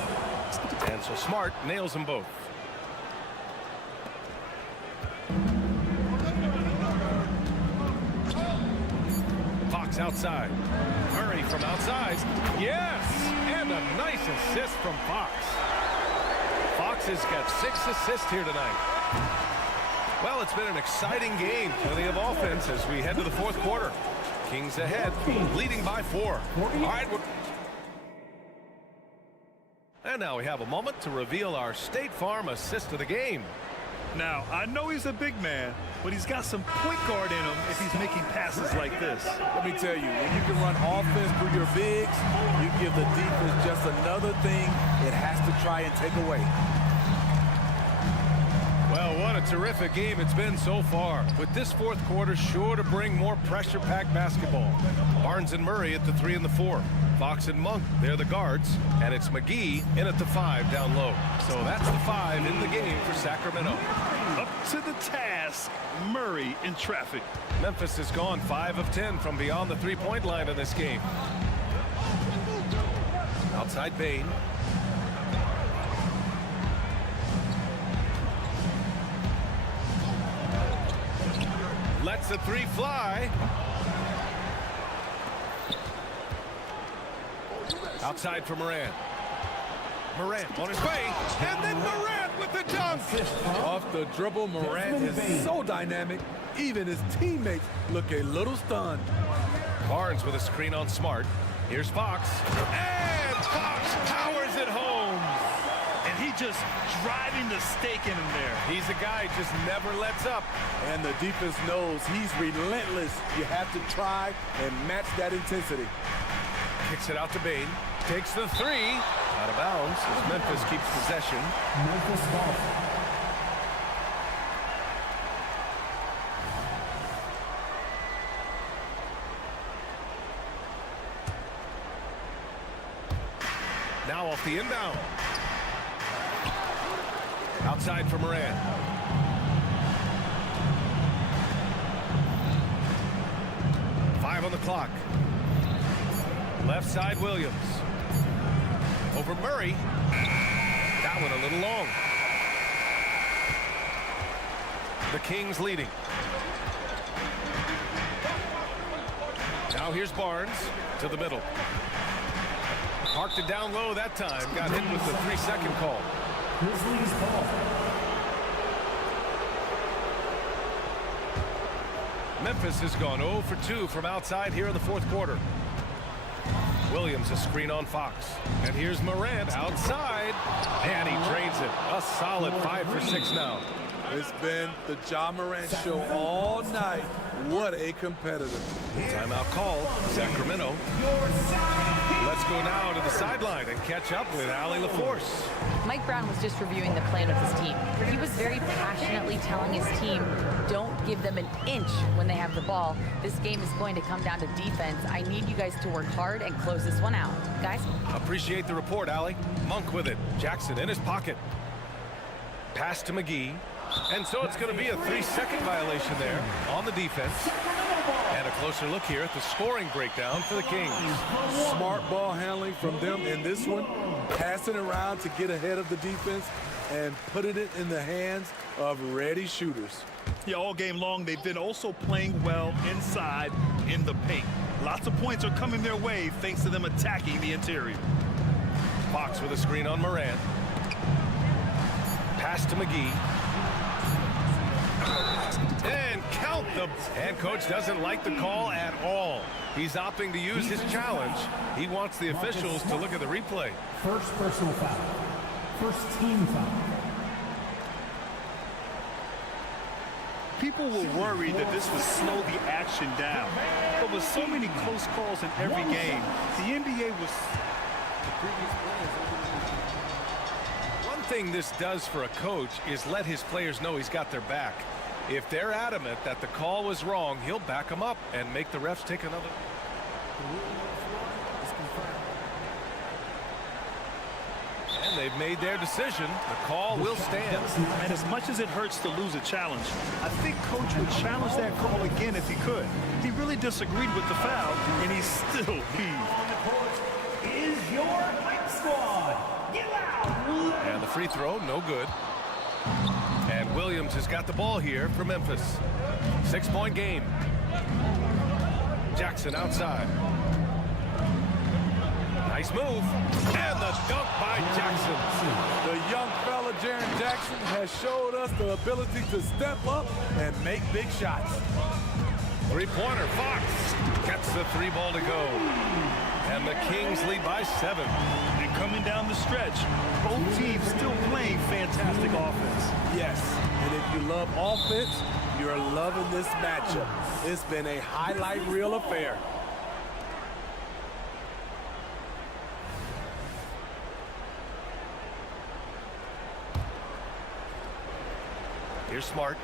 And so Smart nails them both. Fox outside. Murray from outside. Yes! And a nice assist from Fox. Fox has got 6 assists here tonight. Well, it's been an exciting game. Plenty of offense as we head to the fourth quarter. Kings ahead, leading by 4. All right. And now we have a moment to reveal our State Farm assist of the game. Now, I know he's a big man, but he's got some point guard in him if he's making passes like this. Let me tell you, when you can run offense through your bigs, you give the defense just another thing it has to try and take away. Well, what a terrific game it's been so far. With this fourth quarter sure to bring more pressure-packed basketball. Barnes and Murray at the 3 and the 4. Fox and Monk, they're the guards. And it's McGee in at the 5 down low. So that's the 5 in the game for Sacramento. Up to the task, Murray in traffic. Memphis has gone 5 of 10 from beyond the three-point line in this game. Outside Bain. Lets the 3 fly. Outside for Morant. Morant on his way. And then Morant with the dunk. Off the dribble, Morant is so dynamic. Even his teammates look a little stunned. Barnes with a screen on Smart. Here's Fox. And Fox powers it home. And he just driving the stake in him there. He's a guy who just never lets up. And the defense knows he's relentless. You have to try and match that intensity. Kicks it out to Bain. Takes the 3. Out of bounds as Memphis keeps possession. Memphis ball. Now off the inbound. Outside for Morant. Five on the clock. Left side Williams. Over Murray. That one a little long. The Kings leading. Now here's Barnes to the middle. Parked it down low that time. Got hit with the 3-second call. Grizzlies ball. Memphis has gone 0 for 2 from outside here in the fourth quarter. Williams, a screen on Fox. And here's Morant outside. And he drains it. A solid 5 for 6 now. It's been the Ja Morant show all night. What a competitor. Timeout called. Sacramento. Let's go now to the sideline and catch up with Allie LaForce. Mike Brown was just reviewing the plan of his team. He was very passionately telling his team, don't give them an inch when they have the ball. This game is going to come down to defense. I need you guys to work hard and close this one out. Guys? Appreciate the report, Allie. Monk with it. Jackson in his pocket. Pass to McGee. And so it's going to be a 3-second violation there on the defense. And a closer look here at the scoring breakdown for the Kings. Smart ball handling from them in this one. Passing around to get ahead of the defense and putting it in the hands of ready shooters. Yeah, all game long, they've been also playing well inside in the paint. Lots of points are coming their way thanks to them attacking the interior. Fox with a screen on Morant. Pass to McGee. And count the... And coach doesn't like the call at all. He's opting to use his challenge. He wants the officials to look at the replay. First personal foul. First team foul. People were worried that this would slow the action down. But with so many close calls in every game, the NBA was... One thing this does for a coach is let his players know he's got their back. If they're adamant that the call was wrong, he'll back them up and make the refs take another. And they've made their decision. The call will stand. And as much as it hurts to lose a challenge, I think coach would challenge that call again if he could. He really disagreed with the foul, and he still heaved. On the court is your hype squad. Get loud. And the free throw, no good. And Williams has got the ball here for Memphis. 6-point game. Jackson outside. Nice move. And the dunk by Jackson. The young fella, Jaren Jackson, has showed us the ability to step up and make big shots. Three-pointer, Fox gets the 3-ball to go. And the Kings lead by 7. And coming down the stretch, both teams still playing fantastic offense. Yes, and if you love offense, you're loving this matchup. It's been a highlight reel affair. Here's Smart.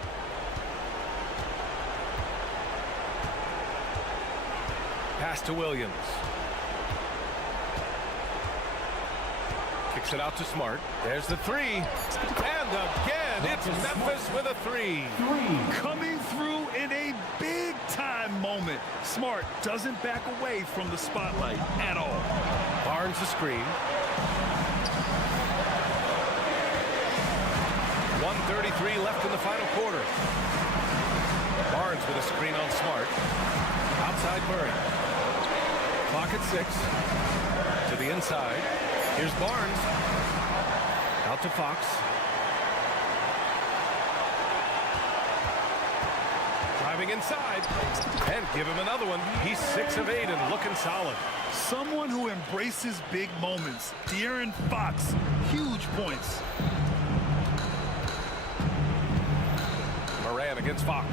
Pass to Williams. Kicks it out to Smart. There's the 3. And again, it's Memphis with a 3. Coming through in a big-time moment. Smart doesn't back away from the spotlight at all. Barnes the screen. 1:33 left in the final quarter. Barnes with a screen on Smart. Outside Murray. Clock at 6. To the inside. Here's Barnes. Out to Fox. Driving inside. And give him another one. He's 6 of 8 and looking solid. Someone who embraces big moments. De'Aaron Fox. Huge points. Moran against Fox.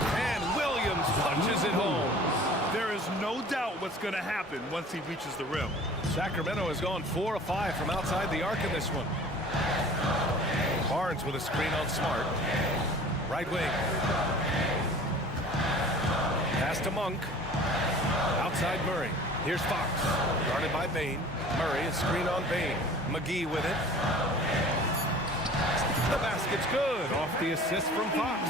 And Williams punches it home. There is no doubt what's going to happen once he reaches the rim. Sacramento has gone 4 of 5 from outside the arc in this one. Barnes with a screen on Smart. Right wing. Pass to Monk. Outside Murray. Here's Fox. Guarded by Bain. Murray, a screen on Bain. McGee with it. The basket's good off the assist from Fox.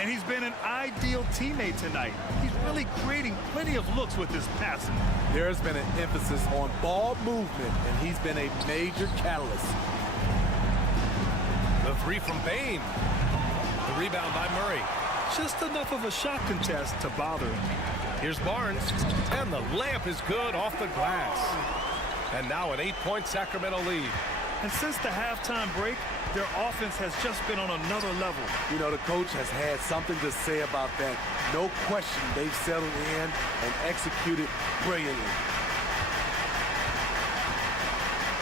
And he's been an ideal teammate tonight. He's really creating plenty of looks with his passing. There's been an emphasis on ball movement, and he's been a major catalyst. The 3 from Bain. The rebound by Murray. Just enough of a shot contest to bother him. Here's Barnes. And the layup is good off the glass. And now an 8-point Sacramento lead. And since the halftime break, Their offense has just been on another level. You know, the coach has had something to say about that. No question, they've settled in and executed brilliantly.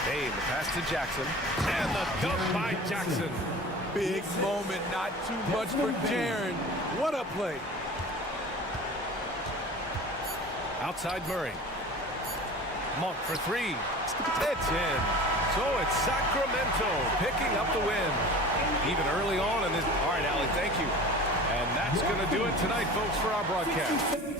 Hey, the pass to Jackson. And the dunk by Jackson. Big moment, not too much for Jaren. What a play. Outside Murray. Monk for three. It's in. So it's Sacramento picking up the win. Even early on in this. All right, Allie, thank you. And that's going to do it tonight, folks, for our broadcast.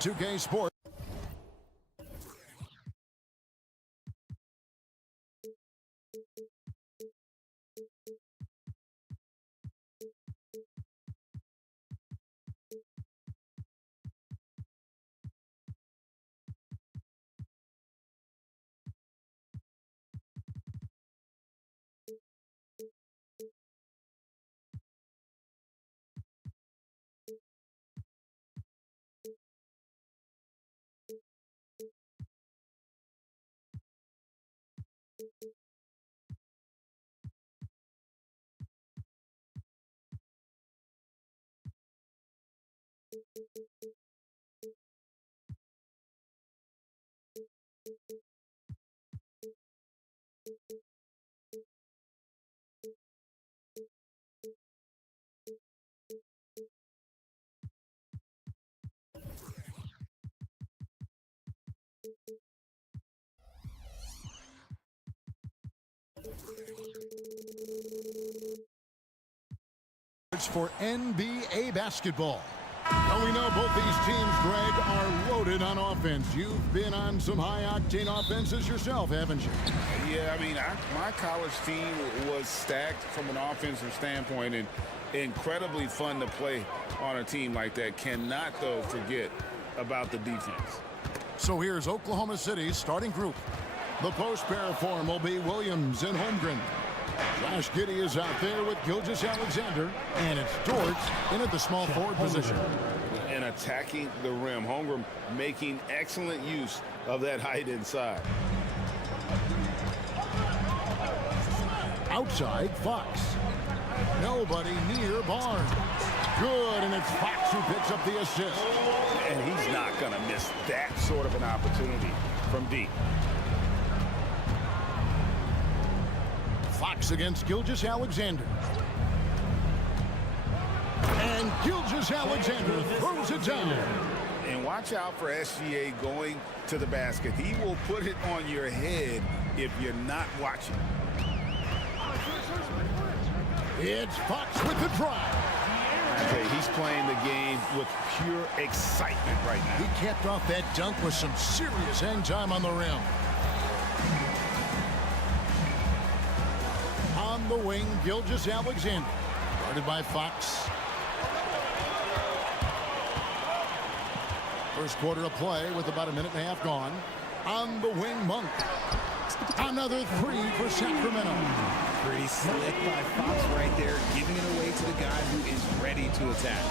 2K Sports. For NBA basketball. Now we know both these teams, Greg, are loaded on offense. You've been on some high-octane offenses yourself, haven't you? Yeah, I mean, my college team was stacked from an offensive standpoint and incredibly fun to play on a team like that. Cannot, though, forget about the defense. So here's Oklahoma City's starting group. The post pair form will be Williams and Holmgren. Josh Giddey is out there with Gilgeous-Alexander, and it's Dort in at the small forward position. And attacking the rim. Holmgren making excellent use of that height inside. Outside, Fox. Nobody near Barnes. Good, and it's Fox who picks up the assist. And he's not going to miss that sort of an opportunity from deep. Fox against Gilgeous-Alexander. And Gilgeous-Alexander throws it down. And watch out for SGA going to the basket. He will put it on your head if you're not watching. It's Fox with the drive. Okay, he's playing the game with pure excitement right now. He capped off that dunk with some serious hang time on the rim. On the wing, Gilgeous-Alexander, guarded by Fox. First quarter of play with about a minute and a half gone. On the wing, Monk. Another three for Sacramento. Pretty slick by Fox right there, giving it away to the guy who is ready to attack.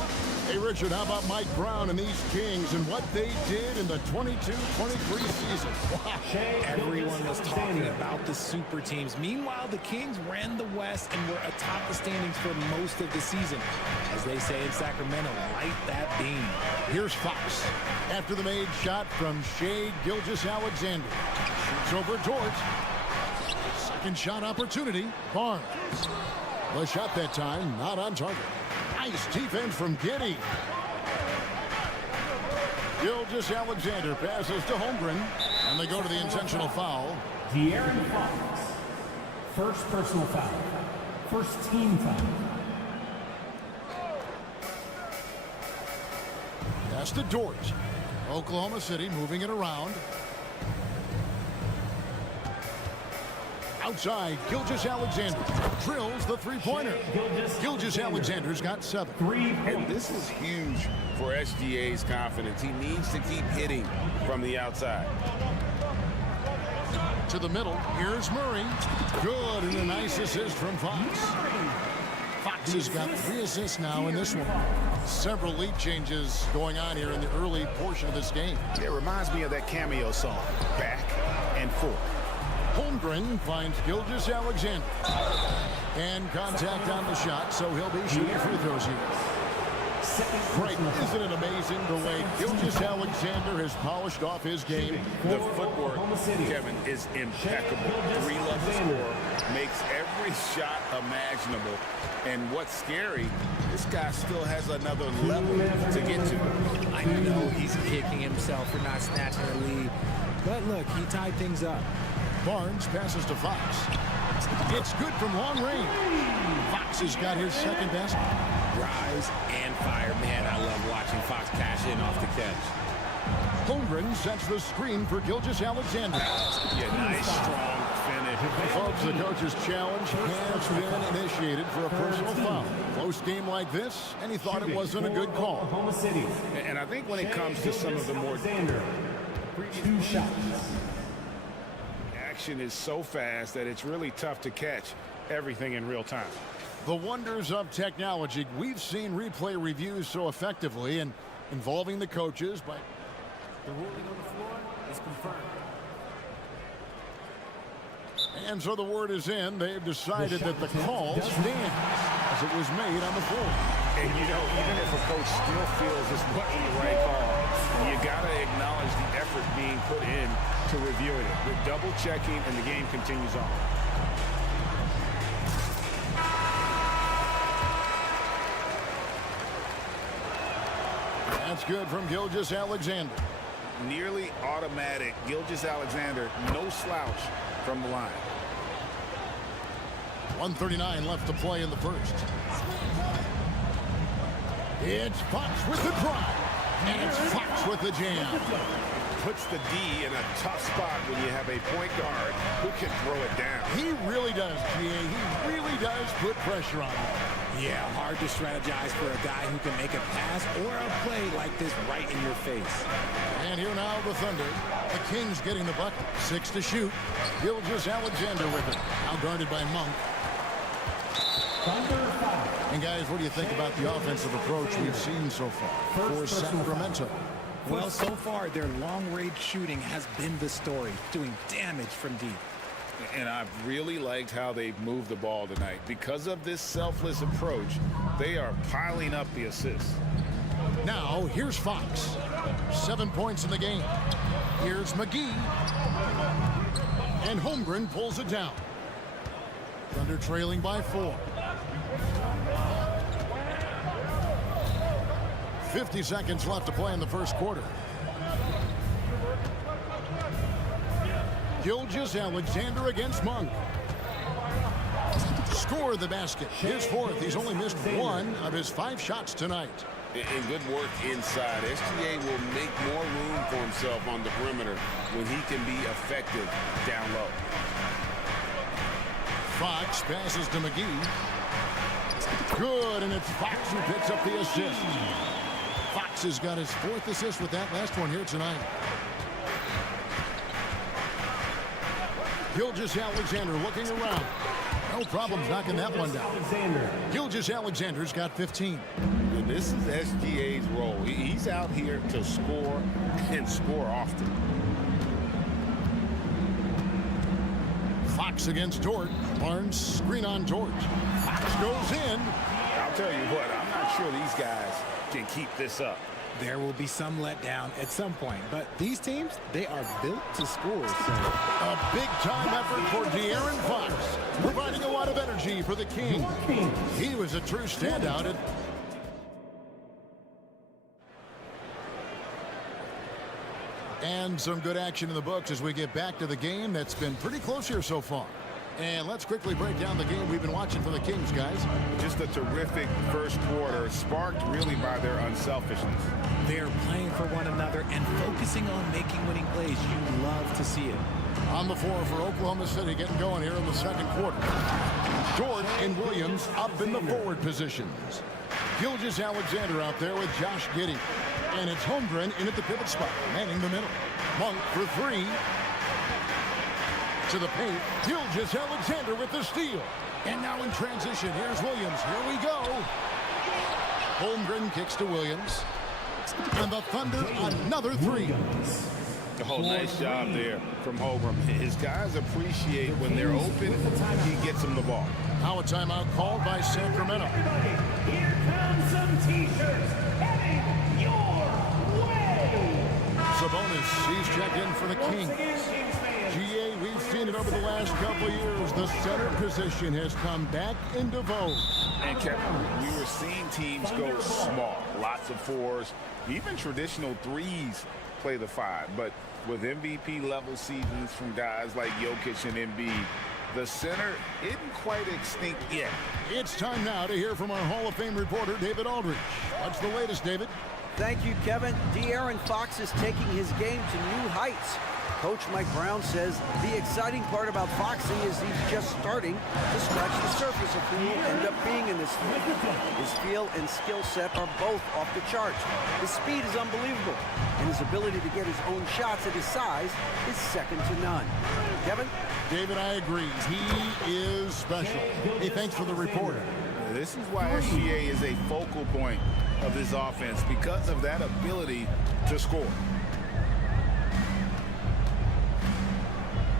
Hey, Richard, how about Mike Brown and these Kings and what they did in the 22-23 season? Wow. Everyone was talking about the super teams. Meanwhile, the Kings ran the West and were atop the standings for most of the season. As they say in Sacramento, light that beam. Here's Fox. After the made shot from Shea Gilgeous-Alexander. Shoots over Dort. Second shot opportunity. Barnes. The shot that time, not on target. Nice defense from Giddey. Gilgeous-Alexander passes to Holmgren, and they go to the intentional foul. De'Aaron Fox. First personal foul. First team foul. That's the Dort. Oklahoma City moving it around. Outside, Gilgeous-Alexander drills the three-pointer. Gilgeous-Alexander's got 7. And this is huge for SGA's confidence. He needs to keep hitting from the outside. To the middle, here's Murray. Good, and a nice assist from Fox. Fox has got 3 assists now in this one. Several lead changes going on here in the early portion of this game. It reminds me of that cameo song, Back and Forth. Holmgren finds Gilgeous-Alexander. And contact on the shot, so he'll be shooting free throws here. Great. Isn't it amazing the way Gilgeous-Alexander has polished off his game? The footwork, Kevin, is impeccable. 3-level score, makes every shot imaginable. And what's scary, this guy still has another level to get to. I know he's kicking himself for not snatching the lead. But look, he tied things up. Barnes passes to Fox. It's good from long range. Fox has got his second basket. Rise and fire. Man, I love watching Fox cash in off the catch. Holmgren sets the screen for Gilgeous-Alexander. Yeah, nice, strong finish. Folks, the coach's challenge has been initiated for a personal foul. Close game like this, and he thought it wasn't a good call. Oklahoma City. And I think when it comes to some of the more... 2 shots. Action is so fast that it's really tough to catch everything in real time. The wonders of technology. We've seen replay reviews so effectively and involving the coaches by... The ruling on the floor is confirmed. And so the word is in. They've decided that the call stands as it was made on the floor. And, you know, even if a coach still feels this wasn't the right call, you got to acknowledge the effort being put in to reviewing it. They're double checking, and the game continues on. That's good from Gilgeous-Alexander. Nearly automatic. Gilgeous-Alexander, no slouch from the line. 1:39 left to play in the first. It's Fox with the drive. And it's Fox with the jam. Puts the D in a tough spot when you have a point guard who can throw it down. He really does, GA. He really does put pressure on him. Yeah, hard to strategize for a guy who can make a pass or a play like this right in your face. And here now the Thunder. The Kings getting the bucket. 6 to shoot. Gilgeous-Alexander with it. Now guarded by Monk. And guys, what do you think about the offensive approach we've seen so far for Sacramento? Well, so far, their long-range shooting has been the story, doing damage from deep. And I've really liked how they've moved the ball tonight. Because of this selfless approach, they are piling up the assists. Now, here's Fox. 7 points in the game. Here's McGee. And Holmgren pulls it down. Thunder trailing by 4. 50 seconds left to play in the first quarter. Gilgeous-Alexander against Monk. Score the basket. His 4th. He's only missed 1 of his 5 shots tonight. And good work inside. SGA will make more room for himself on the perimeter when he can be effective down low. Fox passes to McGee. Good, and it's Fox who picks up the assist. Fox has got his 4th assist with that last one here tonight. Gilgeous-Alexander looking around. No problems knocking that one down. Gilgeous-Alexander's got 15. And this is SGA's role. He's out here to score and score often. Fox against Dort. Barnes screen on Dort. Fox goes in. I'll tell you what, I'm not sure these guys can keep this up. There will be some letdown at some point, but these teams, they are built to score. So. A big-time effort for De'Aaron Fox, providing a lot of energy for the King. He was a true standout. And some good action in the books as we get back to the game that's been pretty close here so far. And let's quickly break down the game we've been watching for the Kings, guys. Just a terrific first quarter, sparked really by their unselfishness. They're playing for one another and focusing on making winning plays. You love to see it. On the floor for Oklahoma City, getting going here in the second quarter. Dort and Williams up in the forward positions. Gilgeous-Alexander out there with Josh Giddey. And it's Holmgren in at the pivot spot, manning the middle. Monk for 3. To the paint, Gilgeous-Alexander with the steal. And now in transition, here's Williams. Here we go. Holmgren kicks to Williams. And the Thunder, another 3. Oh, nice job there from Holmgren. His guys appreciate when they're open, he gets them the ball. Now a timeout called by Sacramento. Here comes some T-shirts heading your way. Sabonis, he's checked in for the Kings. GA, we've seen it over the last couple of years. The center position has come back into vogue. And Kevin, we were seeing teams go small, lots of 4s, even traditional 3s play the 5. But with MVP level seasons from guys like Jokic and Embiid, the center isn't quite extinct yet. It's time now to hear from our Hall of Fame reporter, David Aldridge. What's the latest, David? Thank you, Kevin. De'Aaron Fox is taking his game to new heights. Coach Mike Brown says the exciting part about Foxy is he's just starting to scratch the surface of who will end up being in this league. His feel and skill set are both off the charts. His speed is unbelievable, and his ability to get his own shots at his size is second to none. Kevin? David, I agree. He is special. Hey, thanks for the report. This is why SGA is a focal point of this offense, because of that ability to score.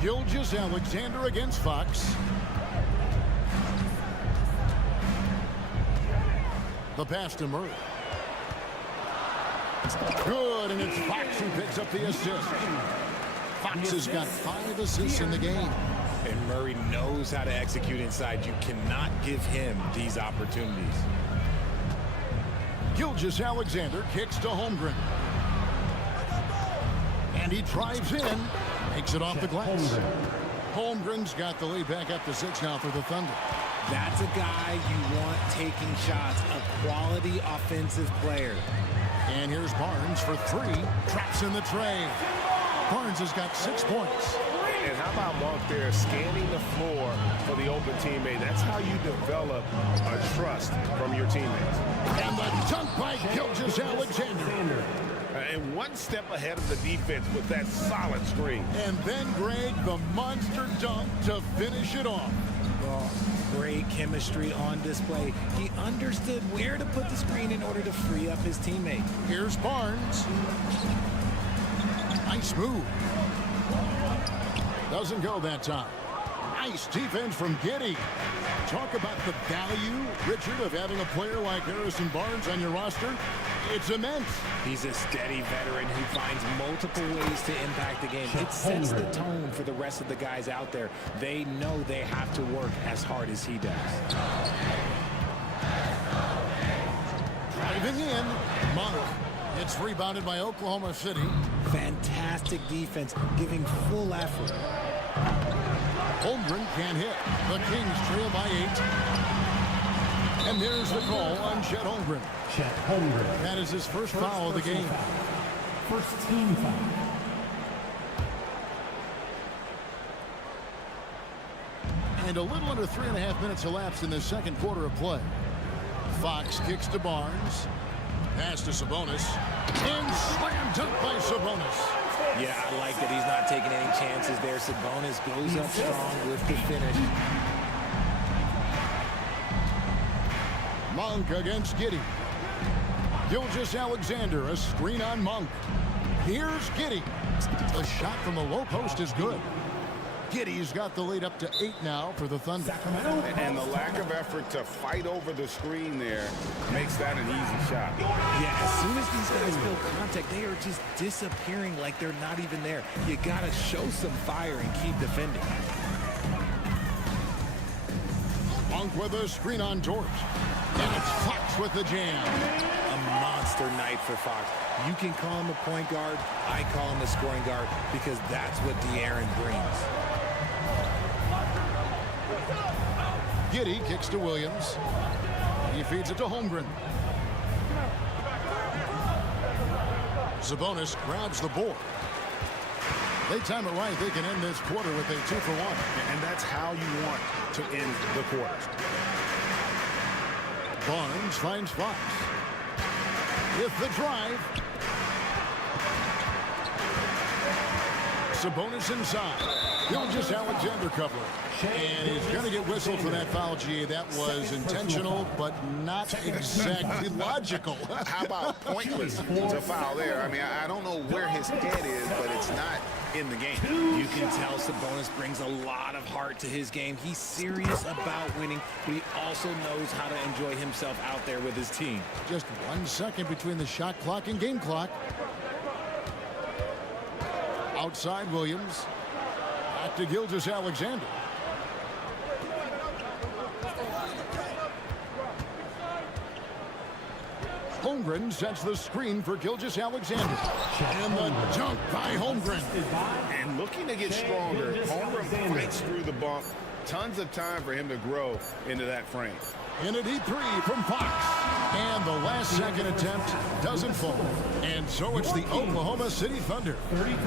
Gilgeous-Alexander against Fox. The pass to Murray. Good, and it's Fox who picks up the assist. Fox has got 5 assists in the game. And Murray knows how to execute inside. You cannot give him these opportunities. Gilgeous-Alexander kicks to Holmgren. And he drives in. Makes it off the glass. Holmgren's got the lead back up to 6 now for the Thunder. That's a guy you want taking shots, a quality offensive player. And here's Barnes for 3. Traps in the tray. Barnes has got 6 points. And how about Monk there scanning the floor for the open teammate? That's how you develop a trust from your teammates. And the dunk by Gilgeous-Alexander. And one step ahead of the defense with that solid screen. And then, Greg, the monster dunk to finish it off. Well, great chemistry on display. He understood where to put the screen in order to free up his teammate. Here's Barnes. Nice move. Doesn't go that time. Nice defense from Giddey. Talk about the value, Richard, of having a player like Harrison Barnes on your roster. It's immense. He's a steady veteran who finds multiple ways to impact the game. It sets the tone for the rest of the guys out there. They know they have to work as hard as he does. Driving in, Monk. It's rebounded by Oklahoma City. Fantastic defense, giving full effort. Holmgren can't hit. The Kings trail by 8. And there's the call on Chet Holmgren. Chet Holmgren. That is his first foul of the game. First team foul. And a little under 3.5 minutes elapsed in the second quarter of play. Fox kicks to Barnes. Pass to Sabonis. And slam dunk by Sabonis. Yeah, I like that he's not taking any chances there. Sabonis goes up strong with the finish. Monk against Giddey. Gilgeous-Alexander, a screen on Monk. Here's Giddey. The shot from the low post is good. Giddey's got the lead up to 8 now for the Thunder. And the lack of effort to fight over the screen there makes that an easy shot. Yeah, as soon as these guys feel contact, they are just disappearing like they're not even there. You got to show some fire and keep defending. Monk with a screen on George. And it's Fox with the jam. A monster night for Fox. You can call him a point guard. I call him a scoring guard because that's what De'Aaron brings. Giddey kicks to Williams. He feeds it to Holmgren. Sabonis grabs the board. They time it right. They can end this quarter with a 2-for-1. And that's how you want to end the quarter. Barnes finds Fox. With the drive. Sabonis inside. Gilgeous-Alexander covering. And he's going to get whistled for that foul, G. That was intentional, but not exactly logical. How about pointless to foul there? I mean, I don't know where his head is, but it's not in the game. You can tell Sabonis brings a lot of heart to his game. He's serious about winning, but he also knows how to enjoy himself out there with his team. Just 1 second between the shot clock and game clock. Outside Williams. Back to Gilgeous-Alexander. Holmgren sets the screen for Gilgeous-Alexander. And the dunk by Holmgren. And looking to get stronger, Holmgren fights through the bump. Tons of time for him to grow into that frame. In a deep three from Fox. And the last second attempt doesn't fall. And so it's the Oklahoma City Thunder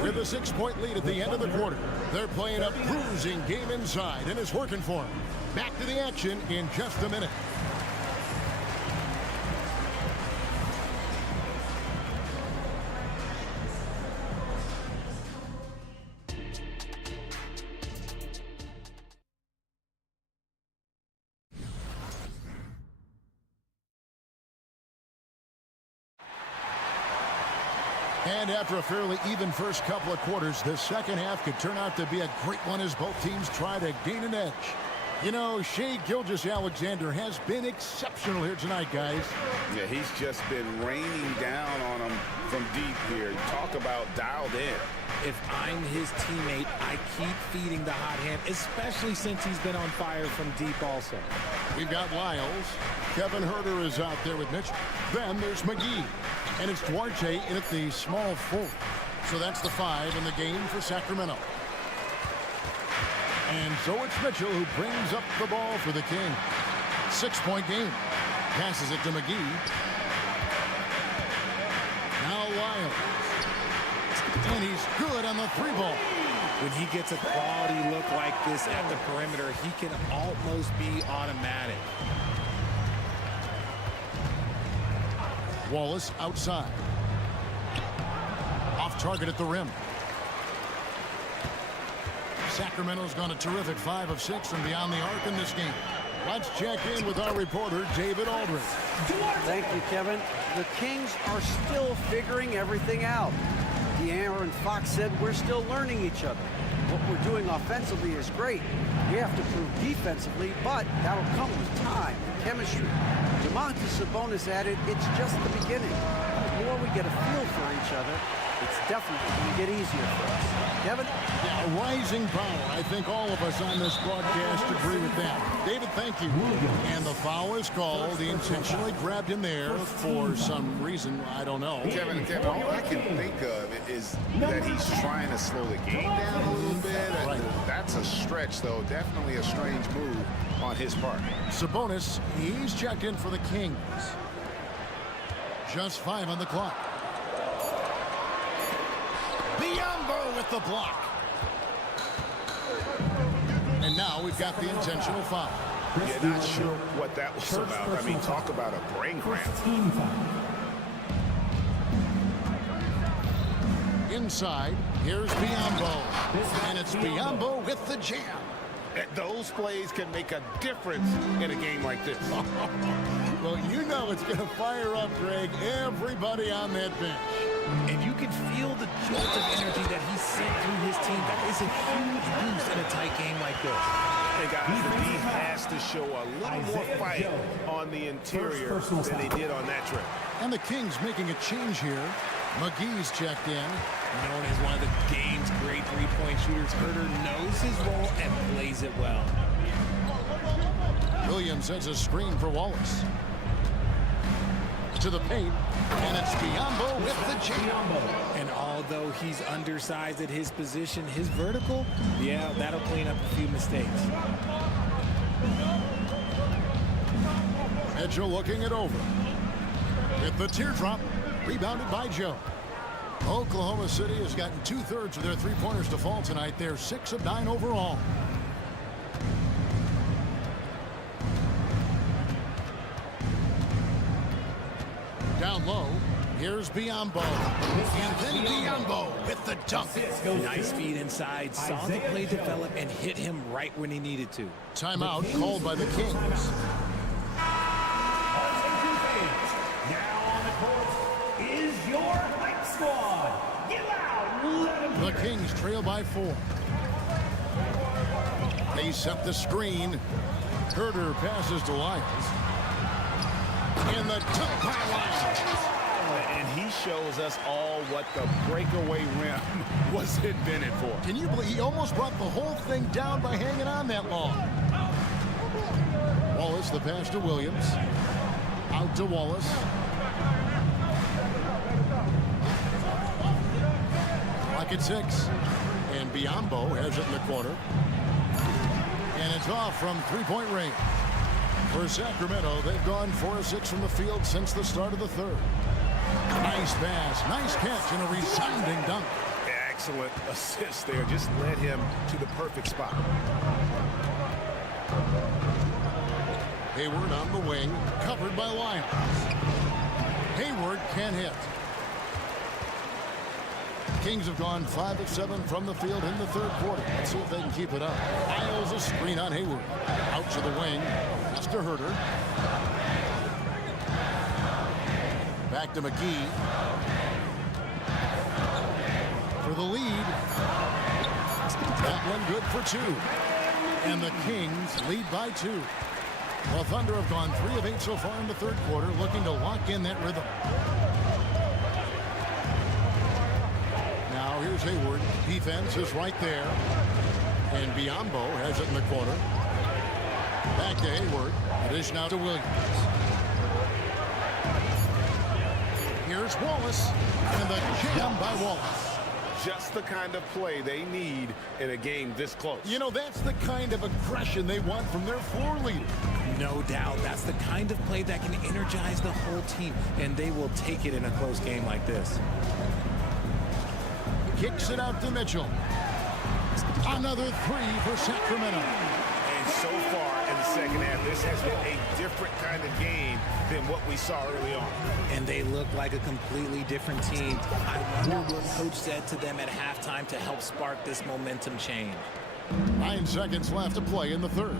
with a 6-point lead at the end of the quarter. They're playing a cruising game inside, and it's working for them. Back to the action in just a minute. And after a fairly even first couple of quarters, the second half could turn out to be a great one as both teams try to gain an edge. You know, Shai Gilgeous-Alexander has been exceptional here tonight, guys. Yeah, he's just been raining down on them from deep here. Talk about dialed in. If I'm his teammate, I keep feeding the hot hand, especially since he's been on fire from deep also. We've got Lyles. Kevin Huerter is out there with Mitchell. Then there's McGee. And it's Duarte in at the small forward. So that's the 5 in the game for Sacramento. And so it's Mitchell who brings up the ball for the King. 6-point game. Passes it to McGee. Now Lyles. And he's good on the 3-ball. When he gets a quality look like this at the perimeter, he can almost be automatic. Wallace outside. Off target at the rim. Sacramento's gone a terrific 5 of 6 from beyond the arc in this game. Let's check in with our reporter, David Aldridge. Thank you, Kevin. The Kings are still figuring everything out. De'Aaron Fox said we're still learning each other. What we're doing offensively is great. We have to prove defensively, but that'll come with time and chemistry. Domantas Sabonis added, it's just the beginning. The more we get a feel for each other, it's definitely going to get easier for us. Kevin? Yeah, rising power. I think all of us on this broadcast agree with that. David, thank you. And the foul is called. He intentionally grabbed him there for some reason. I don't know. Kevin, all I can think of is that he's trying to slow the game down a little bit. Right. That's a stretch, though. Definitely a strange move on his part. Sabonis, he's checked in for the Kings. Just 5 on the clock. Biyombo with the block. And now we've got the intentional foul. Yeah, not sure what that was about. I mean, talk about a brain cramp. Inside, here's Biyombo. And it's Biyombo with the jam. Those plays can make a difference in a game like this. Well, you know it's going to fire up, Greg, everybody on that bench. And you can feel the jolt of energy that he sent through his team. That is a huge boost in a tight game like this. Hey guys, the D has to show a little more fight on the interior than they did on that trip. And the Kings making a change here. McGee's checked in. Known as one of the game's great three-point shooters, Huerter knows his role and plays it well. Williams has a screen for Wallace. To the paint, and it's Biyombo with the jam. And although he's undersized at his position, his vertical, yeah, that'll clean up a few mistakes. Mitchell looking it over. With the teardrop, rebounded by Joe. Oklahoma City has gotten 2/3 of their three-pointers to fall tonight. They're 6 of 9 overall. Down low, here's Biyombo. And then Biyombo with the dunk. Nice feed inside, saw the play develop and hit him right when he needed to. Timeout called by the Kings. Now on the court is your hype squad. Get loud, let 'em The hear it. Kings trail by 4. They set the screen. Huerter passes to Lyles. And the dunk by Lyles. And he shows us all what the breakaway rim was invented for. Can you believe he almost brought the whole thing down by hanging on that long? Wallace, the pass to Williams. Out to Wallace. Clock at 6. And Biyombo has it in the corner. And it's off from three-point range. For Sacramento, they've gone 4 of 6 from the field since the start of the third. Nice pass, nice catch, and a resounding dunk. Excellent assist there. Just led him to the perfect spot. Hayward on the wing, covered by Lyons. Hayward can hit. Kings have gone 5 of 7 from the field in the third quarter. Let's see if they can keep it up. Isles a screen on Hayward. Out to the wing. Pass to Herter. Back to McGee. For the lead. That one good for 2. And the Kings lead by 2. Well, Thunder have gone 3 of 8 so far in the third quarter, looking to lock in that rhythm. Now here's Hayward. Defense is right there. And Biombo has it in the corner. Back to Hayward. Dish now to Williams. Here's Wallace. And the jam by Wallace. Just the kind of play they need in a game this close. You know, that's the kind of aggression they want from their floor leader. No doubt. That's the kind of play that can energize the whole team, and they will take it in a close game like this. Kicks it out to Mitchell. Another 3 for Sacramento. And so far in the second half, this has been a different kind of game than what we saw early on. And they look like a completely different team. I wonder what Coach said to them at halftime to help spark this momentum change. 9 seconds left to play in the third.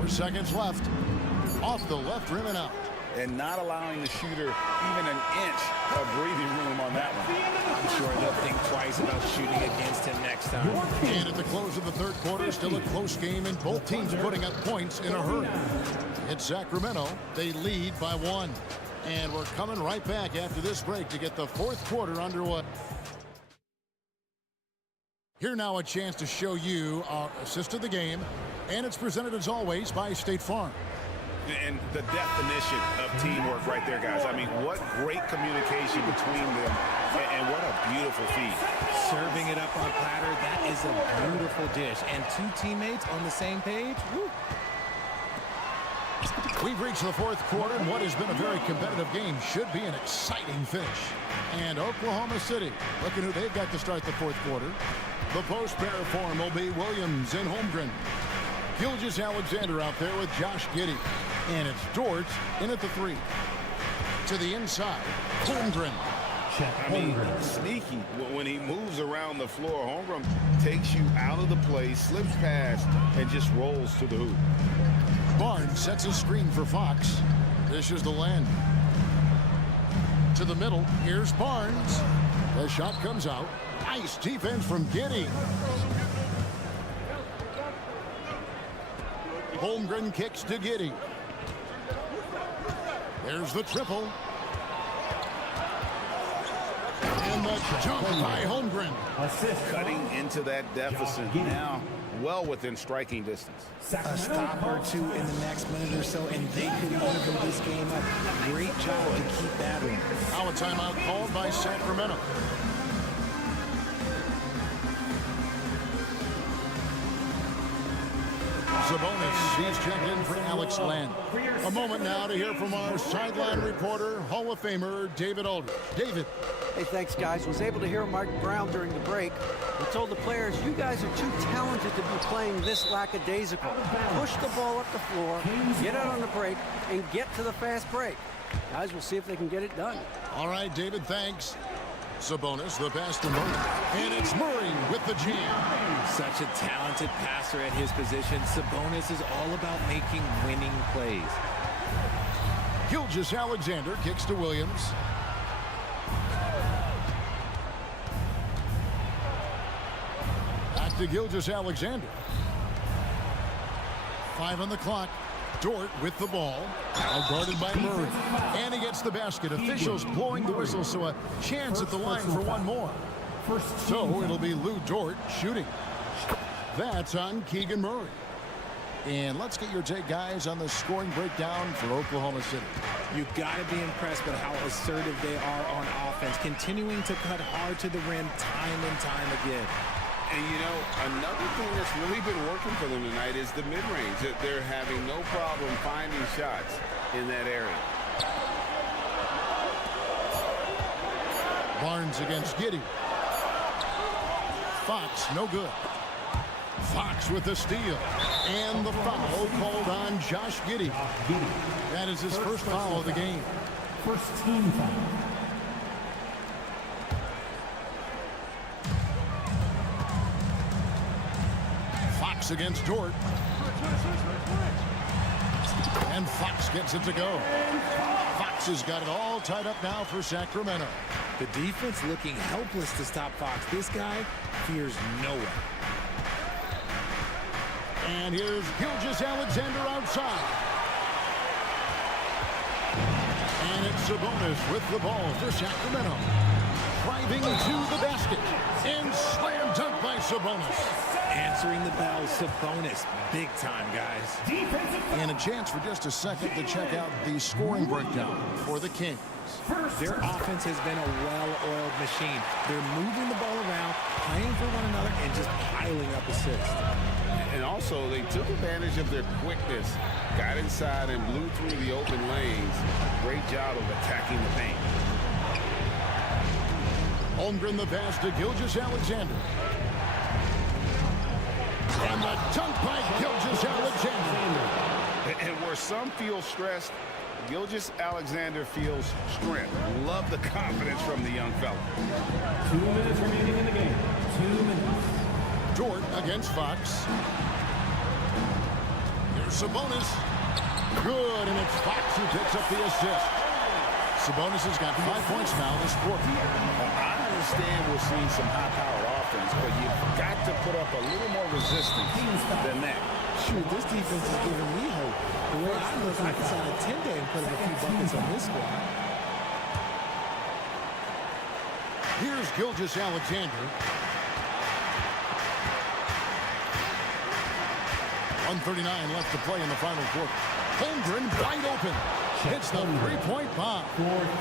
4 seconds left. Off the left rim and out. And not allowing the shooter even an inch of breathing room on that one. I'm sure they'll think twice about shooting against him next time. And at the close of the third quarter, still a close game, and both teams putting up points in a hurry. It's Sacramento. They lead by 1. And we're coming right back after this break to get the fourth quarter underway. Here now a chance to show you our assist of the game. And it's presented as always by State Farm. And the definition of teamwork right there, guys. I mean, what great communication between them, and what a beautiful feed. Serving it up on a platter, that is a beautiful dish. And 2 teammates on the same page. Woo. We've reached the fourth quarter, and what has been a very competitive game should be an exciting finish. And Oklahoma City, looking who they've got to start the fourth quarter. The post pair form will be Williams and Holmgren. Gilgeous-Alexander out there with Josh Giddey. And it's George in at the 3. To the inside, Holmgren. I mean, sneaky. When he moves around the floor, Holmgren takes you out of the play, slips past, and just rolls to the hoop. Barnes sets a screen for Fox. Dishes to Len. To the middle, here's Barnes. The shot comes out. Nice defense from Giddey. Holmgren kicks to Giddey. There's the triple. And the jump by Holmgren. Cutting into that deficit now, well within striking distance. A stop or 2 in the next minute or so, and they could even this game up. Great job to keep battling. Now a timeout called by Sacramento. Sabonis, he's checked in for Alex Len. A moment now to hear from our sideline reporter, Hall of Famer David Aldridge. David. Hey, thanks, guys. Was able to hear Mike Brown during the break. He told the players, you guys are too talented to be playing this lackadaisical. Push the ball up the floor, get out on the break, and get to the fast break. Guys, we'll see if they can get it done. All right, David, thanks. Sabonis, the pass to Murray. And it's Murray with the jam. Such a talented passer at his position. Sabonis is all about making winning plays. Gilgeous-Alexander kicks to Williams. Back to Gilgeous-Alexander. 5 on the clock. Dort with the ball. Now guarded by Murray. And he gets the basket. Officials blowing the whistle, so a chance at the line for one more. So it'll be Lou Dort shooting. That's on Keegan Murray. And let's get your take, guys, on the scoring breakdown for Oklahoma City. You've got to be impressed with how assertive they are on offense, continuing to cut hard to the rim time and time again. And you know, another thing that's really been working for them tonight is the mid-range. They're having no problem finding shots in that area. Barnes against Giddey. Fox, no good. Fox with the steal. And the foul called on Josh Giddey. That is his first foul of the game. First team foul. Fox against Dort. And Fox gets it to go. Fox has got it all tied up now for Sacramento. The defense looking helpless to stop Fox. This guy fears no one. And here's Gilgeous-Alexander outside. And it's Sabonis with the ball for Sacramento. Driving to the basket. And slam dunk by Sabonis. Answering the bell, Sabonis. Big time, guys. And a chance for just a second to check out the scoring breakdown for the Kings. Their offense has been a well-oiled machine. They're moving the ball around, playing for one another, and just piling up assists. And also, they took advantage of their quickness, got inside and blew through the open lanes. Great job of attacking the paint. Holmgren the pass to Gilgeous-Alexander. And the dunk by Gilgeous-Alexander. And where some feel stressed, Gilgeous-Alexander feels strength. Love the confidence from the young fella. 2 minutes remaining in the game. 2 minutes. Dort against Fox. Here's Sabonis. Good, and it's Fox who picks up the assist. Sabonis has got 5 points now this quarter. I understand we're seeing some high-powered offense, but you've got to put up a little more resistance than that. Shoot, this defense is giving me hope. The way I look, I can sign a 10-day and put up a few buckets on this squad. Here's Gilgeous-Alexander. 1:39 left to play in the final quarter. Holmgren wide open. Hits the three-point bomb.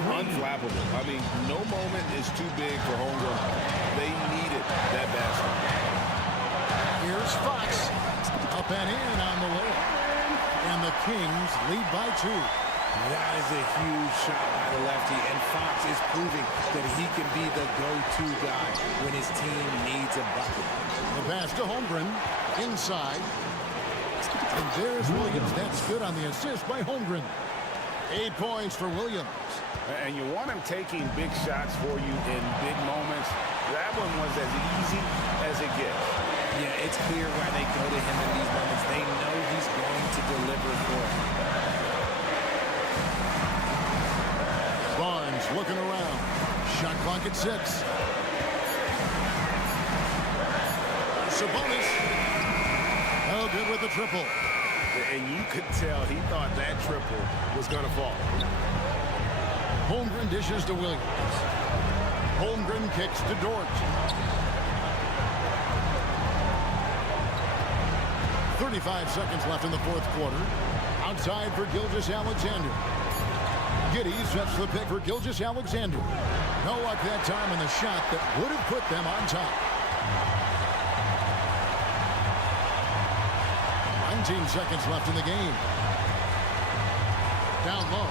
Unflappable. I mean, no moment is too big for Holmgren. They needed that basket. Here's Fox. Up and in on the layup. And the Kings lead by 2. That is a huge shot by the lefty, and Fox is proving that he can be the go-to guy when his team needs a bucket. The pass to Holmgren. Inside. And there's Williams. That's good on the assist by Holmgren. 8 points for Williams. And you want him taking big shots for you in big moments. That one was as easy as it gets. Yeah, it's clear why they go to him in these moments. They know he's going to deliver for them. Barnes looking around. Shot clock at 6. Sabonis. Oh, good with the triple. And you could tell he thought that triple was going to fall. Holmgren dishes to Williams. Holmgren kicks to Dort. 35 seconds left in the fourth quarter. Outside for Gilgeous-Alexander. Giddey sets the pick for Gilgeous-Alexander. No luck that time on the shot that would have put them on top. 19 seconds left in the game. Down low.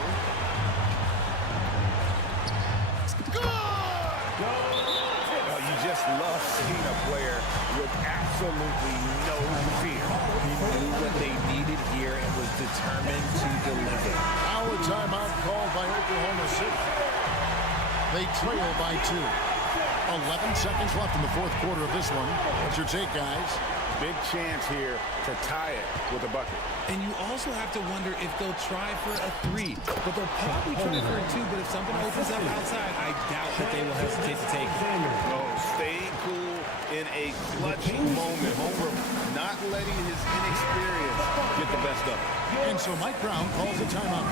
Oh, you just love seeing a player with absolutely no fear. He knew what they needed here and was determined to deliver. Now a timeout called by Oklahoma City. They trail by 2. 11 seconds left in the fourth quarter of this one. What's your take, guys? Big chance here to tie it with a bucket. And you also have to wonder if they'll try for a 3. But they'll probably try for a 2. But if something opens up outside, I doubt that they will hesitate to take it. Oh, staying cool in a clutch moment. Holmgren not letting his inexperience get the best of him. And so Mike Brown calls a timeout.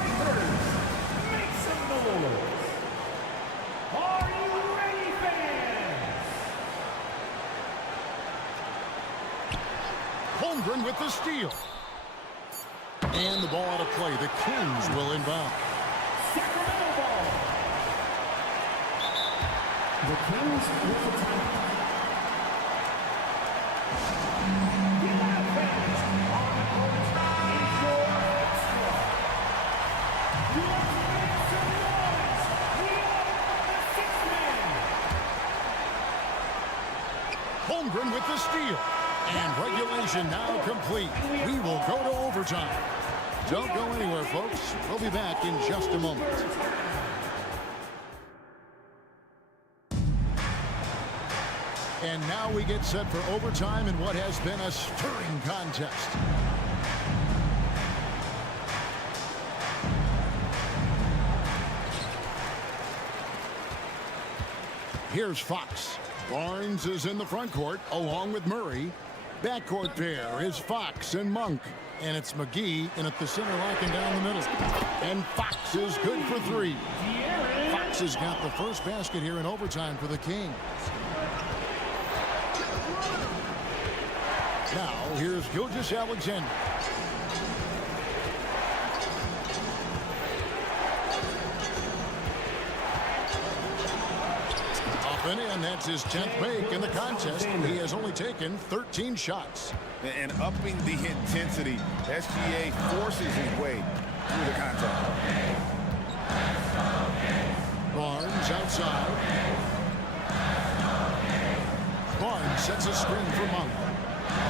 Make some noise. Are you ready, fans? Holmgren with the steal. And the ball out of play. The Kings will inbound. Sacramento ball. The Kings with the timeout. Holmgren with the steal. And regulation now complete. We will go to overtime. Don't go anywhere, folks. We'll be back in just a moment. And now we get set for overtime in what has been a stirring contest. Here's Fox. Barnes is in the front court along with Murray. Backcourt pair is Fox and Monk. And it's McGee in at the center, locking down the middle. And Fox is good for three. Fox has got the first basket here in overtime for the Kings. Now, here's Gilgeous-Alexander. Up and in, that's his 10th make in the contest. He has only taken 13 shots. And upping the intensity, SGA forces his way through the contact. Barnes outside. Barnes sets a screen for Monk.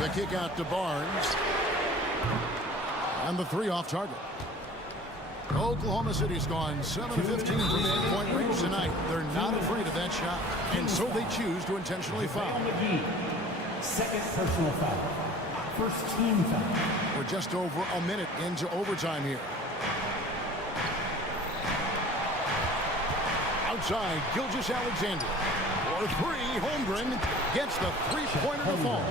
The kick out to Barnes. And the three off target. Oklahoma City's gone 7-15 from the 8-point range tonight. They're not afraid of that shot. And so they choose to intentionally foul. Second personal foul. First team foul. We're just over a minute into overtime here. Outside, Gilgeous-Alexander. For three, Holmgren gets the three-pointer to fall.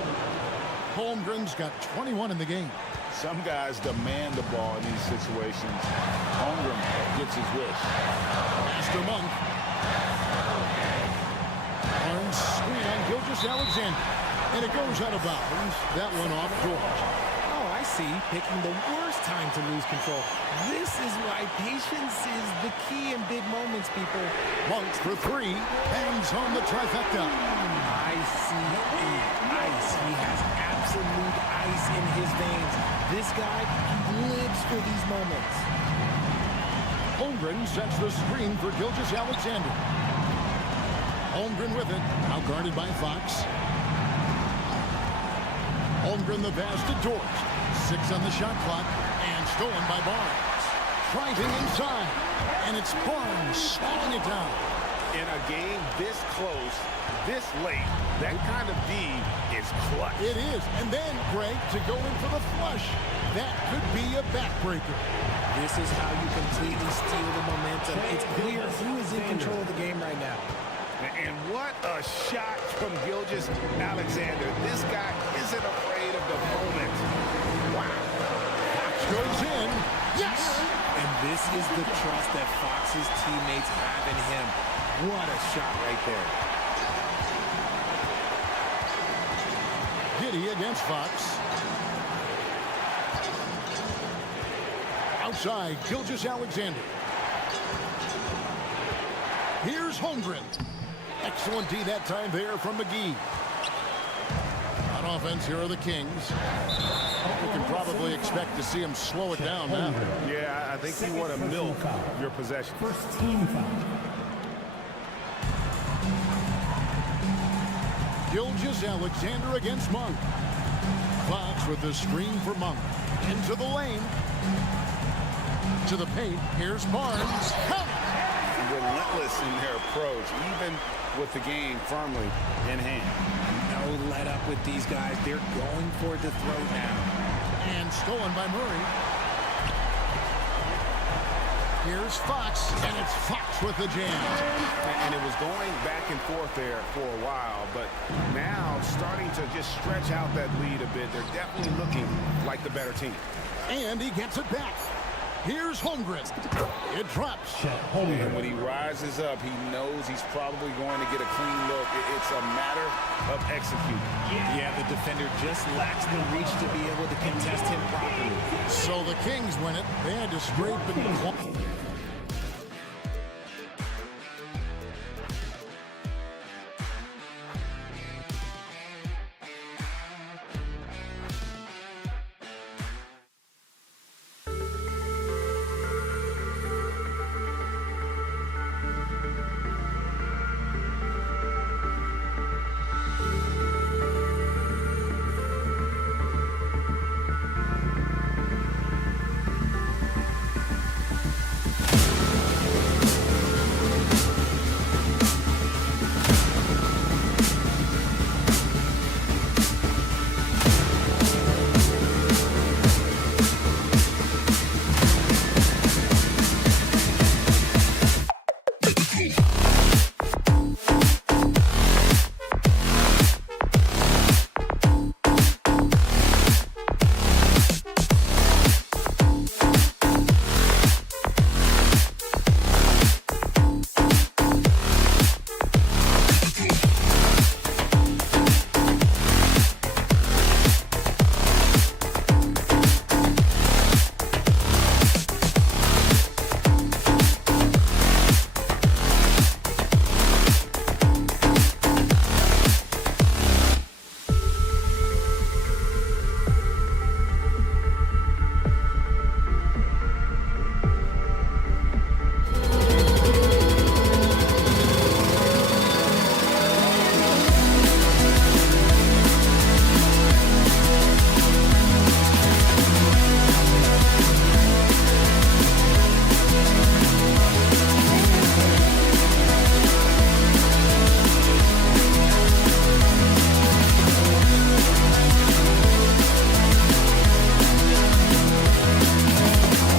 Holmgren's got 21 in the game. Some guys demand the ball in these situations. Holmgren gets his wish. Master Monk. Barnes screen on Gilgeous-Alexander. And it goes out of bounds. That one off George. Oh, I see. Picking the worst time to lose control. This is why patience is the key in big moments, people. Monk for three. Hangs on the trifecta. Ice. He has absolute ice in his veins. This guy lives for these moments. Holmgren sets the screen for Gilgeous-Alexander. Holmgren with it. Now guarded by Fox. Holmgren the pass to George. 6 on the shot clock. And stolen by Barnes. Driving inside. And it's Barnes slowing it down. In a game this close, this late, that kind of D is clutch. It is. And then, Greg, to go in for the flush. That could be a backbreaker. This is how you completely steal the momentum. It's clear who is in control of the game right now. And what a shot from Gilgeous-Alexander. This guy isn't afraid of the moment. Wow. Fox goes in. Yes! And this is the trust that Fox's teammates have in him. What a shot right there. Giddey against Fox. Outside, Gilgeous-Alexander. Here's Holmgren. Excellent D that time there from McGee. On offense, here are the Kings. You can probably expect to see him slow it down now. Yeah, I think you want to milk your possession. First team foul. Gilgeous-Alexander against Monk. Fox with the screen for Monk. Into the lane. To the paint. Here's Barnes. Relentless in their approach, even with the game firmly in hand. No let up with these guys. They're going for the throw now. And stolen by Murray. Here's Fox, and it's Fox with the jam. And it was going back and forth there for a while, but now starting to just stretch out that lead a bit. They're definitely looking like the better team. And he gets it back. Here's Holmgren. It drops. And when he rises up, he knows he's probably going to get a clean look. It's a matter of executing. Yeah, the defender just lacks the reach to be able to contest him properly. So the Kings win it. They had to scrape and